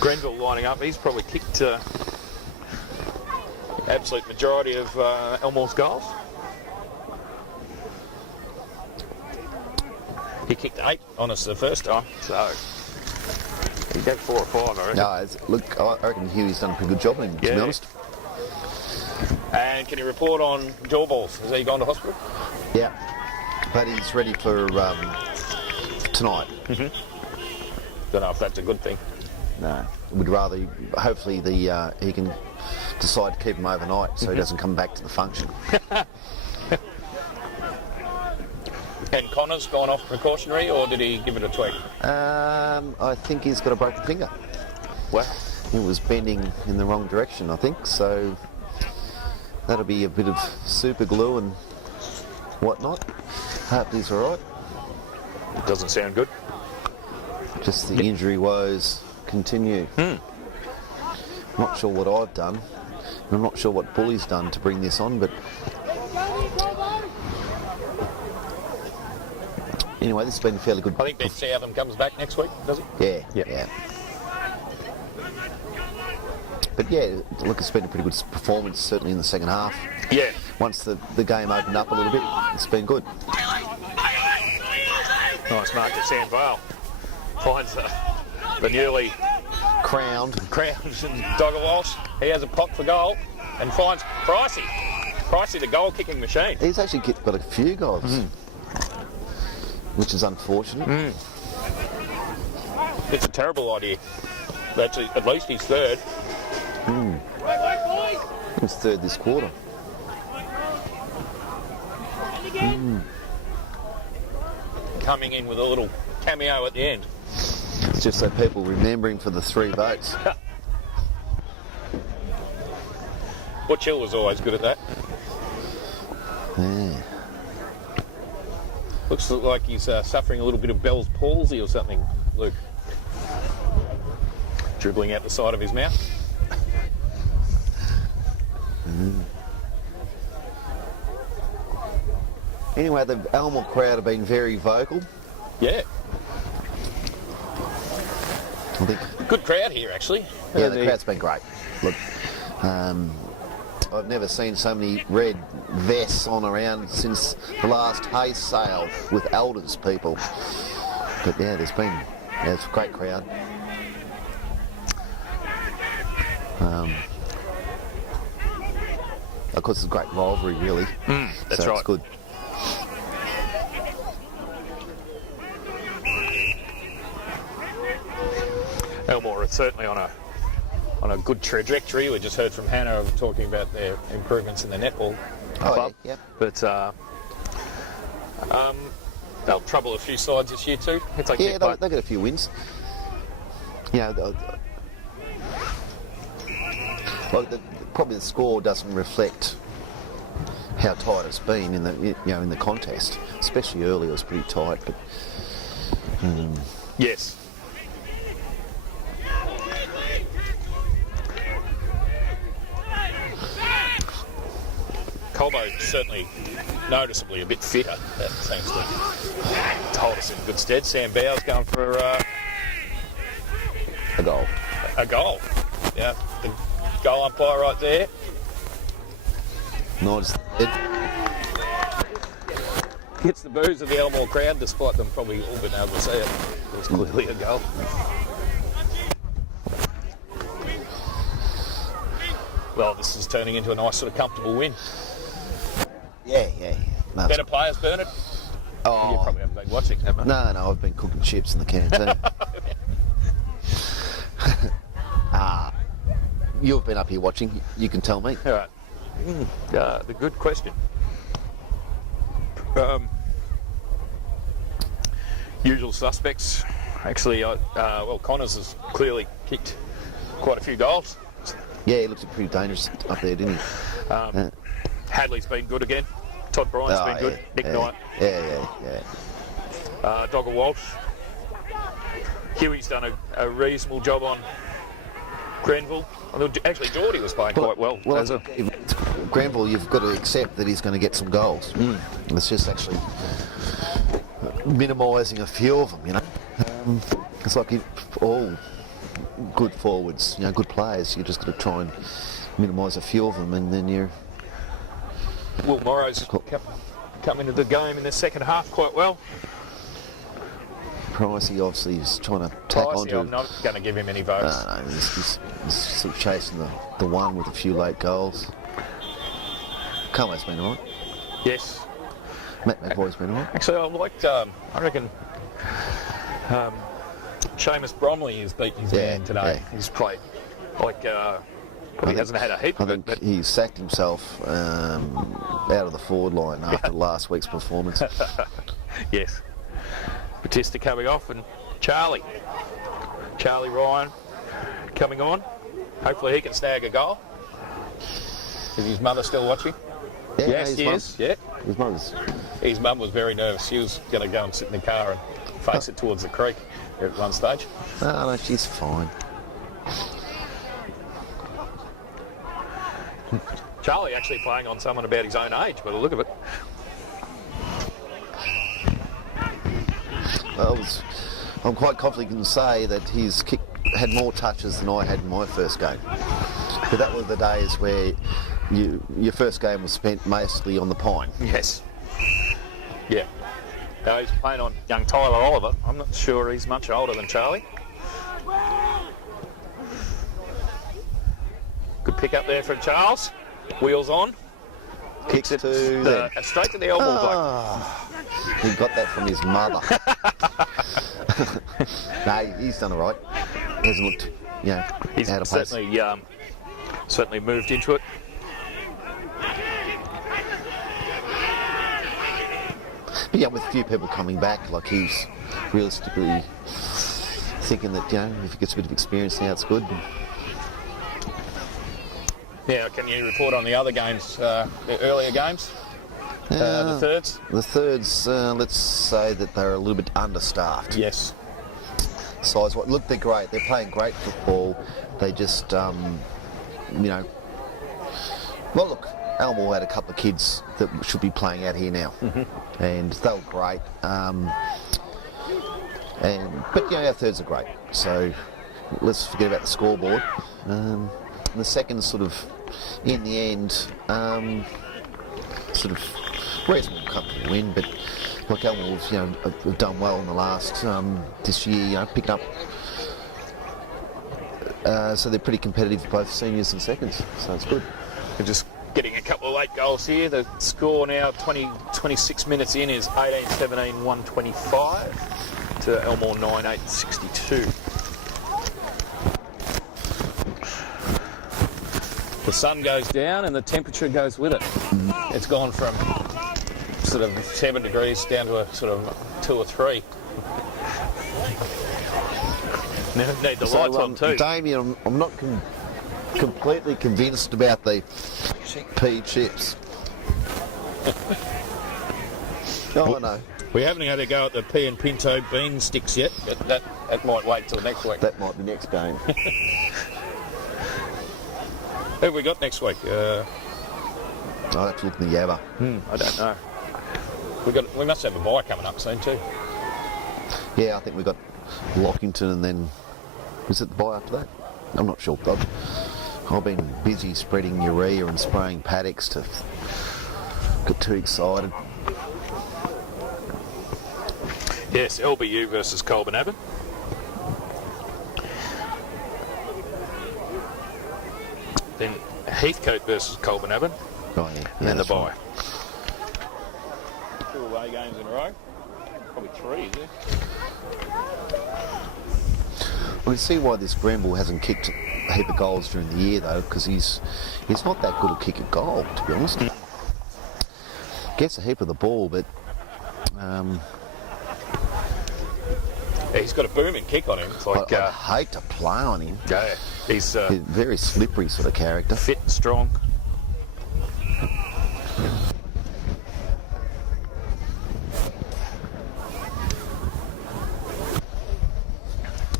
Grenville lining up. He's probably kicked absolute majority of Elmore's goals. He kicked 8 on us the first time, so he gave 4 or 5, I reckon. No, look, I reckon Huey's done a pretty good job on him, to be honest. And can you report on jaw balls? Has he gone to hospital? Yeah, but he's ready for tonight. Don't know if that's a good thing. No, would rather, hopefully he can decide to keep him overnight so he doesn't come back to the function. And Connor's gone off precautionary, or did he give it a tweak? I think he's got a broken finger. Wow. He was bending in the wrong direction, I think, so that'll be a bit of super glue and whatnot. Hope he's all right. It doesn't sound good. Just the injury woes continue. Not sure what I've done. I'm not sure what Bully's done to bring this on, but anyway, this has been fairly good. I think Ben Southam comes back next week, does he? Yeah. But yeah, look, it's been a pretty good performance, certainly in the second half. Yeah. once the game opened up a little bit, it's been good. Nice mark to Sam Vale. Finds the newly Crowned. Dogger Walsh. He has a pop for goal and finds Pricey. Pricey, the goal-kicking machine. He's actually got a few goals, which is unfortunate. It's a terrible idea. Actually, at least he's third. He's third this quarter. Coming in with a little cameo at the end. It's just so people remember him for the 3 votes. Butchill was always good at that. Yeah. Looks like he's suffering a little bit of Bell's palsy or something, Luke. Dribbling out the side of his mouth. Anyway, the Elmore crowd have been very vocal. Yeah. I think. Good crowd here, actually. Yeah, the crowd's been great. Look, I've never seen so many red vests on around since the last hay sale with elders people. But yeah, it's a great crowd. Of course, it's a great rivalry, really. That's so right. It's good. Elmore is certainly on a good trajectory. We just heard from Hannah talking about their improvements in the netball club. Yeah, But they'll trouble a few sides this year too. It's like yeah, they'll get a few wins. Probably the score doesn't reflect how tight it's been in the contest. Especially early, it was pretty tight. But yes. Colbo certainly noticeably a bit fitter. That seems to hold us in good stead. Sam Bowes going for a goal. a goal. Yeah, the goal umpire right there. Nice. Gets the boos of the Elmore crowd, despite them probably all being able to see it. It was clearly a goal. Well, this is turning into a nice sort of comfortable win. Yeah. No, Better players, Bernard? Oh. You probably haven't been watching, have you? No, I've been cooking chips in the canteen. You've been up here watching. You can tell me. All right. The good question. Usual suspects. Actually, Connors has clearly kicked quite a few goals. Yeah, he looked pretty dangerous up there, didn't he? Hadley's been good again. Todd Bryan's been good. Nick Knight. Yeah. Dogger Walsh. Huey's done a reasonable job on Grenville. Actually, Geordie was playing quite well. Grenville, you've got to accept that he's going to get some goals. It's just actually minimising a few of them, It's like all good forwards, good players. You just got to try and minimise a few of them, and then you're. Will Morrow's come into the game in the second half quite well. Pricey obviously is trying to tack onto. I'm not going to give him any votes. No, he's sort of chasing the one with a few late goals. Como's been alright. Yes. Matt McVoy's been alright. Actually, I reckon Seamus Bromley has beaten his man today. Yeah. He's played probably hasn't had a heap I of it. think he sacked himself out of the forward line after last week's performance. Yes. Batista coming off, and Charlie Ryan coming on. Hopefully he can snag a goal. Is his mother still watching? Yeah, Yes, he is. Yeah. His mother's. His mum was very nervous. She was going to go and sit in the car and face it towards the creek at one stage. No, she's fine. Charlie actually playing on someone about his own age by the look of it. I'm quite confident to say that his kick had more touches than I had in my first game. But that were the days where your first game was spent mostly on the Pine. Yes. Yeah. No, he's playing on young Tyler Oliver. I'm not sure he's much older than Charlie. Good pick up there from Charles. Wheels on. Kicks it straight to the Elmore bloke. He got that from his mother. No, he's done all right. He hasn't looked, He's out of place. certainly moved into it. But yeah, with a few people coming back, like he's realistically thinking that, if he gets a bit of experience now, it's good. Yeah, can you report on the other games, the earlier games? The thirds? The thirds, let's say that they're a little bit understaffed. Yes. Size-wise, look, they're great. They're playing great football. They just, Well, look, Elmore had a couple of kids that should be playing out here now, and they were great. But our thirds are great. So let's forget about the scoreboard. The second, sort of, in the end, sort of reasonable comfortable win, but like Elmore, have done well in the last this year, picking up. So they're pretty competitive for both seniors and seconds, so it's good. We're just getting a couple of late goals here. The score now, 26 minutes in, is 18-17, 125 to Elmore 9-8, 62. The sun goes down and the temperature goes with it. It's gone from sort of 7 degrees down to a sort of 2 or 3. Now need the lights on too. Damien, I'm not completely convinced about the pea chips. Oh no. We haven't had a go at the pea and pinto bean sticks yet. But that might wait till next week. That might be next game. Who have we got next week? I'll have to look in the Yabba. I don't know. We must have a bye coming up soon too. Yeah, I think we got Lockington and then was it the bye after that? I'm not sure. I've been busy spreading urea and spraying paddocks to get too excited. Yes, LBU versus Colbinabbin. Then Heathcote versus Colbinabbin. Oh yeah, And then the that's bye. right. 2 away games in a row. Probably 3, is it? I can see why this Grenville hasn't kicked a heap of goals during the year though, because he's not that good a kick at goal, to be honest. Gets a heap of the ball, but Yeah, he's got a booming kick on him. It's like, I'd hate to play on him. yeah, he's He's a very slippery sort of character. fit and strong.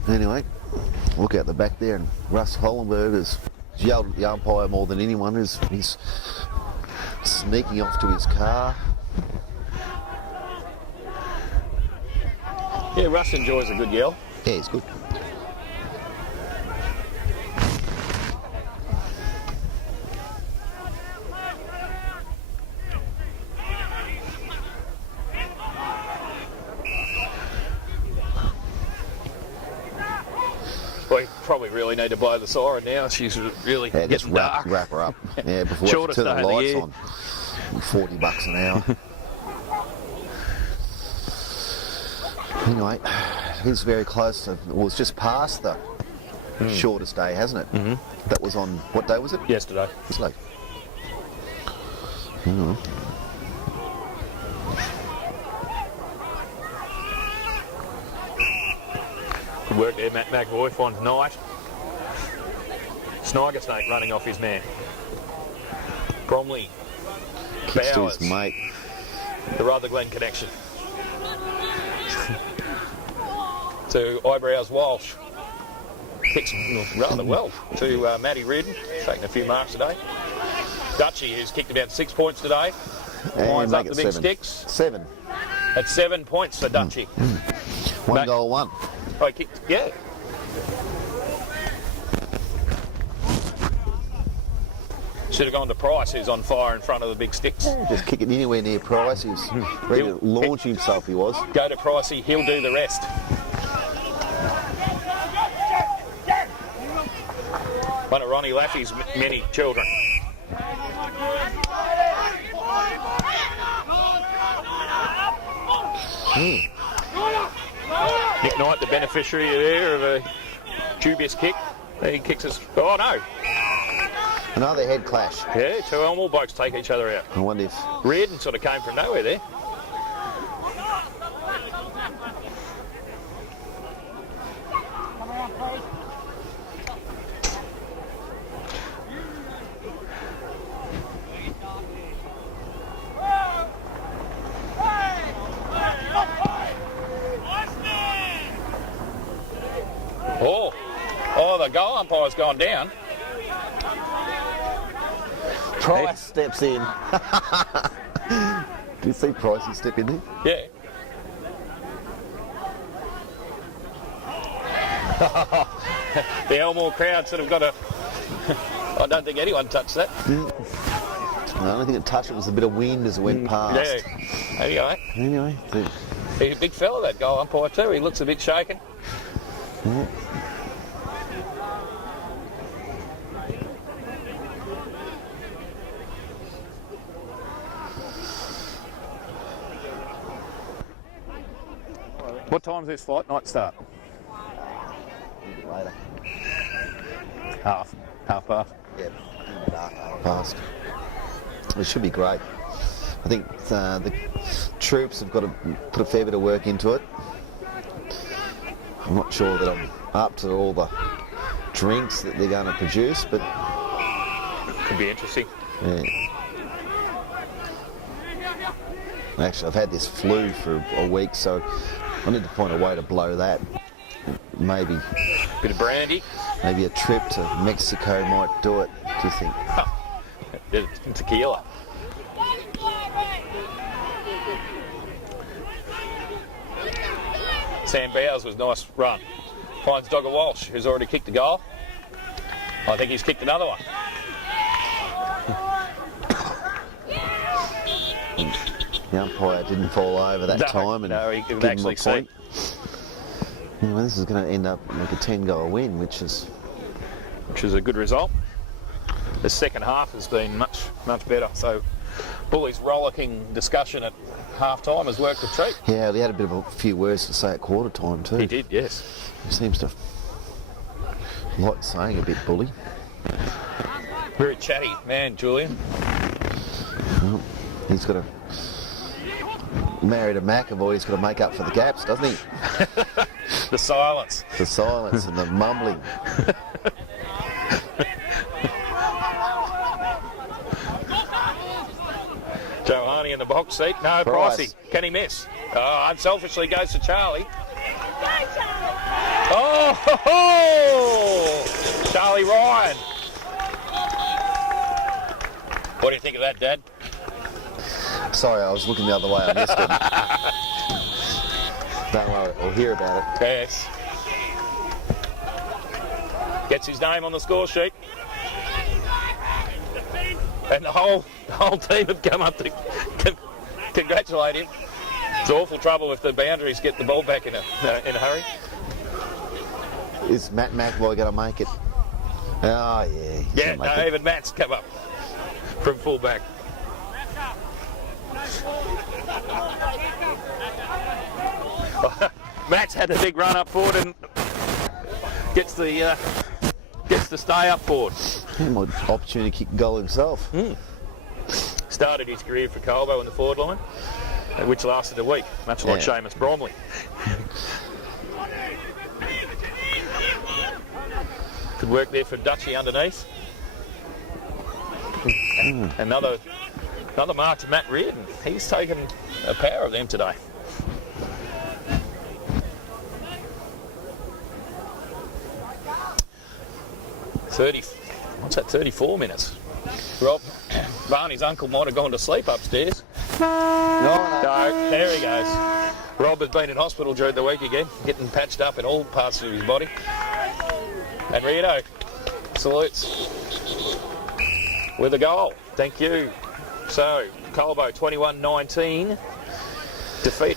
Anyway, look out the back there, and Russ Hollenberg has yelled at the umpire more than anyone. He's sneaking off to his car. Yeah, Russ enjoys a good yell. Yeah, he's good. We probably really need to blow the siren now. She's really Yeah, just getting dark. wrap her up. Yeah, before we have to Shortest turn the day of the lights year. on. $40 an hour. Anyway, he's very close to, well, it's just past the shortest day, hasn't it? Mm-hmm. That was on, what day was it? Yesterday. It's like, oh. Good work there, Matt McVoy finds Knight. Snigersnake running off his man. Bromley. Kicks to Bowers. his mate. The Rutherglen connection. To Eyebrows Walsh. Kicks rather well to Matty Reardon, taking a few marks today. Dutchy, who's kicked about 6 points today, winds up make the it big 7. sticks. 7. At 7 points for Dutchy. One Mate. goal, one. Oh, he kicked, yeah. Should have gone to Price, who's on fire in front of the big sticks. Just kick it anywhere near Price. He was ready to launch himself, he was. Go to Pricey, he'll do the rest. One of Ronnie Laffey's many children. Nick Knight, the beneficiary there of a dubious kick. He kicks us. Oh no! Another head clash. Yeah, two Elmore blokes take each other out. I wonder if... Reardon sort of came from nowhere there. Oh, the goal umpire's gone down. Price steps in. Did you see Pricey step in there? Yeah. The Elmore crowd sort of got a... I don't think anyone touched that. The only thing that touched it was a bit of wind as it went past. Yeah. Anyway. He's a big fella, that goal umpire too. He looks a bit shaken. Yeah. What time's this flight night start? Later. Half past. Yeah, past. It should be great. I think the troops have got to put a fair bit of work into it. I'm not sure that I'm up to all the drinks that they're going to produce, but... Could be interesting. Yeah. Actually, I've had this flu for a week, so I need to find a way to blow that. Maybe... Bit of brandy. Maybe a trip to Mexico might do it, do you think? Tequila. Sam Bowers was nice run. Finds Dogger Walsh, who's already kicked a goal. I think he's kicked another one. The umpire didn't fall over that time and no, he could give actually him a point. Anyway, this is going to end up like a 10-goal win, which is a good result. The second half has been much better. So Bully's rollicking discussion at half-time has worked a treat. Yeah, he had a bit of a few words to say at quarter time too. He did, yes. He seems to like saying a bit, Bully. Very chatty man, Julian. Well, he's got to marry to McAvoy. He's got to make up for the gaps, doesn't he? The silence. The silence and the mumbling. Joe Harney in the box seat. No, Pricey. Can he miss? Oh, unselfishly goes to Charlie. Oh, ho, ho! Charlie Ryan. What do you think of that, Dad? Sorry, I was looking the other way. I missed it. Don't worry, we'll hear about it. Yes. Gets his name on the score sheet. And the whole team have come up to congratulate him. It's awful trouble if the boundaries get the ball back in a hurry. Is Matt McAvoy going to make it? Oh, yeah. Yeah, no, even Matt's come up from full back. Matt's had a big run up forward and gets to stay up forward. He might opportunity to kick a goal himself. Started his career for Colbo in the forward line, which lasted a week, much like Seamus Bromley. Could work there for Dutchie underneath. Another mark to Matt Reardon. He's taken a power of them today. What's that, 34 minutes? Rob, Barney's uncle might have gone to sleep upstairs. No, there he goes. Rob has been in hospital during the week again, getting patched up in all parts of his body. And Rito salutes. with a goal. Thank you. So, Colbo 21-19 defeat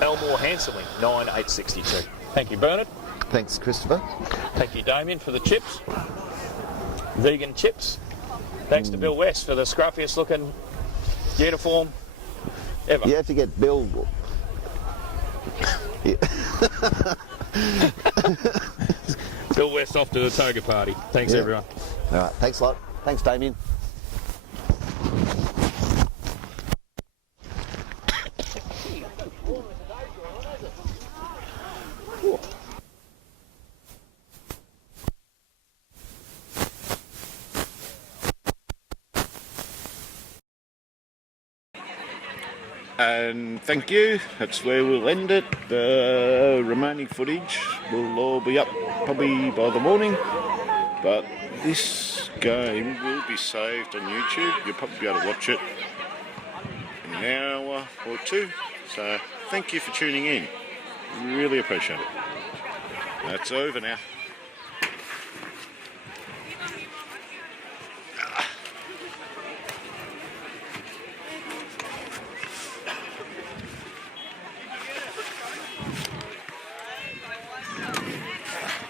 Elmore handsomely 9-8-62. Thank you, Bernard. Thanks, Christopher. Thank you, Damien, for the chips. Vegan chips. Thanks to Bill West for the scruffiest looking uniform ever. You have to get Bill. Yeah. Bill West off to the toga party. Thanks, everyone. All right, thanks a lot. Thanks, Damien. And thank you. That's where we'll end it. The remaining footage will all be up probably by the morning. But this game will be saved on YouTube. You'll probably be able to watch it in an hour or two. So thank you for tuning in. Really appreciate it. That's over now.